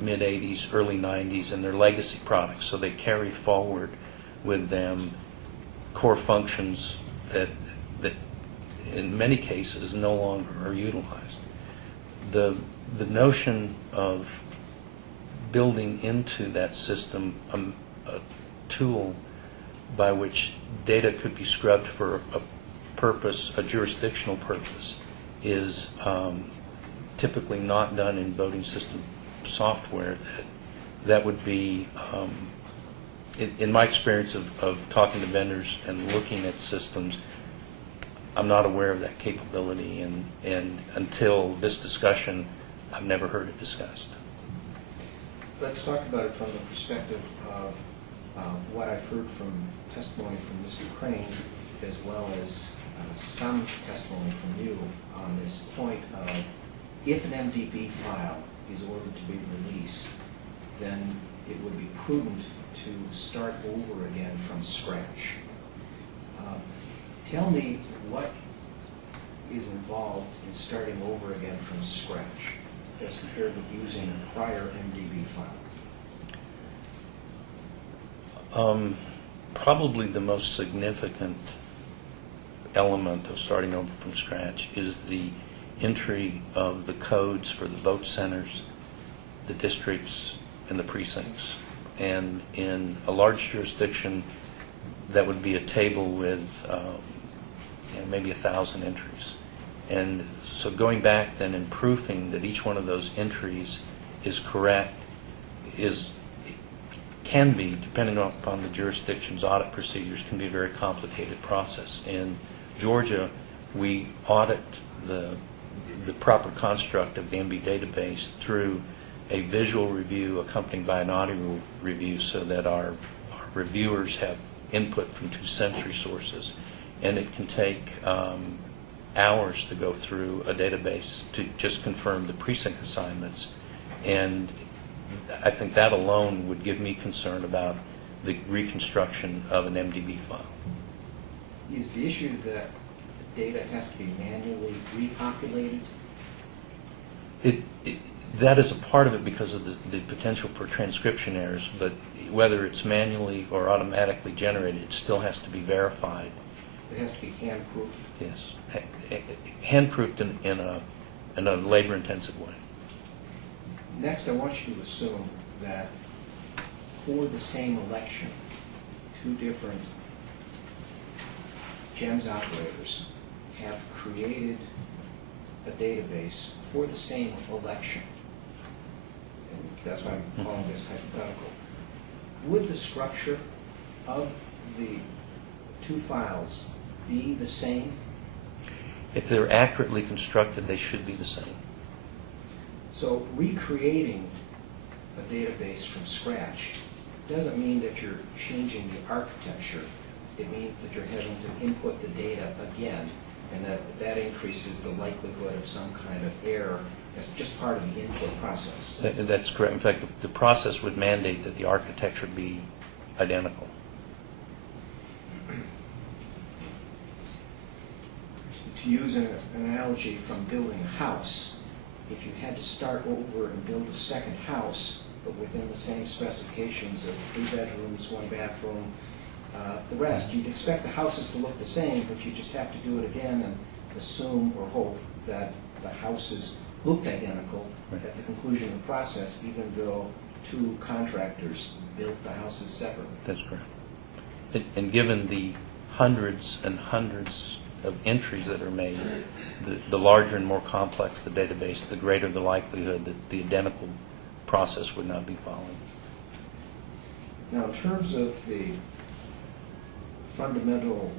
mid-'80s, early '90s, and they're legacy products, so they carry forward with them core functions that in many cases no longer are utilized. The notion of building into that system a tool by which data could be scrubbed for a purpose, a jurisdictional purpose, is typically not done in voting system software. That would be, in my experience of talking to vendors and looking at systems, I'm not aware of that capability, and until this discussion, I've never heard it discussed. Let's talk about it from the perspective of what I've heard from testimony from Mr. Crane, as well as some testimony from you on this point of if an MDB file is ordered to be released, then it would be prudent to start over again from scratch. Tell me what is involved in starting over again from scratch as compared with using a prior MDB file. Probably the most significant element of starting over from scratch is the entry of the codes for the vote centers, the districts, and the precincts. And in a large jurisdiction, that would be a table with maybe 1,000 entries. And so going back then and proofing that each one of those entries is correct can be, depending upon the jurisdiction's audit procedures, can be a very complicated process. In Georgia, we audit the proper construct of the MB database through a visual review accompanied by an audio review so that our reviewers have input from 2 sensory sources. And it can take hours to go through a database to just confirm the precinct assignments. And I think that alone would give me concern about the reconstruction of an MDB file. Is the issue that the data has to be manually repopulated? That is a part of it because of the potential for transcription errors, but whether it's manually or automatically generated, it still has to be verified. It has to be hand-proofed? Yes. Hand-proofed in a labor-intensive way. Next, I want you to assume that for the same election, 2 different GEMS operators have created a database for the same election. And that's why I'm calling this hypothetical. Would the structure of the 2 files be the same? If they're accurately constructed, they should be the same. So recreating a database from scratch doesn't mean that you're changing the architecture. It means that you're having to input the data again, and that increases the likelihood of some kind of error as just part of the input process. That's correct. In fact, the process would mandate that the architecture be identical. To use an analogy from building a house, if you had to start over and build a second house, but within the same specifications of 3 bedrooms, 1 bathroom, the rest, you'd expect the houses to look the same, but you just have to do it again and assume or hope that the houses looked identical at the conclusion of the process, even though 2 contractors built the houses separately. That's correct. And given the hundreds and hundreds of entries that are made, the larger and more complex the database, the greater the likelihood that the identical process would not be followed. Now, in terms of the fundamental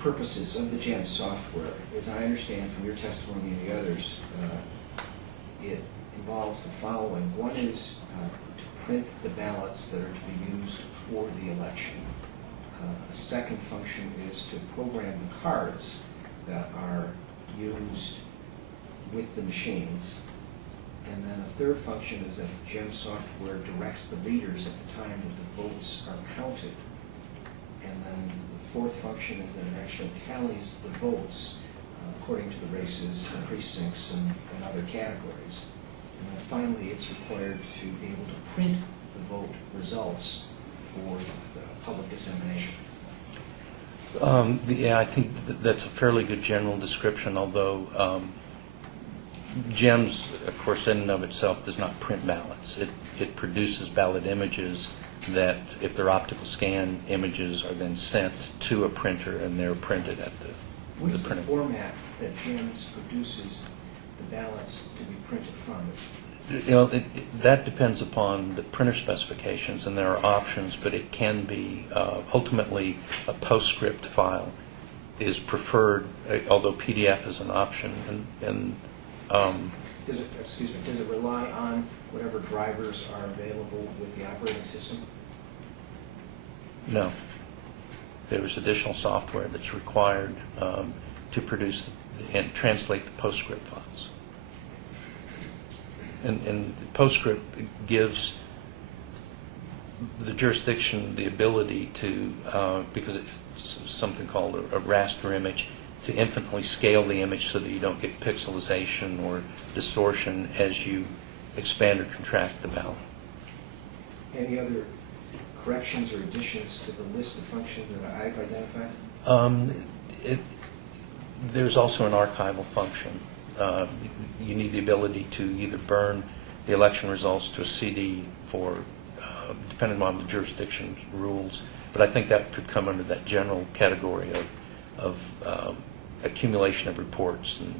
purposes of the GEMS software, as I understand from your testimony and the others, it involves the following. One is to print the ballots that are to be used for the election. A second function is to program the cards that are used with the machines. And then a third function is that the GEMS software directs the readers at the time that the votes are counted. And then the 4th function is that it actually tallies the votes according to the races, the precincts, and other categories. And then finally, it's required to be able to print the vote results for the public dissemination. Yeah, I think that's a fairly good general description, although GEMS, of course, in and of itself does not print ballots. It produces ballot images that, if they're optical scan images, are then sent to a printer, and they're printed at the What is the printer. format that GEMS produces the ballots to be printed from? You know, that depends upon the printer specifications, and there are options, but it can be ultimately a postscript file is preferred, although PDF is an option. And Does it rely on whatever drivers are available with the operating system? no, there's additional software that's required to produce and translate the postscript files. And PostScript gives the jurisdiction the ability to, because it's something called a raster image, to infinitely scale the image so that you don't get pixelization or distortion as you expand or contract the ballot. Any other corrections or additions to the list of functions that I've identified? There's also an archival function. You need the ability to either burn the election results to a CD for, depending on the jurisdiction's rules, but I think that could come under that general category of accumulation of reports and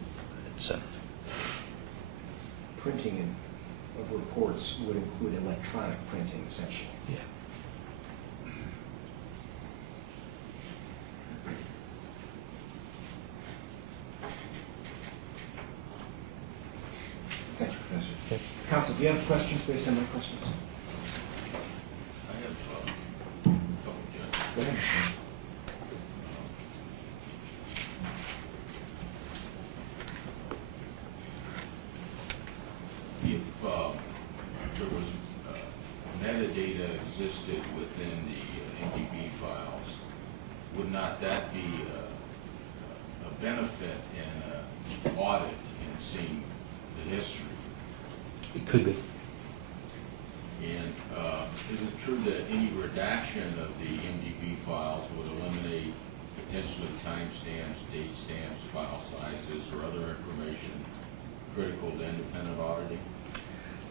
et cetera. Printing of reports would include electronic printing, essentially. Yeah. Thank you, Professor. Okay. Counsel, do you have questions based on my questions? I have a couple, Judge. Go ahead. If there was metadata existed within the MDB files, would not that be a benefit in an audit in seeing the history? It could be. And is it true that any redaction of the MDB files would eliminate potentially timestamps, date stamps, file sizes, or other information critical to independent auditing?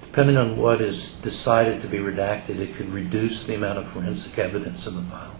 Depending on what is decided to be redacted, it could reduce the amount of forensic evidence in the file.